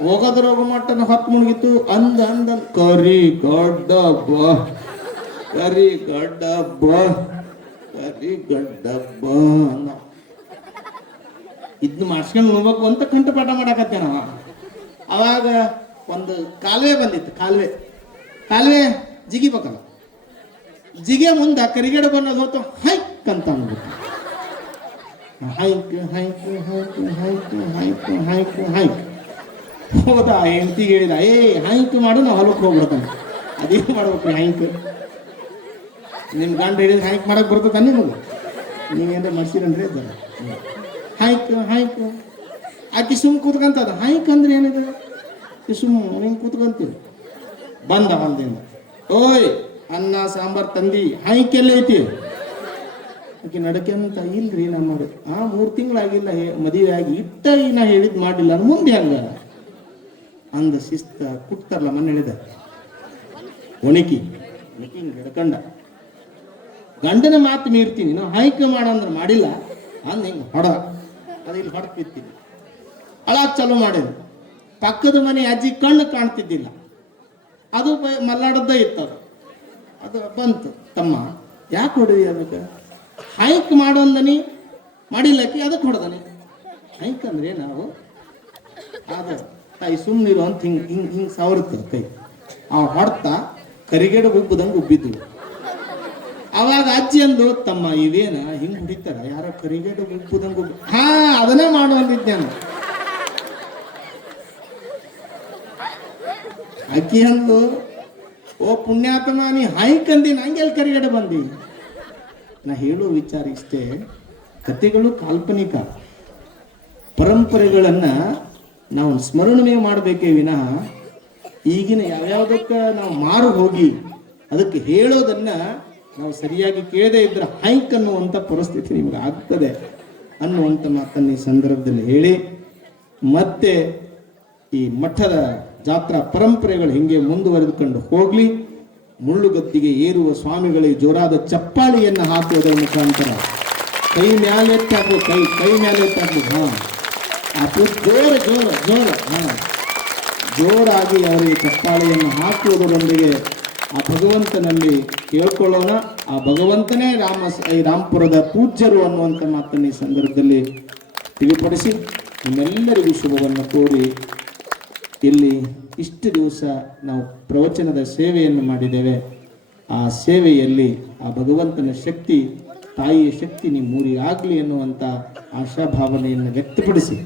ಹೋಗೋದ್ರೋಗ ಮಟ್ಟನ ಹತ್ತು ಮುಳುಗಿತ್ತು. ಅಂದ ಕರಿಗಡ್ಡ ಅನ್ನ ಇದನ್ನ ಮಾಡ್ಸ್ಕೊಂಡು ನೋಡ್ಬೇಕು ಅಂತ ಕಂಠಪಾಠ ಮಾಡಾಕತ್ತೇನ. ಅವಾಗ ಒಂದು ಕಾಲುವೆ ಬಂದಿತ್ತು. ಕಾಲುವೆ ಜಿಗಿಬೇಕಲ್ಲ. ಜಿಗೆ ಮುಂದೆ ಕರಿಗಡ ಬಂದು ಹೋತು. ಹೈಕ್ ಅಂತ ಅಂದ್ಬಿಟ್ಟು ಹೈಕ್ ಹೋದ. ಹೆಂಡತಿಗೆ ಹೇಳಿದ, ಹೈಕ್ ಮಾಡು, ನಾವು ಹೊಲಕ್ಕೆ ಹೋಗ್ಬಿಡ್ತಾನೆ. ಅದೇನು ಮಾಡ್ಬೇಕು ಹೈಕ್? ನಿಮ್ಮ ಗಂಡ ಹೇಳಿದ್ರೆ ಹೈಕ್ ಮಾಡಕ್ ಬರ್ತದ ನಿಮಗೆ? ನೀವೇನಾರ ಮಾಡ್ಸಿರನ್ರಿ ಅದ ಹೈಕ್. ಆಕಿ ಸುಮ್ ಕೂತ್ಕಂತದ. ಹೈಕ್ ಅಂದ್ರೆ ಏನಿದೆ? ಹಿಂಗೆ ಕೂತ್ಕೊಂತೀವಿ. ಬಂದ ಹೊಲದಿಂದ, ಓಯ್ ಅನ್ನ ಸಾಂಬಾರ್ ತಂದಿ, ಹೈಕ್ ಎಲ್ಲ ಐತಿ? ಆಕಿ ನಡಕೆ ಅಂತ. ಇಲ್ರಿ ನಮ್ಮ 3 ತಿಂಗಳಾಗಿಲ್ಲ ಮದುವೆ ಆಗಿ, ನಾ ಹೇಳಿದ್ ಮಾಡಿಲ್ಲ, ಮುಂದೆ ಹಂಗ ಅಂದ ಶಿಸ್ತ ಕುಟ್ತಾರಲ್ಲ. ಮನೆ ಹೇಳಿದ ಒಣಕಿ ಹಿಡ್ಕಂಡ. ಗಂಡನ ಮಾತು ಮೀರ್ತೀನಿ, ನಾವು ಹೈಕ್ ಮಾಡಂದ್ರೆ ಮಾಡಿಲ್ಲ ಅಂದ್ ಹಿಂಗೆ ಹೊಡ. ಅದು ಇಲ್ಲಿ ಹೊಡೆದು ಬಿತ್ತೀನಿ. ಅಳಾಕ್ ಚಾಲು ಮಾಡಿದ್ರು. ಪಕ್ಕದ ಮನೆ ಅಜ್ಜಿ ಕಣ್ಣು ಕಾಣ್ತಿದ್ದಿಲ್ಲ. ಅದು ಮಲ್ಲಾಡದ್ದ ಇತ್ತು. ಅದು ಬಂತು. ತಮ್ಮ ಯಾಕೆ ಹೊಡೆದಿ ಅದಕ್ಕೆ? ಹೈಕ್ ಮಾಡೋಂದನಿ ಮಾಡಿಲ್ಲಕ್ಕಿ, ಅದಕ್ಕೆ ಹೊಡೆದನಿ. ಹೈಕ್ ಅಂದ್ರೆ ನಾವು ಅದು ತಾಯಿ ಸುಮ್ಮನಿರು ಅಂತ ಹಿಂಗೆ ಸವರ್ತದೆ ಕೈ. ಆ ಹೊಡ್ತಾ ಕರಿಗೇಡ ಉಬ್ಬದಂಗೆ ಉಬ್ಬಿದ್ವು. ಅವಾಗ ಅಜ್ಜಿ ಅಂದು, ತಮ್ಮ ಇವೇನ ಹಿಂಗೆ ಹೊಡಿತಾರ? ಯಾರ ಕರಿಗೇಡ ಉಬ್ಬದಂಗೆ ಅದನ್ನೇ ಮಾಡುವಂದಿದ್ದೆ ನಾನು. ಅಕ್ಕಿ ಅಂದು, ಓ ಪುಣ್ಯಾತ್ಮ, ನೀ ಹೈಕ್ ಅಂದಿ, ನಂಗೆಲ್ಲಿ ಕರಿಗಡೆ ಬಂದಿ? ನಾ ಹೇಳೋ ವಿಚಾರ ಇಷ್ಟೇ, ಕಥೆಗಳು ಕಾಲ್ಪನಿಕ, ಪರಂಪರೆಗಳನ್ನು ನಾವು ಸ್ಮರಣೆ ಮಾಡಬೇಕೇ ವಿನಃ ಈಗಿನ ಯಾವ್ಯಾವುದಕ್ಕೆ ನಾವು ಮಾರು ಹೋಗಿ ಅದಕ್ಕೆ ಹೇಳೋದನ್ನ ನಾವು ಸರಿಯಾಗಿ ಕೇಳದೇ ಇದ್ರೆ ಹೈಕ್ ಅನ್ನುವಂಥ ಪರಿಸ್ಥಿತಿ ನಿಮಗೆ ಆಗ್ತದೆ ಅನ್ನುವಂಥ ಮಾತನ್ನು ಈ ಸಂದರ್ಭದಲ್ಲಿ ಹೇಳಿ, ಮತ್ತೆ ಈ ಮಠದ ಜಾತ್ರಾ ಪರಂಪರೆಗಳು ಹಿಂಗೆ ಮುಂದುವರೆದುಕೊಂಡು ಹೋಗ್ಲಿ. ಮುಳ್ಳುಗದ್ದಿಗೆ ಏರುವ ಸ್ವಾಮಿಗಳಿಗೆ ಜೋರಾದ ಚಪ್ಪಾಳಿಯನ್ನು ಹಾಕುವುದರ ಮುಖಾಂತರ ಕೈ ಮ್ಯಾಲೆತ್ತಾಗಬೇಕು, ಕೈ ಮ್ಯಾಲೆತ್ತಾಗಬೇಕು. ಜೋರಾಗಿ ಅವರಿಗೆ ಚಪ್ಪಾಳೆಯನ್ನು ಹಾಕುವುದರೊಂದಿಗೆ ಆ ಭಗವಂತನಲ್ಲಿ ಕೇಳ್ಕೊಳ್ಳೋಣ. ಆ ಭಗವಂತನೇ ರಾಮಪುರದ ಪೂಜ್ಯರು ಅನ್ನುವಂಥ ಮಾತನ್ನು ಈ ಸಂದರ್ಭದಲ್ಲಿ ತಿಳಿಪಡಿಸಿ ನಿಮ್ಮೆಲ್ಲರಿಗೂ ಶುಭವನ್ನು ಕೋರಿ, ಇಲ್ಲಿ ಇಷ್ಟು ದಿವಸ ನಾವು ಪ್ರವಚನದ ಸೇವೆಯನ್ನು ಮಾಡಿದ್ದೇವೆ. ಆ ಸೇವೆಯಲ್ಲಿ ಆ ಭಗವಂತನ ಶಕ್ತಿ, ತಾಯಿಯ ಶಕ್ತಿ ನಿಮ್ಮೂರಿಗೆ ಆಗಲಿ ಎನ್ನುವಂಥ ಆಶಾಭಾವನೆಯನ್ನು ವ್ಯಕ್ತಪಡಿಸಿ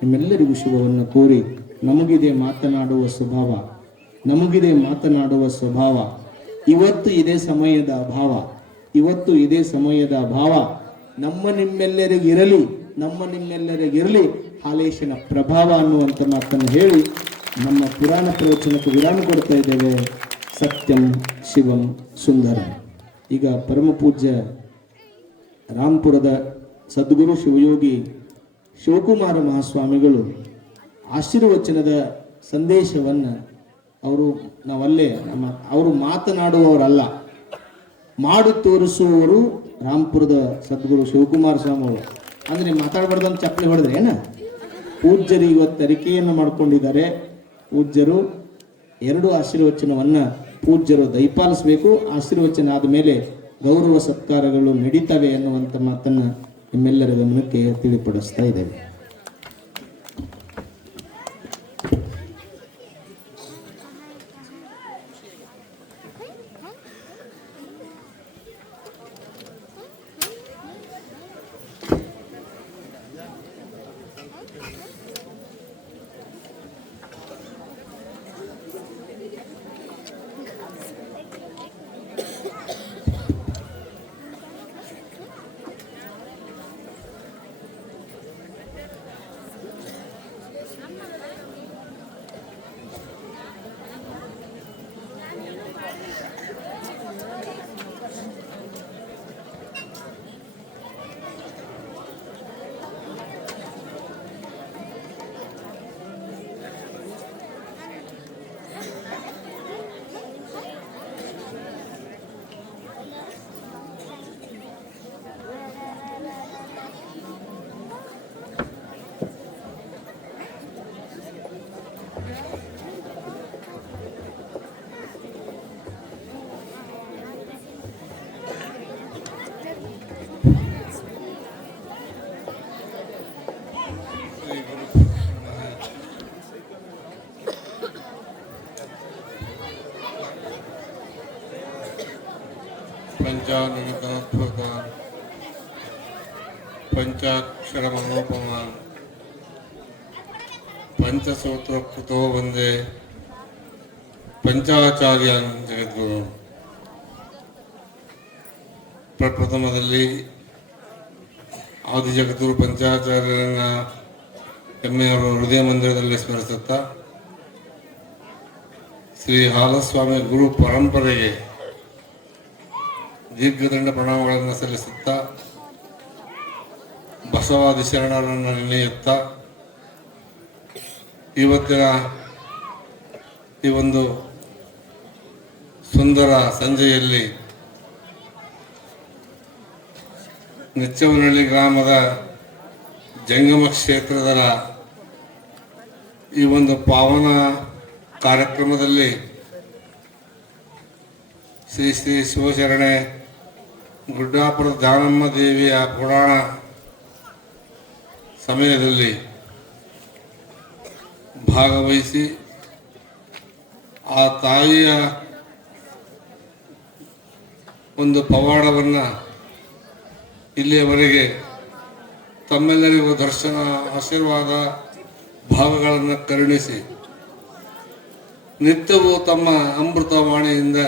ನಿಮ್ಮೆಲ್ಲರಿಗೂ ಶುಭವನ್ನು ಕೋರಿ, ನಮಗಿದೆ ಮಾತನಾಡುವ ಸ್ವಭಾವ, ಇವತ್ತು ಇದೇ ಸಮಯದ ಅಭಾವ, ನಮ್ಮ ನಿಮ್ಮೆಲ್ಲರಿಗಿರಲಿ ಹಾಲೇಶನ ಪ್ರಭಾವ ಅನ್ನುವಂಥ ಮಾತನ್ನು ಹೇಳಿ ನಮ್ಮ ಪುರಾಣ ಪ್ರವಚನಕ್ಕೆ ವಿರಾಮ ಕೊಡ್ತಾ ಇದ್ದೇವೆ. ಸತ್ಯಂ ಶಿವಂ ಸುಂದರಂ. ಈಗ ಪರಮಪೂಜ್ಯ ರಾಂಪುರದ ಸದ್ಗುರು ಶಿವಯೋಗಿ ಶಿವಕುಮಾರ ಮಹಾಸ್ವಾಮಿಗಳು ಆಶೀರ್ವಚನದ ಸಂದೇಶವನ್ನು ಅವರು ಮಾತನಾಡುವವರಲ್ಲ, ಮಾಡು ತೋರಿಸುವವರು ರಾಂಪುರದ ಸದ್ಗುರು ಶಿವಕುಮಾರ ಸ್ವಾಮಿ ಅವರು. ಅಂದರೆ ಮಾತಾಡಬಾರ್ದಂತ ಚಪ್ಪಲಿ ಹೊಡೆದ್ರೆ ಏನ? ಪೂಜ್ಯರು ಇವತ್ತು ಅರಿಕೆಯನ್ನು ಮಾಡಿಕೊಂಡಿದ್ದಾರೆ. ಪೂಜ್ಯರು 2 ಆಶೀರ್ವಚನವನ್ನು ಪೂಜ್ಯರು ದಯಪಾಲಿಸಬೇಕು. ಆಶೀರ್ವಚನ ಆದ ಮೇಲೆ ಗೌರವ ಸತ್ಕಾರಗಳು ನಡೀತವೆ ಎನ್ನುವಂಥ ಮಾತನ್ನು ನಿಮ್ಮೆಲ್ಲರ ಗಮನಕ್ಕೆ ತಿಳಿಪಡಿಸ್ತಾ ಇದ್ದೇವೆ. पंचाननतात्मक पंचाक्षर मनोपम पंचसूत्रकृतो वंदे पंचाचार्यान् जगद्गुರು. ಪ್ರಪ್ರಥಮದಲ್ಲಿ ಆದಿ ಜಗದ್ಗುರು ಪಂಚಾಚಾರ್ಯರನ್ನ ಹೆಮ್ಮೆಯವರು ಹೃದಯ ಮಂದಿರದಲ್ಲಿ ಸ್ಮರಿಸುತ್ತಾ, ಶ್ರೀ ಹಾಲಸ್ವಾಮಿ ಗುರು ಪರಂಪರೆಗೆ ದೀರ್ಘದಂಡ ಪ್ರಣಾಮಗಳನ್ನು ಸಲ್ಲಿಸುತ್ತಾ, ಬಸವಾದಿ ಶರಣರನ್ನು ನೆನೆಯುತ್ತಾ, ಇವತ್ತಿನ ಈ ಒಂದು ಸುಂದರ ಸಂಜೆಯಲ್ಲಿ ನಿಚ್ಚವನಹಳ್ಳಿ ಗ್ರಾಮದ ಜಂಗಮ ಕ್ಷೇತ್ರದ ಈ ಒಂದು ಪಾವನ ಕಾರ್ಯಕ್ರಮದಲ್ಲಿ ಶ್ರೀ ಶ್ರೀ ಶಿವಶರಣೆ ಗುಡ್ಡಾಪುರ ದಾನಮ್ಮ ದೇವಿಯ ಪುರಾಣ ಸಮಯದಲ್ಲಿ ಭಾಗವಹಿಸಿ ಆ ತಾಯಿಯ ಒಂದು ಪವಾಡವನ್ನು ಇಲ್ಲಿಯವರೆಗೆ ತಮ್ಮೆಲ್ಲರಿಗೂ ದರ್ಶನ, ಆಶೀರ್ವಾದ, ಭಾವಗಳನ್ನು ಕರುಣಿಸಿ ನಿತ್ಯವೂ ತಮ್ಮ ಅಮೃತವಾಣಿಯಿಂದ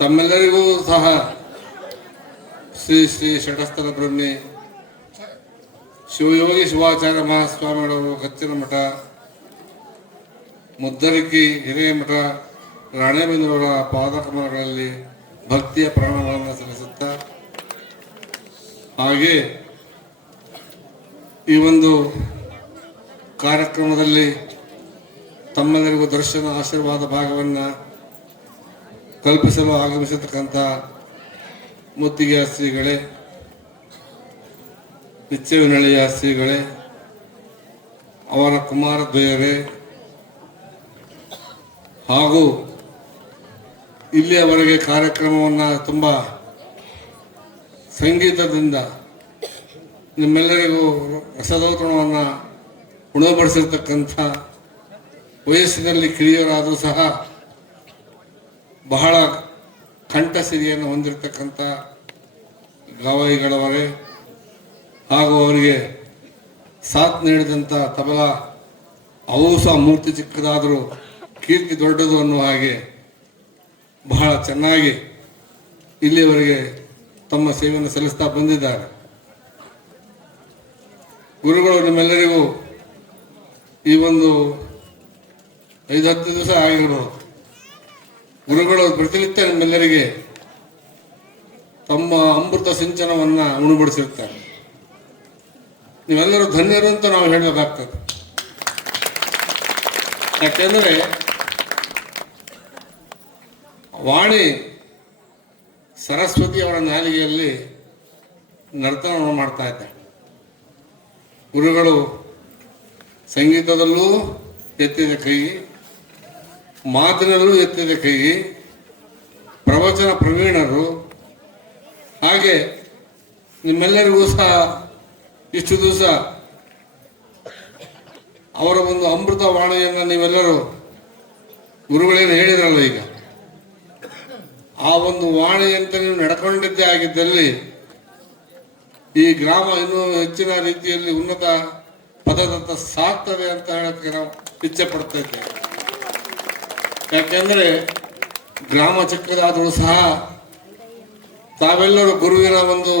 ತಮ್ಮೆಲ್ಲರಿಗೂ ಸಹ ಶ್ರೀ ಶ್ರೀ ಷಟಸ್ಥಲ ಬ್ರಹ್ಮಿ ಶಿವಯೋಗಿ ಶಿವಾಚಾರ್ಯ ಮಹಾಸ್ವಾಮಿಗಳವರು ಕಚ್ಚಿನ ಮಠ, ಮುದ್ದರಿಕಿ ಹಿರೇಮಠ, ರಾಣೇಬೆನ್ನೂರ ಪಾದಕಮಲಗಳಲ್ಲಿ ಭಕ್ತಿಯ ಪ್ರಣಾಮಗಳನ್ನು ಸಲ್ಲಿಸುತ್ತಾ, ಹಾಗೆ ಈ ಒಂದು ಕಾರ್ಯಕ್ರಮದಲ್ಲಿ ತಮ್ಮೆಲ್ಲರಿಗೂ ದರ್ಶನ ಆಶೀರ್ವಾದ ಭಾಗವನ್ನು ಕಲ್ಪಿಸಲು ಆಗಮಿಸತಕ್ಕಂಥ ಮುತ್ತಿಗೆ ಶ್ರೀಗಳೇ, ನಿಚ್ಚವಿನಳ್ಳಿಯ ಶ್ರೀಗಳೇ, ಅವರ ಕುಮಾರದ್ವಯರೇ, ಹಾಗೂ ಇಲ್ಲಿಯವರೆಗೆ ಕಾರ್ಯಕ್ರಮವನ್ನು ತುಂಬ ಸಂಗೀತದಿಂದ ನಿಮ್ಮೆಲ್ಲರಿಗೂ ರಸದೌತಣವನ್ನು ಉಣಬಡಿಸಿರ್ತಕ್ಕಂಥ ವಯಸ್ಸಿನಲ್ಲಿ ಕಿರಿಯರಾದರೂ ಸಹ ಬಹಳ ಕಂಠಸಿರಿಯನ್ನು ಹೊಂದಿರತಕ್ಕಂಥ ಗವಾಯಿಗಳವರೇ, ಹಾಗೂ ಅವರಿಗೆ ಸಾಥ್ ನೀಡಿದಂಥ ತಬಲಾ, ಅವು ಸಹ ಮೂರ್ತಿ ಚಿಕ್ಕದಾದರೂ ಕೀರ್ತಿ ದೊಡ್ಡದು ಅನ್ನುವ ಹಾಗೆ ಬಹಳ ಚೆನ್ನಾಗಿ ಇಲ್ಲಿಯವರೆಗೆ ತಮ್ಮ ಸೇವೆಯನ್ನು ಸಲ್ಲಿಸ್ತಾ ಬಂದಿದ್ದಾರೆ. ಗುರುಗಳು ನಿಮ್ಮೆಲ್ಲರಿಗೂ ಈ ಒಂದು 5-10 ದಿವಸ ಆಗಿರ್ಬೋದು, ಗುರುಗಳು ಪ್ರತಿನಿತ್ಯ ನಿಮ್ಮೆಲ್ಲರಿಗೆ ತಮ್ಮ ಅಮೃತ ಸಿಂಚನವನ್ನು ಉಣಬಡಿಸಿರ್ತಾರೆ. ನೀವೆಲ್ಲರೂ ಧನ್ಯರು ಅಂತ ನಾವು ಹೇಳಬೇಕಾಗ್ತದೆ. ಯಾಕೆಂದರೆ ವಾಣಿ ಸರಸ್ವತಿ ಅವರ ನಾಲಿಗೆಯಲ್ಲಿ ನರ್ತನ ಮಾಡ್ತಾ ಇದ್ದಾರೆ. ಗುರುಗಳು ಸಂಗೀತದಲ್ಲೂ ಎತ್ತಿದ ಕೈ, ಮಾತಿನಲ್ಲೂ ಎತ್ತಿದ ಕೈ, ಪ್ರವಚನ ಪ್ರವೀಣರು. ಹಾಗೆ ನಿಮ್ಮೆಲ್ಲರಿಗೂ ಸಹ ಇಷ್ಟು ದಿವಸ ಅವರ ಒಂದು ಅಮೃತ ವಾಣಿಯನ್ನು ನೀವೆಲ್ಲರೂ ಗುರುಗಳೇನು ಹೇಳಿದ್ರಲ್ಲ, ಈಗ ಆ ಒಂದು ವಾಣಿಯಂತೆ ನೀವು ನಡ್ಕೊಂಡಿದ್ದೇ ಆಗಿದ್ದಲ್ಲಿ ಈ ಗ್ರಾಮ ಇನ್ನೂ ಹೆಚ್ಚಿನ ರೀತಿಯಲ್ಲಿ ಉನ್ನತ ಪದದತ್ತ ಸಾಗ್ತದೆ ಅಂತ ಹೇಳಕ್ಕೆ ನಾವು ಇಚ್ಛೆ ಪಡ್ತಾ ಇದ್ದೇವೆ. ಯಾಕೆಂದರೆ ಗ್ರಾಮ ಚಿಕ್ಕದಾದರೂ ಸಹ ತಾವೆಲ್ಲರೂ ಗುರುವಿನ ಒಂದು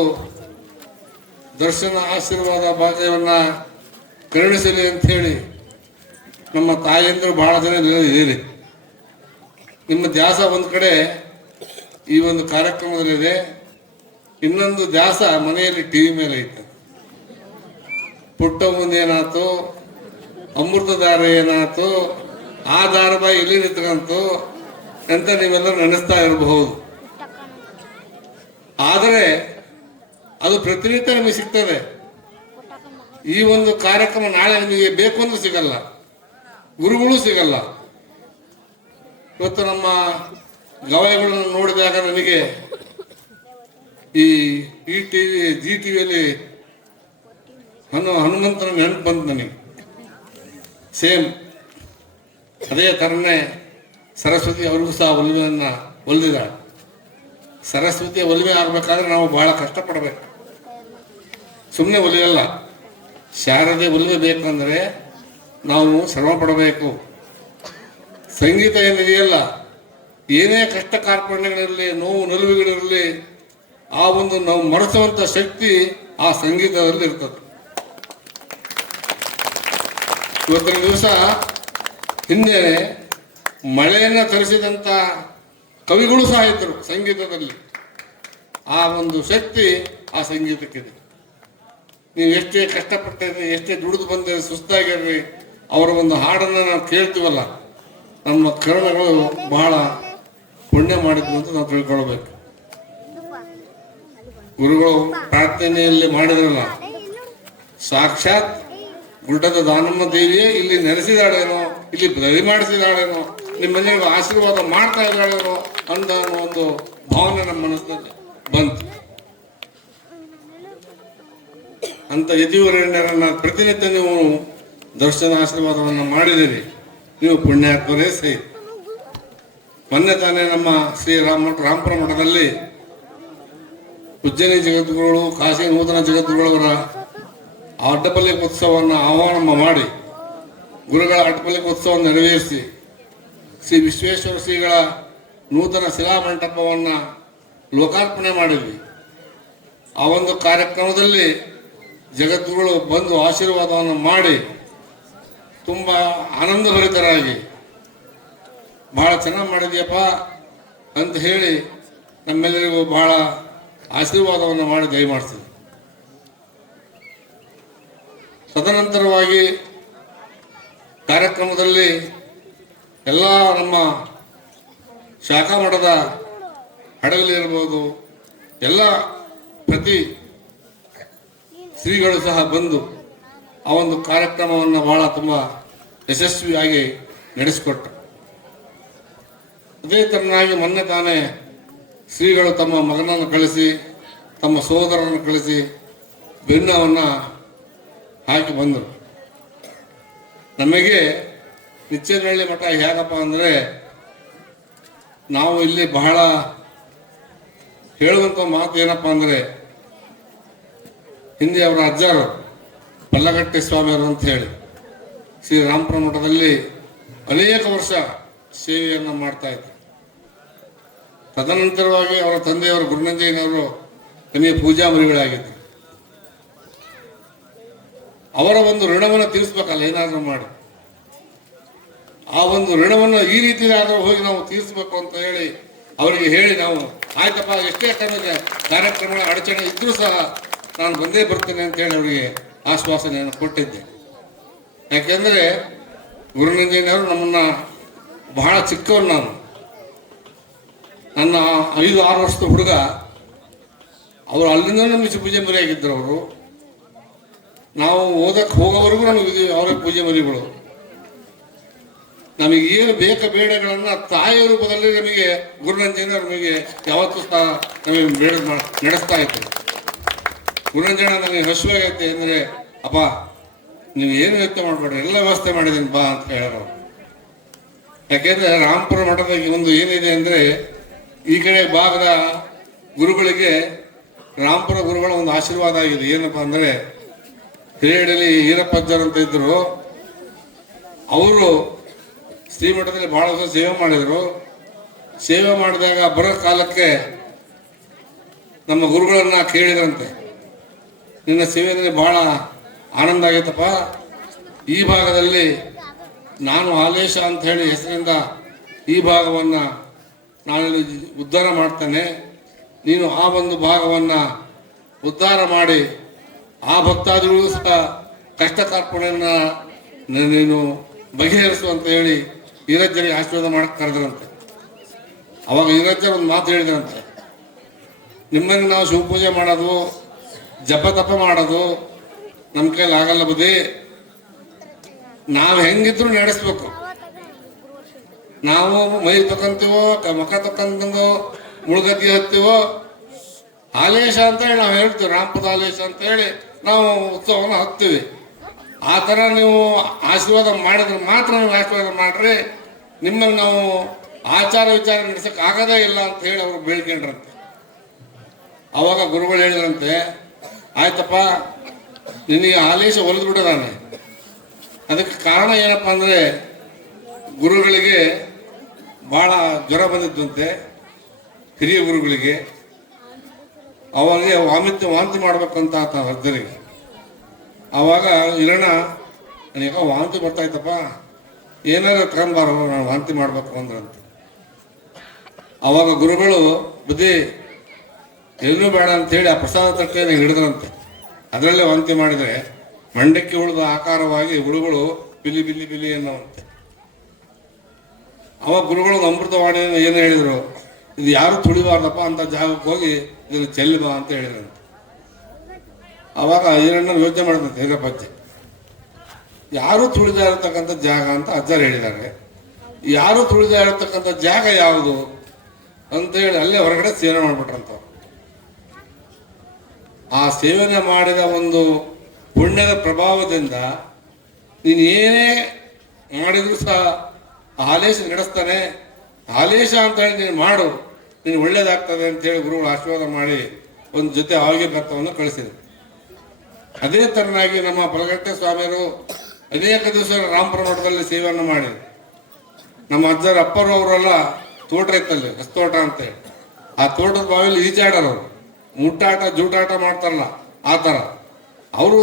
ದರ್ಶನ ಆಶೀರ್ವಾದ ಭಾಗ್ಯವನ್ನು ಕರುಣಿಸಲಿ ಅಂತ ಹೇಳಿ ನಮ್ಮ ತಾಯಿಯಂದರು ಬಹಳ ಜನ ಇದ್ದೀರಿ. ನಿಮ್ಮ ಧ್ಯಾಸ ಒಂದು ಕಡೆ ಈ ಒಂದು ಕಾರ್ಯಕ್ರಮದಲ್ಲಿದೆ, ಇನ್ನೊಂದು ಧ್ಯಾಸ ಮನೆಯಲ್ಲಿ ಟಿವಿ ಮೇಲೆ ಐತೆ. ಪುಟ್ಟ ಮುಂದೇನಾಯ್ತು, ಅಮೃತಧಾರ ಏನಾಯ್ತು, ಆ ಧಾರಾವಾಹಿ ಎಲ್ಲಿ ನಿಂತ್ಕಂತು ಅಂತ ನೀವೆಲ್ಲರೂ ನೆನೆಸ್ತಾ ಇರಬಹುದು. ಆದರೆ ಅದು ಪ್ರತಿನಿತ್ಯ ನಿಮಗೆ ಸಿಗ್ತದೆ. ಈ ಒಂದು ಕಾರ್ಯಕ್ರಮ ನಾಳೆ ನಿಮಗೆ ಬೇಕು ಅಂದ್ರೆ ಸಿಗಲ್ಲ, ಗುರುಗಳು ಸಿಗಲ್ಲ. ಇವತ್ತು ನಮ್ಮ ಗವಾಯಿಗಳನ್ನು ನೋಡಿದಾಗ ನನಗೆ ಈ ಟಿವಿ ಜಿ ಟಿವಿಯಲ್ಲಿ ಹನುಮಂತನ ನೆನಪು ಬಂತು ನನಗೆ. ಸೇಮ್ ಅದೇ ಥರನೇ ಸರಸ್ವತಿ ಅವ್ರಿಗೂ ಸಹ ಒಲಿಮೆಯನ್ನು ಒಲಿದಿದ್ದಾಳೆ. ಸರಸ್ವತಿಯ ಒಲಿಮೆ ಆಗಬೇಕಾದ್ರೆ ನಾವು ಬಹಳ ಕಷ್ಟಪಡಬೇಕು, ಸುಮ್ಮನೆ ಒಲಿಯಲ್ಲ. ಶಾರದೆ ಒಲಿಮೆ ಬೇಕಂದರೆ ನಾವು ಶ್ರಮ ಪಡಬೇಕು. ಸಂಗೀತ ಏನಿದೆಯಲ್ಲ, ಏನೇ ಕಷ್ಟ ಕಾರ್ಪಣ್ಯಗಳಿರಲಿ, ನೋವು ನಲುವುಗಳಿರಲಿ, ಆ ಒಂದು ನಾವು ಮರೆಸುವಂಥ ಶಕ್ತಿ ಆ ಸಂಗೀತದಲ್ಲಿ ಇರ್ತದೆ. ಇವತ್ತಿನ ದಿವಸ ಹಿಂದೆ ಮಳೆಯನ್ನು ತರಿಸಿದಂಥ ಕವಿಗಳು ಸಹ ಇದ್ದರು ಸಂಗೀತದಲ್ಲಿ. ಆ ಒಂದು ಶಕ್ತಿ ಆ ಸಂಗೀತಕ್ಕಿದೆ. ನೀವು ಎಷ್ಟೇ ಕಷ್ಟಪಟ್ಟಿರಿ, ಎಷ್ಟೇ ದುಡಿದು ಬಂದಿರಿ, ಸುಸ್ತಾಗಿರ್ರಿ, ಅವರ ಒಂದು ಹಾಡನ್ನು ನಾವು ಕೇಳ್ತೀವಲ್ಲ, ನಮ್ಮ ಕರ್ಣಗಳು ಬಹಳ ಪುಣ್ಯ ಮಾಡಿದ್ರು ಅಂತ ನಾವು ತಿಳ್ಕೊಳ್ಬೇಕು. ಗುರುಗಳು ಪ್ರಾರ್ಥನೆಯಲ್ಲಿ ಮಾಡಿದ್ರಲ್ಲ, ಸಾಕ್ಷಾತ್ ಗುಡ್ಡದ ದಾನಮ್ಮ ದೇವಿಯೇ ಇಲ್ಲಿ ನೆಲೆಸಿದಾಳೇನೋ, ಇಲ್ಲಿ ಬಲಿ ಮಾಡಿಸಿದಾಳೇನೋ, ನಿಮ್ಮೆಲ್ಲರಿಗೂ ಆಶೀರ್ವಾದ ಮಾಡ್ತಾ ಇದ್ದಾಳೇನೋ ಅಂತ ಒಂದು ಭಾವನೆ ನಮ್ಮ ಮನಸ್ಸಿನಲ್ಲಿ ಬಂತು. ಅಂತ ಯತಿವರಣ್ಯರನ್ನ ಪ್ರತಿನಿತ್ಯ ನೀವು ದರ್ಶನ ಆಶೀರ್ವಾದವನ್ನು ಮಾಡಿದಿರಿ, ನೀವು ಪುಣ್ಯಾತ್ಮರೇ ಸೈ. ಮೊನ್ನೆ ತಾನೇ ನಮ್ಮ ಶ್ರೀ ರಾಮಪುರ ಮಠದಲ್ಲಿ ಉಜ್ಜಯಿನಿ ಜಗದ್ಗುರುಗಳು, ಕಾಶಿ ನೂತನ ಜಗದ್ಗುರುಗಳವರ ಅಡ್ಡಪಲ್ಲಿಕ ಉತ್ಸವವನ್ನು ಆಹ್ವಾನ ಮಾಡಿ ಗುರುಗಳ ಅಡ್ಡಪಲ್ಲಿಕ ಉತ್ಸವವನ್ನು ನೆರವೇರಿಸಿ ಶ್ರೀ ವಿಶ್ವೇಶ್ವರ ಶ್ರೀಗಳ ನೂತನ ಶಿಲಾಮಂಟಪವನ್ನು ಲೋಕಾರ್ಪಣೆ ಮಾಡಿದ್ವಿ. ಆ ಒಂದು ಕಾರ್ಯಕ್ರಮದಲ್ಲಿ ಜಗದ್ಗುರುಗಳು ಬಂದು ಆಶೀರ್ವಾದವನ್ನು ಮಾಡಿ ತುಂಬ ಆನಂದಭರಿತರಾಗಿ ಬಹಳ ಚೆನ್ನಾಗಿ ಮಾಡಿದ್ಯಪ್ಪ ಅಂತ ಹೇಳಿ ನಮ್ಮೆಲ್ಲರಿಗೂ ಬಹಳ ಆಶೀರ್ವಾದವನ್ನು ಮಾಡಿ ದಯಮಾಡಿಸಿದ್ರು. ತದನಂತರವಾಗಿ ಕಾರ್ಯಕ್ರಮದಲ್ಲಿ ಎಲ್ಲ ನಮ್ಮ ಶಾಖಾ ಮಠದ ಹಡಗಲಿರ್ಬೋದು ಎಲ್ಲ ಪ್ರತಿ ಶ್ರೀಗಳು ಸಹ ಬಂದು ಆ ಒಂದು ಕಾರ್ಯಕ್ರಮವನ್ನು ಬಹಳ ತುಂಬ ಯಶಸ್ವಿಯಾಗಿ ನಡೆಸಿಕೊಟ್ಟರು. ಅದೇ ತರನಾಗಿ ಮೊನ್ನೆ ತಾನೇ ಶ್ರೀಗಳು ತಮ್ಮ ಮಗನನ್ನು ಕಳಿಸಿ ತಮ್ಮ ಸೋದರನ್ನು ಕಳಿಸಿ ಭಿನ್ನವನ್ನು ಹಾಕಿ ಬಂದರು. ನಮಗೆ ನಿಚ್ಚನಹಳ್ಳಿ ಮಠ ಹೇಗಪ್ಪ ಅಂದರೆ ನಾವು ಇಲ್ಲಿ ಬಹಳ ಹೇಳುವಂಥ ಮಾತು ಏನಪ್ಪ ಅಂದರೆ ಹಿಂದೆ ಅವರ ಅಜ್ಜರು ಪಲ್ಲಗಟ್ಟೆ ಸ್ವಾಮಿಯವರು ಅಂತ ಹೇಳಿ ಶ್ರೀರಾಮಪುರ ಮಠದಲ್ಲಿ ಅನೇಕ ವರ್ಷ ಸೇವೆಯನ್ನು ಮಾಡ್ತಾ ಇದ್ರು. ತದನಂತರವಾಗಿ ಅವರ ತಂದೆಯವರು ಗುರುನಂಜಯ್ಯನವರು ಕೊನೆಯ ಪೂಜಾಮರಿಗಳಾಗಿದ್ದರು. ಅವರ ಒಂದು ಋಣವನ್ನು ತೀರಿಸ್ಬೇಕಲ್ಲ ಏನಾದರೂ ಮಾಡಿ. ಆ ಒಂದು ಋಣವನ್ನು ಈ ರೀತಿ ಆದರೂ ಹೋಗಿ ನಾವು ತೀರಿಸಬೇಕು ಅಂತ ಹೇಳಿ ಅವರಿಗೆ ಹೇಳಿ ನಾವು ಆಯ್ತಪ್ಪ ಎಷ್ಟೇ ಕಾರ್ಯಕ್ರಮಗಳ ಅಡಚಣೆ ಇದ್ರೂ ಸಹ ನಾನು ಬಂದೇ ಬರ್ತೇನೆ ಅಂತ ಹೇಳಿ ಅವರಿಗೆ ಆಶ್ವಾಸನೆಯನ್ನು ಕೊಟ್ಟಿದ್ದೆ. ಯಾಕೆಂದರೆ ಗುರುನಂಜಯ್ಯನವರು ನಮ್ಮನ್ನು ಬಹಳ ಚಿಕ್ಕವರು, ನನ್ನ 5-6 ವರ್ಷದ ಹುಡುಗ, ಅವರು ಅಲ್ಲಿಂದ ನಮಗೆ ಪೂಜೆ ಮರಿಯಾಗಿದ್ದರು. ಅವರು ನಾವು ಓದಕ್ಕೆ ಹೋಗೋವರೆಗೂ ನಮಗೆ ಅವರೇ ಪೂಜೆ ಮರಿಗಳು. ನಮಗೆ ಏನು ಬೇಡಗಳನ್ನು ತಾಯಿಯ ರೂಪದಲ್ಲಿ ನಮಗೆ ಗುರುನಂಜಯ್ಯನವರು ನಮಗೆ ಯಾವತ್ತೂ ಸಹ ನಮಗೆ ಬೇಡ ನಡೆಸ್ತಾ ಇತ್ತು. ಗುರುನಂಜಯ್ಯನ ನನಗೆ ಹಸುವಾಗೈತೆ ಅಂದರೆ ಅಪ್ಪ ನೀವು ಏನು ವ್ಯಕ್ತ ಮಾಡಬೇಡ್ರಿ, ಎಲ್ಲ ವ್ಯವಸ್ಥೆ ಮಾಡಿದ್ದೀನಿ ಬಾ ಅಂತ ಹೇಳೋರು. ಯಾಕೆಂದರೆ ರಾಮಪುರ ಮಠದ ಒಂದು ಏನಿದೆ ಅಂದರೆ ಈ ಕಡೆ ಭಾಗದ ಗುರುಗಳಿಗೆ ರಾಮಪುರ ಗುರುಗಳ ಒಂದು ಆಶೀರ್ವಾದ ಆಗಿದೆ. ಏನಪ್ಪ ಅಂದರೆ ಹಿರೇಡಲಿ ಈರಪ್ಪಜ್ಜರು ಅಂತ ಇದ್ದರು. ಅವರು ಶ್ರೀಮಠದಲ್ಲಿ ಬಹಳ ವರ್ಷ ಸೇವೆ ಮಾಡಿದರು. ಸೇವೆ ಮಾಡಿದಾಗ ಬರೋ ಕಾಲಕ್ಕೆ ನಮ್ಮ ಗುರುಗಳನ್ನ ಕೇಳಿದ್ರಂತೆ, ನಿನ್ನ ಸೇವೆಯಲ್ಲಿ ಬಹಳ ಆನಂದ ಆಗೈತಪ್ಪ, ಈ ಭಾಗದಲ್ಲಿ ನಾನು ಹಾಲೇಶ ಅಂತ ಹೇಳಿ ಹೆಸರಿಂದ ಈ ಭಾಗವನ್ನು ನಾನು ಉದ್ಧಾರ ಮಾಡ್ತೇನೆ, ನೀನು ಆ ಒಂದು ಭಾಗವನ್ನು ಉದ್ಧಾರ ಮಾಡಿ ಆ ಭಕ್ತಾದಿಗಳು ಸಹ ಕಷ್ಟ ಕಾರ್ಪಣೆಯನ್ನು ನೀನು ಬಗೆಹರಿಸು ಅಂತ ಹೇಳಿ ಈರಜ್ಜರಿಗೆ ಆಶೀರ್ವಾದ ಮಾಡಕ್ಕೆ ಕರೆದ್ರಂತೆ. ಅವಾಗ ಈರಜ್ಜರು ಒಂದು ಮಾತು ಹೇಳಿದ್ರಂತೆ, ನಿಮ್ಮಂಗೆ ನಾವು ಶಿವಪೂಜೆ ಮಾಡೋದು ಜಪ ತಪ ಮಾಡೋದು ನಮ್ಮ ಕೈಲಿ ಆಗಲ್ಲ ಬುದ್ಧಿ, ನಾವು ಹೆಂಗಿದ್ರು ನಡೆಸ್ಬೇಕು. ನಾವು ಮೈ ತಕೊಂತೀವೋ ಮುಖ ತಕೊಂಡಂದು ಮುಳುಗತಿ ಹತ್ತೀವೋ ಹಾಲೇಶ ಅಂತ ಹೇಳಿ ನಾವು ಹೇಳ್ತೀವಿ, ರಾಮಪದ ಹಾಲೇಶ ಅಂತ ಹೇಳಿ ನಾವು ಉತ್ಸವವನ್ನು ಹತ್ತೀವಿ. ಆ ಥರ ನೀವು ಆಶೀರ್ವಾದ ಮಾಡಿದ್ರೆ ಮಾತ್ರ ನೀವು ಆಶೀರ್ವಾದ ಮಾಡ್ರಿ, ನಿಮ್ಮನ್ನು ನಾವು ಆಚಾರ ವಿಚಾರ ನಡೆಸಕ್ಕೆ ಆಗೋದೇ ಇಲ್ಲ ಅಂತ ಹೇಳಿ ಅವರು ಬೇಳ್ಕೊಂಡ್ರಂತೆ. ಅವಾಗ ಗುರುಗಳು ಹೇಳಿದ್ರಂತೆ, ಆಯ್ತಪ್ಪ ನಿನಗೆ ಆಲೇಶ ಒಲಿದು ಬಿಡೋದಾನೆ. ಅದಕ್ಕೆ ಕಾರಣ ಏನಪ್ಪ ಅಂದರೆ ಗುರುಗಳಿಗೆ ಭಾಳ ಜ್ವರ ಬಂದಿದ್ದಂತೆ, ಹಿರಿಯ ಗುರುಗಳಿಗೆ. ಅವಾಗೆ ವಾಂತಿ ಮಾಡ್ಬೇಕಂತ ಅರ್ಧರಿಗೆ. ಆವಾಗ ಇರೋಣ ನನಗೆ ವಾಂತಿ ಬರ್ತಾಯ್ತಪ್ಪ, ಏನಾರು ತಗೊಂಬಾರ ನಾನು ವಾಂತಿ ಮಾಡ್ಬೇಕು ಅಂದ್ರಂತ. ಅವಾಗ ಗುರುಗಳು ಬುದ್ಧಿ ಎಲ್ಲೂ ಬೇಡ ಅಂತೇಳಿ ಆ ಪ್ರಸಾದ ತಟ್ಟೆಯನ್ನು ಹಿಡಿದ್ರಂತೆ. ಅದರಲ್ಲೇ ವಾಂತಿ ಮಾಡಿದರೆ ಮಂಡಕ್ಕಿ ಉಳಿದ ಆಕಾರವಾಗಿ ಹುಳುಗಳು ಬಿಲಿ ಬಿಲಿ ಬಿಲಿ ಅನ್ನುವಂತೆ. ಅವಾಗ ಗುರುಗಳು ಅಮೃತವಾಣಿಯನ್ನು ಏನು ಹೇಳಿದರು, ಇದು ಯಾರು ತುಳಿಬಾರ್ದಪ್ಪ ಅಂತ ಜಾಗಕ್ಕೆ ಹೋಗಿ ಇದನ್ನು ಚೆಲ್ಲಬಾ ಅಂತ ಹೇಳಿದ್ರಂತೆ. ಅವಾಗ ಈರಣ್ಣ ಯೋಚನೆ ಮಾಡಿದಂತೆ ಹಿರಪ್ಪಜ್ಜೆ, ಯಾರು ತುಳಿದ ಇರತಕ್ಕಂಥ ಜಾಗ ಅಂತ ಅಜ್ಜರು ಹೇಳಿದ್ದಾರೆ. ಯಾರು ತುಳಿದ ಇರತಕ್ಕಂಥ ಜಾಗ ಯಾವುದು ಅಂತೇಳಿ ಅಲ್ಲೇ ಹೊರಗಡೆ ಸೇವನೆ ಮಾಡಿಬಿಟ್ರಂತ. ಆ ಸೇವನೆ ಮಾಡಿದ ಒಂದು ಪುಣ್ಯದ ಪ್ರಭಾವದಿಂದ ನೀನು ಏನೇ ಮಾಡಿದ್ರು ಸಹ ಹಾಲೇಶ ನಡೆಸ್ತಾನೆ, ಹಾಲೇಶ ಅಂತ ಹೇಳಿ ನೀನು ಮಾಡು, ನೀನು ಒಳ್ಳೇದಾಗ್ತದೆ ಅಂತೇಳಿ ಗುರುಗಳು ಆಶೀರ್ವಾದ ಮಾಡಿ ಒಂದು ಜೊತೆ ಆವಿಗೆ ಭತ್ತವನ್ನು ಕಳಿಸಿದರು. ಅದೇ ತರನಾಗಿ ನಮ್ಮ ಪಲಗಟ್ಟೆ ಸ್ವಾಮಿಯರು ಅನೇಕ ದಿವಸ ರಾಮಪುರ ಮಠದಲ್ಲಿ ಸೇವೆಯನ್ನು ಮಾಡಿದರು. ನಮ್ಮ ಅಜ್ಜರ ಅಪ್ಪರು ಅವರೆಲ್ಲ ತೋಟ ಇತ್ತಲ್ಲಿ, ಹಸ್ತೋಟ ಅಂತೇಳಿ, ಆ ತೋಟದ ಬಾವಿಯಲ್ಲಿ ಈಜಾಡೋರು ಮುಟ್ಟಾಟ ಜೂಟಾಟ ಮಾಡ್ತಾರಲ್ಲ ಆ ಥರ. ಅವರು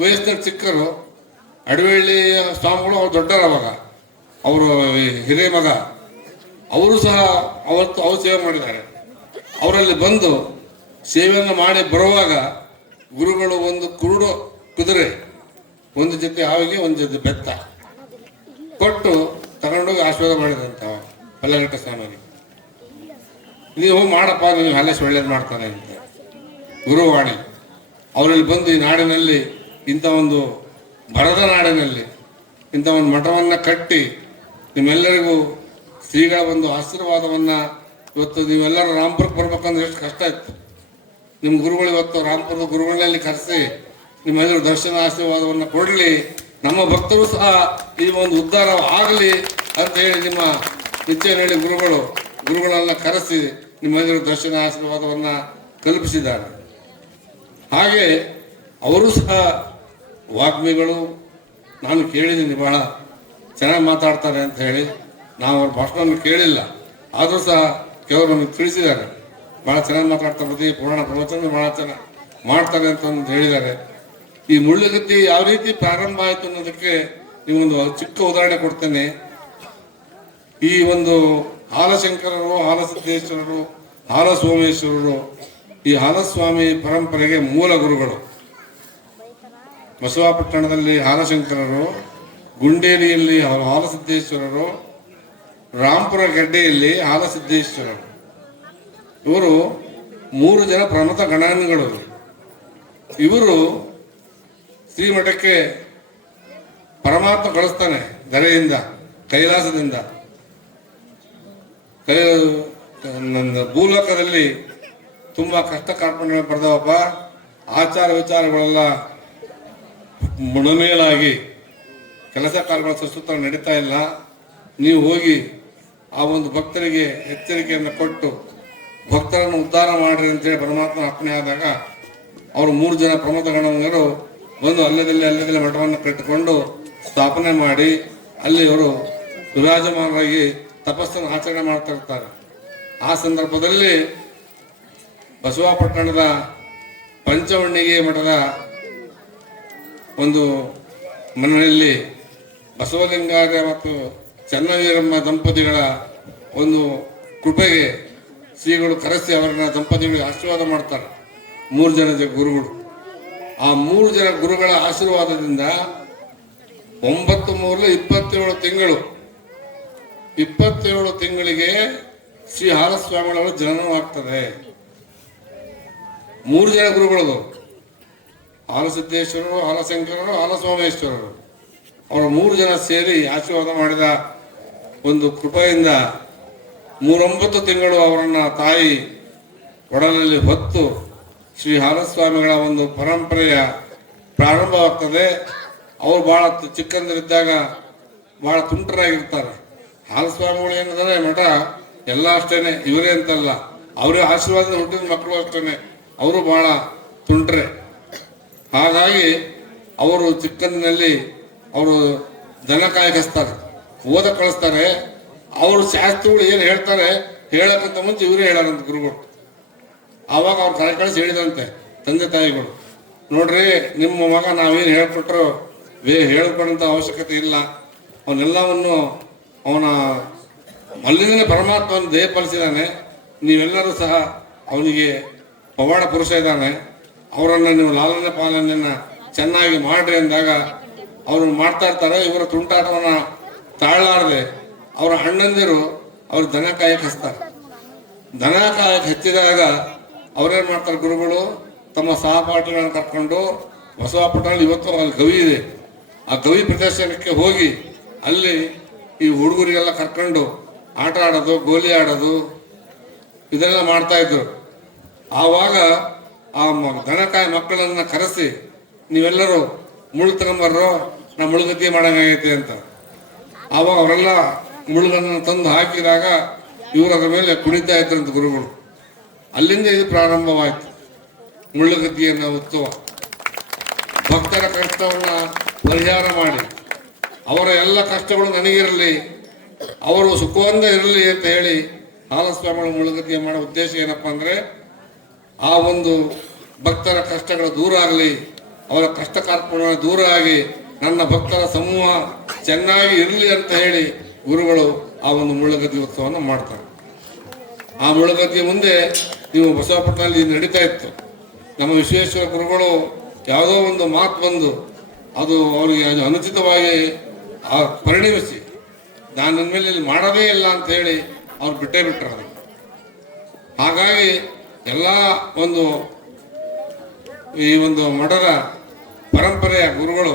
ವಯಸ್ಸಿನಾಗ ಚಿಕ್ಕರು, ಅಡವಳ್ಳಿ ಸ್ವಾಮಿಗಳು ಅವ್ರು ದೊಡ್ಡರ ಅವಾಗ, ಅವರು ಹಿರಿಯ ಮಗ, ಅವರು ಸಹ ಅವತ್ತು ಅವ್ರು ಸೇವೆ ಮಾಡಿದ್ದಾರೆ. ಅವರಲ್ಲಿ ಬಂದು ಸೇವೆಯನ್ನು ಮಾಡಿ ಬರುವಾಗ ಗುರುಗಳು ಒಂದು ಕುರುಡು ಕುದುರೆ, ಒಂದು ಜೊತೆ ಹಾವಿಗೆ ಒಂದು ಜೊತೆ ಬೆತ್ತ ಕೊಟ್ಟು ತಗೊಂಡೋಗಿ ಆಶೀರ್ವಾದ ಮಾಡಿದಂತ ಪಲ್ಲಘಟ್ಟ ಸ್ವಾಮಿಗೆ. ನೀವು ಮಾಡಪ್ಪ, ನೀವು ಹಲಸು ಒಳ್ಳೇದು ಮಾಡ್ತಾನೆ ಅಂತ ಗುರುವಾಣಿ. ಅವರಲ್ಲಿ ಬಂದು ಈ ನಾಡಿನಲ್ಲಿ, ಇಂಥ ಒಂದು ಬರದ ನಾಡಿನಲ್ಲಿ ಇಂಥ ಒಂದು ಮಠವನ್ನು ಕಟ್ಟಿ ನಿಮ್ಮೆಲ್ಲರಿಗೂ ಶ್ರೀಗಳ ಒಂದು ಆಶೀರ್ವಾದವನ್ನು, ಇವತ್ತು ನೀವೆಲ್ಲರೂ ರಾಮಪುರಕ್ಕೆ ಬರ್ಬೇಕಂದ್ರೆ ಎಷ್ಟು ಕಷ್ಟ ಇತ್ತು. ನಿಮ್ಮ ಗುರುಗಳು ಇವತ್ತು ರಾಮಪುರದ ಗುರುಗಳಲ್ಲಿ ಕರೆಸಿ ನಿಮ್ಮೆಲ್ಲರೂ ದರ್ಶನ ಆಶೀರ್ವಾದವನ್ನು ಕೊಡಲಿ, ನಮ್ಮ ಭಕ್ತರು ಸಹ ಈ ಒಂದು ಉದ್ಧಾರ ಆಗಲಿ ಅಂತ ಹೇಳಿ ನಿಮ್ಮ ನಿಶ್ಚಯ ಹೇಳಿ ಗುರುಗಳನ್ನ ಕರೆಸಿ ನಿಮ್ಮೆಲ್ಲರೂ ದರ್ಶನ ಆಶೀರ್ವಾದವನ್ನು ಕಲ್ಪಿಸಿದ್ದಾರೆ. ಹಾಗೆ ಅವರು ಸಹ ವಾಗ್ಮಿಗಳು, ನಾನು ಕೇಳಿದ್ದೀನಿ ಬಹಳ ಚೆನ್ನಾಗಿ ಮಾತಾಡ್ತಾರೆ ಅಂತ ಹೇಳಿ. ನಾವು ಅವ್ರ ಭಾಷಣವನ್ನು ಕೇಳಿಲ್ಲ, ಆದರೂ ಸಹ ಕೆಲವರು ನಮಗೆ ತಿಳಿಸಿದ್ದಾರೆ, ಭಾಳ ಚೆನ್ನಾಗಿ ಮಾತಾಡ್ತಾರೆ, ಪ್ರತಿ ಪುರಾಣ ಪ್ರವಚನ ಭಾಳ ಚೆನ್ನಾಗಿ ಮಾಡ್ತಾರೆ ಅಂತ ಹೇಳಿದ್ದಾರೆ. ಈ ಮುಳ್ಳುಗದ್ದಿ ಯಾವ ರೀತಿ ಪ್ರಾರಂಭ ಆಯಿತು ಅನ್ನೋದಕ್ಕೆ ನೀವೊಂದು ಚಿಕ್ಕ ಉದಾಹರಣೆ ಕೊಡ್ತೇನೆ. ಈ ಒಂದು ಹಾಲಶಂಕರರು, ಹಾಲಸಿದ್ದೇಶ್ವರರು, ಹಾಲಸೋಮೇಶ್ವರರು, ಈ ಹಾಲಸ್ವಾಮಿ ಪರಂಪರೆಗೆ ಮೂಲ ಗುರುಗಳು. ಬಸವಾಪಟ್ಟಣದಲ್ಲಿ ಹಾಲಶಂಕರರು, ಗುಂಡೇರಿಯಲ್ಲಿ ಹಾಲಸಿದ್ದೇಶ್ವರರು, ರಾಂಪುರ ಗಡ್ಡೆಯಲ್ಲಿ ಹಾಲಸಿದ್ದೇಶ್ವರರು. ಇವರು 3 ಜನ ಪ್ರಮುಖ ಗಣಾನುಗಳು. ಇವರು ಶ್ರೀಮಠಕ್ಕೆ ಪರಮಾತ್ಮ ಕಳಿಸ್ತಾನೆ ಧರೆಯಿಂದ, ಕೈಲಾಸದಿಂದ. ಭೂಲೋಕದಲ್ಲಿ ತುಂಬ ಕಷ್ಟ ಕಾರ್ಪಣ್ಯ ಪಡೆದವಪ್ಪ, ಆಚಾರ ವಿಚಾರಗಳೆಲ್ಲ ಮುಣಮೇಲಾಗಿ ಕೆಲಸ ಕಾರ್ಯಗಳ ಸುಸೂತ್ರ ನಡೀತಾ ಇಲ್ಲ, ನೀವು ಹೋಗಿ ಆ ಒಂದು ಭಕ್ತರಿಗೆ ಎಚ್ಚರಿಕೆಯನ್ನು ಕೊಟ್ಟು ಭಕ್ತರನ್ನು ಉದ್ಧಾರ ಮಾಡಿರಿ ಅಂತೇಳಿ ಪರಮಾತ್ಮ ಅಪ್ಪಣೆ ಆದಾಗ ಅವರು 3 ಜನ ಪ್ರಮುಖ ಗಣರು ಬಂದು ಅಲ್ಲದಲ್ಲಿ ಮಠವನ್ನು ಕಟ್ಟಿಕೊಂಡು ಸ್ಥಾಪನೆ ಮಾಡಿ ಅಲ್ಲಿ ಅವರು ವಿರಾಜಮಾನರಾಗಿ ತಪಸ್ಸನ್ನು ಆಚರಣೆ ಮಾಡ್ತಾ ಇರ್ತಾರೆ. ಆ ಸಂದರ್ಭದಲ್ಲಿ ಬಸವಾಪಟ್ಟಣದ ಪಂಚವಣ್ಣಿಗೆ ಮಠದ ಒಂದು ಮನೆಯಲ್ಲಿ ಬಸವಲಿಂಗಾರ್ಯ ಮತ್ತು ಚೆನ್ನವೀರಮ್ಮ ದಂಪತಿಗಳ ಒಂದು ಕೃಪೆಗೆ ಶ್ರೀಗಳು ಕರೆಸಿ ಅವರನ್ನ ದಂಪತಿಗಳಿಗೆ ಆಶೀರ್ವಾದ ಮಾಡ್ತಾರೆ. 3 ಜನ ಗುರುಗಳು. ಆ 3 ಜನ ಗುರುಗಳ ಆಶೀರ್ವಾದದಿಂದ 9 3 27 ತಿಂಗಳು, 27 ತಿಂಗಳಿಗೆ ಶ್ರೀ ಹಾಲಸ್ವಾಮಿಗಳವರು ಜನನವಾಗ್ತದೆ. 3 ಜನ ಗುರುಗಳು, ಹಾಲಸಿದ್ದೇಶ್ವರರು, ಹಾಲಶಂಕರರು, ಹಾಲಸೋಮೇಶ್ವರರು, ಅವರು 3 ಜನ ಸೇರಿ ಆಶೀರ್ವಾದ ಮಾಡಿದ ಒಂದು ಕೃಪೆಯಿಂದ 9 ತಿಂಗಳು ಅವರನ್ನ ತಾಯಿ ಒಡಲಲ್ಲಿ ಹೊತ್ತು ಶ್ರೀ ಹಾಲಸ್ವಾಮಿಗಳ ಒಂದು ಪರಂಪರೆಯ ಪ್ರಾರಂಭವಾಗ್ತದೆ. ಅವರು ಬಹಳ ಚಿಕ್ಕಂದಿರಿದ್ದಾಗ ಬಹಳ ತುಂಟರಾಗಿರ್ತಾರೆ. ಹಾಲಸ್ವಾಮಿಗಳು ಏನಂದ್ರೆ ಮಠ ಎಲ್ಲ ಅಷ್ಟೇನೆ, ಇವರೇ ಅಂತಲ್ಲ, ಅವರೇ ಆಶೀರ್ವಾದ ಹುಟ್ಟಿದ ಮಕ್ಕಳು ಅಷ್ಟೇನೆ, ಅವರು ಬಹಳ ತುಂಟ್ರೆ. ಹಾಗಾಗಿ ಅವರು ಚಿಕ್ಕಂದಿನಲ್ಲಿ ಅವರು ದನ ಕಾಯಕಿಸ್ತಾರೆ, ಓದ ಕಳಿಸ್ತಾರೆ. ಅವರು ಶಾಸ್ತ್ರಿಗಳು ಏನು ಹೇಳ್ತಾರೆ ಹೇಳಕ್ಕಂತ ಮುಂಚೆ ಇವರೇ ಹೇಳಾರಂತ ಗುರುಗಳು. ಆವಾಗ ಅವ್ರು ಕಳಿಸಿ ಹೇಳಿದಂತೆ ತಂದೆ ತಾಯಿಗಳು, ನೋಡ್ರಿ ನಿಮ್ಮ ಮಗ ನಾವೇನು ಹೇಳ್ಕೊಟ್ರು ಹೇಳ್ಕೊಡಂತ ಅವಶ್ಯಕತೆ ಇಲ್ಲ, ಅವನ್ನೆಲ್ಲವನ್ನು ಅವನ ಅಲ್ಲಿಂದಲೇ ಪರಮಾತ್ಮನ ದೇಹಪಡಿಸಿದ್ದಾನೆ, ನೀವೆಲ್ಲರೂ ಸಹ ಅವನಿಗೆ ಪವಾಡ ಪುರುಷ ಇದ್ದಾನೆ, ಅವರನ್ನು ನೀವು ಲಾಲನೆ ಪಾಲನೆಯನ್ನು ಚೆನ್ನಾಗಿ ಮಾಡ್ರಿ ಅಂದಾಗ ಅವರು ಮಾಡ್ತಾ ಇರ್ತಾರೆ. ಇವರ ತುಂಟಾಟವನ್ನು ತಾಳಲಾರದೆ ಅವರ ಅಣ್ಣಂದಿರು ಅವ್ರು ದನ ಕಾಯಕ್ಕೆ ಹಚ್ತಾರೆ. ದನ ಕಾಯಕ್ಕೆ ಹಚ್ಚಿದಾಗ ಅವ್ರೇನು ಮಾಡ್ತಾರೆ ಗುರುಗಳು, ತಮ್ಮ ಸಹಪಾಠಿಗಳನ್ನು ಕರ್ಕೊಂಡು ಬಸವಾಪಟ್ಟಣ ಇವತ್ತು ಅಲ್ಲಿ ಗವಿ ಇದೆ, ಆ ಗವಿ ಪ್ರದರ್ಶನಕ್ಕೆ ಹೋಗಿ ಅಲ್ಲಿ ಈ ಹುಡುಗರಿಗೆಲ್ಲ ಕರ್ಕೊಂಡು ಆಟ ಆಡೋದು, ಗೋಲಿ ಆಡೋದು ಇದೆಲ್ಲ ಮಾಡ್ತಾ ಇದ್ರು. ಆವಾಗ ಆ ದನಕಾಯ ಮಕ್ಕಳನ್ನ ಕರೆಸಿ ನೀವೆಲ್ಲರೂ ಮುಳ್ಳು ತಗೊಂಬರ್ರೋ, ನಾ ಮುಳುಗದ್ದಿ ಮಾಡಂಗಾಗೈತೆ ಅಂತ. ಆವಾಗ ಅವರೆಲ್ಲ ಮುಳುಗನ್ನು ತಂದು ಹಾಕಿದಾಗ ಇವರು ಅದರ ಮೇಲೆ ಕುಣಿತಾ ಇದ್ರಂತ ಗುರುಗಳು. ಅಲ್ಲಿಂದ ಇದು ಪ್ರಾರಂಭವಾಯಿತು, ಮುಳ್ಳುಗದ್ದಿಯನ್ನ ಉತ್ಸವ. ಭಕ್ತರ ಕಷ್ಟವನ್ನು ಪರಿಹಾರ ಮಾಡಿ ಅವರ ಎಲ್ಲ ಕಷ್ಟಗಳು ನನಗಿರಲಿ, ಅವರು ಸುಖವಂದ ಇರಲಿ ಅಂತ ಹೇಳಿ ಹಾಲಸ್ವಾಮಿಗಳು ಮುಳ್ಳುಗದ್ದಿಯ ಮಾಡೋ ಉದ್ದೇಶ ಏನಪ್ಪ ಅಂದರೆ, ಆ ಒಂದು ಭಕ್ತರ ಕಷ್ಟಗಳು ದೂರ ಆಗಲಿ, ಅವರ ಕಷ್ಟ ಕಾರ್ಪಣ್ಯ ದೂರ ಆಗಿ ನನ್ನ ಭಕ್ತರ ಸಮೂಹ ಚೆನ್ನಾಗಿ ಇರಲಿ ಅಂತ ಹೇಳಿ ಗುರುಗಳು ಆ ಒಂದು ಮುಳ್ಳುಗದ್ದೆ ಉತ್ಸವವನ್ನು ಮಾಡ್ತಾರೆ. ಆ ಮುಳ್ಳುಗದ್ದೆ ಮುಂದೆ ನೀವು ಬಸವಪಟ್ಟಣದಲ್ಲಿ ನಡೀತಾ ಇತ್ತು. ನಮ್ಮ ವಿಶ್ವೇಶ್ವರ ಗುರುಗಳು ಯಾವುದೋ ಒಂದು ಮಾತು ಬಂದು ಅದು ಅವರಿಗೆ ಅನುಚಿತವಾಗಿ ಪರಿಣಮಿಸಿ ನಾನು ಇನ್ಮೇಲೆ ಇಲ್ಲಿ ಮಾಡೋದೇ ಇಲ್ಲ ಅಂತ ಹೇಳಿ ಅವ್ರು ಬಿಟ್ಟೇ ಬಿಟ್ಟರು ಅದನ್ನು. ಹಾಗಾಗಿ ಎಲ್ಲ ಒಂದು ಈ ಒಂದು ಮಠದ ಪರಂಪರೆಯ ಗುರುಗಳು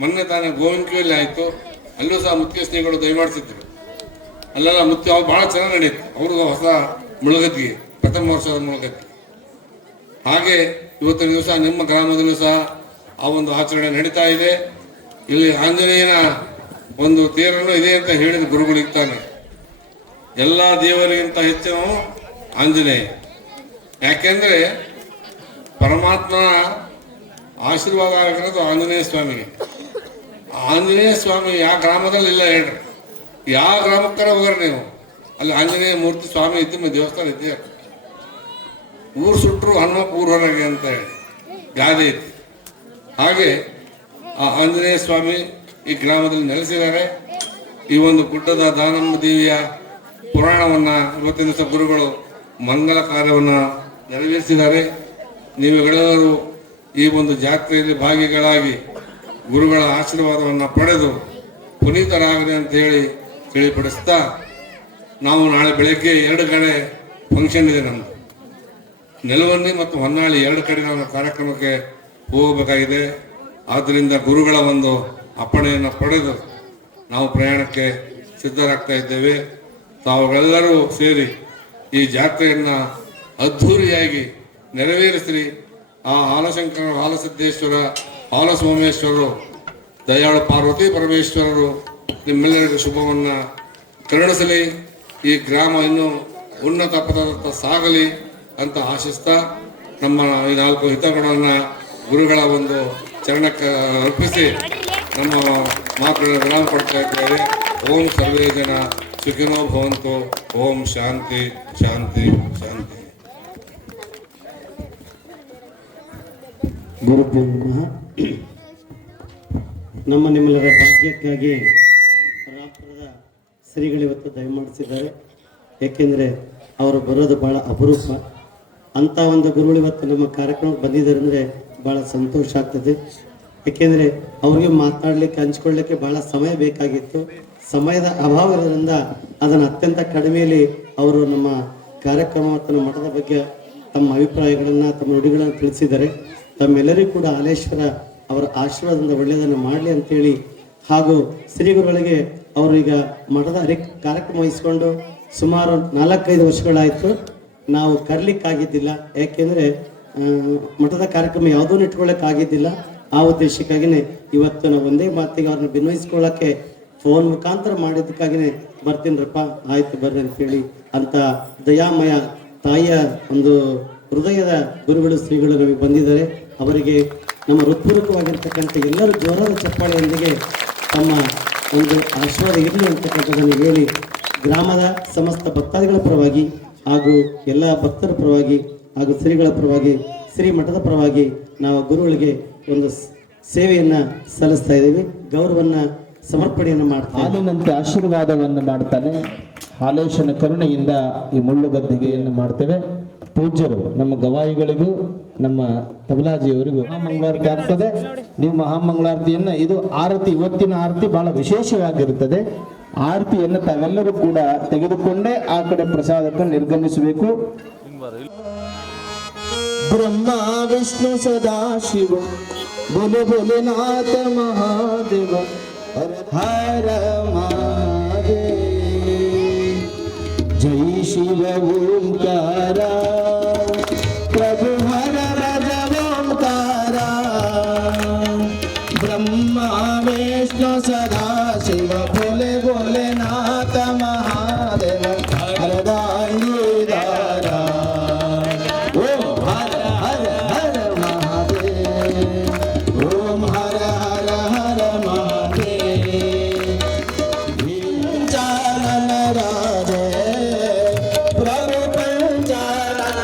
ಮೊನ್ನೆ ತಾನೇ ಗೋವಿಂದಕಿಯಲ್ಲಿ ಆಯಿತು, ಅಲ್ಲೂ ಸಹ ಮುಖ್ಯ ಶ್ರೀಗಳು ದಯಮಾಡಿಸಿದ್ರು. ಅಲ್ಲೆಲ್ಲ ಮುಖ್ಯ ಅವ್ರು ಭಾಳ ಚೆನ್ನಾಗಿ ನಡೆಯುತ್ತೆ. ಅವ್ರಿಗೂ ಹೊಸ ಮುಳುಗದ್ದಿಗೆ, ಪ್ರಥಮ ವರ್ಷದ ಮುಳುಗದ್ದಿಗೆ. ಹಾಗೆ ಇವತ್ತಿನ ದಿವಸ ನಿಮ್ಮ ಗ್ರಾಮದಲ್ಲೂ ಸಹ ಆ ಒಂದು ಆಚರಣೆ ನಡೀತಾ ಇದೆ. ಇಲ್ಲಿ ಆಂಜನೇಯನ ಒಂದು ತೇರನ್ನು ಇದೆ ಅಂತ ಹೇಳಿದ ಗುರುಗಳಿರ್ತಾನೆ. ಎಲ್ಲ ದೇವರಿಗಿಂತ ಹೆಚ್ಚಿನವು ಆಂಜನೇಯ. ಯಾಕೆಂದ್ರೆ ಪರಮಾತ್ಮನ ಆಶೀರ್ವಾದ ಆಗಿರೋದು ಆಂಜನೇಯ ಸ್ವಾಮಿಗೆ. ಆಂಜನೇಯ ಸ್ವಾಮಿ ಯಾವ ಗ್ರಾಮದಲ್ಲಿ ಇಲ್ಲ ಹೇಳ್ರಿ, ಯಾವ ಗ್ರಾಮಕ್ಕರ ಹೋಗ್ರಿ ನೀವು, ಅಲ್ಲಿ ಆಂಜನೇಯ ಮೂರ್ತಿ ಸ್ವಾಮಿ ಇದ್ದು ದೇವಸ್ಥಾನ ಇದ್ದೇ. ಊರು ಸುಟ್ಟರು ಹನುಮಪ್ಪ ಊರು ಹೊರಗೆ ಅಂತ ಹೇಳಿ ಗಾದೆ ಐತಿ. ಹಾಗೆ ಆ ಆಂಜನೇಯ ಸ್ವಾಮಿ ಈ ಗ್ರಾಮದಲ್ಲಿ ನೆಲೆಸಿದ್ದಾರೆ. ಈ ಒಂದು ಗುಡ್ಡದ ದಾನಮ್ಮ ದೇವಿಯ ಪುರಾಣವನ್ನ ಇವತ್ತಿನ ದಿವಸ ಗುರುಗಳು ಮಂಗಲ ಕಾರ್ಯವನ್ನು ನೆರವೇರಿಸಿದ್ದಾರೆ. ನೀವುಗಳೆಲ್ಲರೂ ಈ ಒಂದು ಜಾತ್ರೆಯಲ್ಲಿ ಭಾಗಿಗಳಾಗಿ ಗುರುಗಳ ಆಶೀರ್ವಾದವನ್ನು ಪಡೆದು ಪುನೀತರಾಗಲಿ ಅಂತ ಹೇಳಿ ತಿಳಿಪಡಿಸ್ತಾ, ನಾವು ನಾಳೆ ಬೆಳಗ್ಗೆ 2 ಕಡೆ ಫಂಕ್ಷನ್ ಇದೆ ನಮ್ಮದು. ನೆಲವನ್ನಿ ಮತ್ತು ಹೊನ್ನಾಳಿ 2 ಕಡೆ ನಾವು ಕಾರ್ಯಕ್ರಮಕ್ಕೆ ಹೋಗಬೇಕಾಗಿದೆ. ಆದ್ದರಿಂದ ಗುರುಗಳ ಒಂದು ಅಪ್ಪಣೆಯನ್ನು ಪಡೆದು ನಾವು ಪ್ರಯಾಣಕ್ಕೆ ಸಿದ್ಧರಾಗ್ತಾ ಇದ್ದೇವೆ. ತಾವುಗಳೆಲ್ಲರೂ ಸೇರಿ ಈ ಜಾತ್ರೆಯನ್ನು ಅದ್ಧೂರಿಯಾಗಿ ನೆರವೇರಿಸಿ ಆ ಹಾಲಶಂಕರ, ಹಾಲಸಿದ್ದೇಶ್ವರ, ಹಾಲಸೋಮೇಶ್ವರರು, ದಯಾಳು ಪಾರ್ವತಿ ಪರಮೇಶ್ವರರು ನಿಮ್ಮೆಲ್ಲರಿಗೂ ಶುಭವನ್ನು ಕರುಣಿಸಲಿ. ಈ ಗ್ರಾಮ ಇನ್ನೂ ಉನ್ನತ ಪದದತ್ತ ಸಾಗಲಿ ಅಂತ ಆಶಿಸ್ತಾ ನಮ್ಮ ಈ 4 ಹಿತಗಳನ್ನು ಗುರುಗಳ ಒಂದು ಚರಣಕ್ಕೆ ಅರ್ಪಿಸಿ ನಮ್ಮ ಮಾತುಗಳನ್ನು ವಿರಾಮ ಕೊಡ್ತಾ ಇದ್ದೇವೆ. ಓಂ ಸರ್ವೇ ಜನ ಸುಖಿನೋ ಭವಂತು. ಓಂ ಶಾಂತಿ ಶಾಂತಿ ಶಾಂತಿ. ಗುರುಭ್ಯೋ ನಮಃ. ನಮ್ಮ ನಿಮ್ಮೆಲ್ಲರ ಭಾಗ್ಯಕ್ಕಾಗಿ ರಾಮಪುರದ ಶ್ರೀಗಳಿವತ್ತು ದಯಮಾಡಿಸಿದ್ದಾರೆ. ಏಕೆಂದರೆ ಅವರು ಬರೋದು ಭಾಳ ಅಪರೂಪ. ಅಂಥ ಒಂದು ಗುರುಗಳು ಇವತ್ತು ನಮ್ಮ ಕಾರ್ಯಕ್ರಮಕ್ಕೆ ಬಂದಿದ್ದಾರೆ ಅಂದರೆ ಭಾಳ ಸಂತೋಷ ಆಗ್ತದೆ. ಏಕೆಂದರೆ ಅವ್ರಿಗೆ ಮಾತನಾಡಲಿಕ್ಕೆ, ಹಂಚ್ಕೊಳ್ಳಿಕ್ಕೆ ಭಾಳ ಸಮಯ ಬೇಕಾಗಿತ್ತು. ಸಮಯದ ಅಭಾವ ಇರೋದ್ರಿಂದ ಅದನ್ನು ಅತ್ಯಂತ ಕಡಿಮೆಯಲ್ಲಿ ಅವರು ನಮ್ಮ ಕಾರ್ಯಕ್ರಮ ಮತ್ತು ನಮ್ಮ ಮಠದ ಬಗ್ಗೆ ತಮ್ಮ ಅಭಿಪ್ರಾಯಗಳನ್ನು, ತಮ್ಮ ನುಡಿಗಳನ್ನು ತಿಳಿಸಿದ್ದಾರೆ. ತಮ್ಮೆಲ್ಲರಿಗೂ ಕೂಡ ಹಾಲೇಶ್ವರ ಅವರ ಆಶೀರ್ವಾದದಿಂದ ಒಳ್ಳೆಯದನ್ನು ಮಾಡಲಿ ಅಂತೇಳಿ, ಹಾಗೂ ಶ್ರೀಗುರುಗಳಿಗೆ ಅವರು ಈಗ ಮಠದ ಕಾರ್ಯಕ್ರಮ ವಹಿಸ್ಕೊಂಡು ಸುಮಾರು 4-5 ವರ್ಷಗಳಾಯಿತು. ನಾವು ಕರೀಲಿಕ್ಕಾಗಿದ್ದಿಲ್ಲ, ಯಾಕೆಂದರೆ ಮಠದ ಕಾರ್ಯಕ್ರಮ ಯಾವುದೂ ಇಟ್ಕೊಳ್ಳೋಕ್ಕಾಗಿದ್ದಿಲ್ಲ. ಆ ಉದ್ದೇಶಕ್ಕಾಗಿಯೇ ಇವತ್ತು ನಾವು ಒಂದೇ ಮಾತಿಗೆ ಅವ್ರನ್ನ ಭಿನ್ನವಿಸ್ಕೊಳ್ಳೋಕ್ಕೆ ಫೋನ್ ಮುಖಾಂತರ ಮಾಡಿದ್ದಕ್ಕಾಗಿಯೇ ಬರ್ತೀನಿರಪ್ಪ, ಆಯ್ತು ಬರ್ರಿ ಅಂತೇಳಿ ಅಂತ ದಯಾಮಯ ತಾಯಿಯ ಒಂದು ಹೃದಯದ ಗುರುಗಳು ಶ್ರೀಗಳು ನಮಗೆ ಬಂದಿದ್ದಾರೆ. ಅವರಿಗೆ ನಮ್ಮ ಹೃತ್ಪೂರ್ವಕವಾಗಿರ್ತಕ್ಕಂಥ ಎಲ್ಲರೂ ಜೋರಾದ ಚಪ್ಪಾಳೆಯೊಂದಿಗೆ ತಮ್ಮ ಒಂದು ಆಶೀರ್ವಾದ ಇರಲಿ ಅಂತಕ್ಕಂಥದ್ದನ್ನು ಹೇಳಿ, ಗ್ರಾಮದ ಸಮಸ್ತ ಭಕ್ತಾದಿಗಳ ಪರವಾಗಿ ಹಾಗೂ ಎಲ್ಲ ಭಕ್ತರ ಪರವಾಗಿ ಹಾಗೂ ಶ್ರೀಗಳ ಪರವಾಗಿ, ಶ್ರೀ ಮಠದ ಪರವಾಗಿ ನಾವು ಗುರುಗಳಿಗೆ ಒಂದು ಸೇವೆಯನ್ನು ಸಲ್ಲಿಸ್ತಾ ಇದ್ದೀವಿ. ಗೌರವವನ್ನು ಸಮರ್ಪಣೆಯನ್ನು ಮಾಡ್ತಾ ಹಾಲಿನಂತೆ ಆಶೀರ್ವಾದವನ್ನು ಮಾಡ್ತಾನೆ. ಹಾಲೇಶನ ಕರುಣೆಯಿಂದ ಈ ಮುಳ್ಳುಗದ್ದಿಗೆಯನ್ನು ಮಾಡ್ತೇವೆ. ಪೂಜ್ಯರು ನಮ್ಮ ಗವಾಯಿಗಳಿಗೂ ನಮ್ಮ ತಬಲಾಜಿಯವರಿಗೂ ಮಹಾಮಂಗಳಾರತಿ ಆಗ್ತದೆ. ನೀವು ಮಹಾಮಂಗಳಾರತಿಯನ್ನು, ಇದು ಆರತಿ, ಇವತ್ತಿನ ಆರತಿ ಬಹಳ ವಿಶೇಷವಾಗಿರುತ್ತದೆ. ಆರತಿಯನ್ನು ತಾವೆಲ್ಲರೂ ಕೂಡ ತೆಗೆದುಕೊಂಡೇ ಆ ಕಡೆ ಪ್ರಸಾದಕ್ಕೆ ನಿರ್ಗಮಿಸಬೇಕು. ಬ್ರಹ್ಮ ವಿಷ್ಣು ಸದಾಶಿವ ಭೋಲೆ ಭೋಲೆನಾಥ ಮಹಾದೇವ ಹರ ಹರ ಮಹಾದೇವ. ಜೈ ಶಿವ ಓಂಕಾರ ಪ್ರಭು ಹರ ರಜ ಓಂಕಾರ. ಬ್ರಹ್ಮ ವಿಷ್ಣು ಸದಾಶಿವ ಭೋಲೆ ಭೋಲೆನಾಥ ಮಹಾದೇವ ಹರ ದಾಂಡೀದಾರ. ಓಂ ಹರ ಹರ ಹರ ಮಹಾದೇವ. ಓಂ ಹರ ಹರ ಹರ ಮಹಾದೇವ. ಪಂಚಾನನ ರಾಧೆ ಪ್ರಭು ಪಂಚಾನನ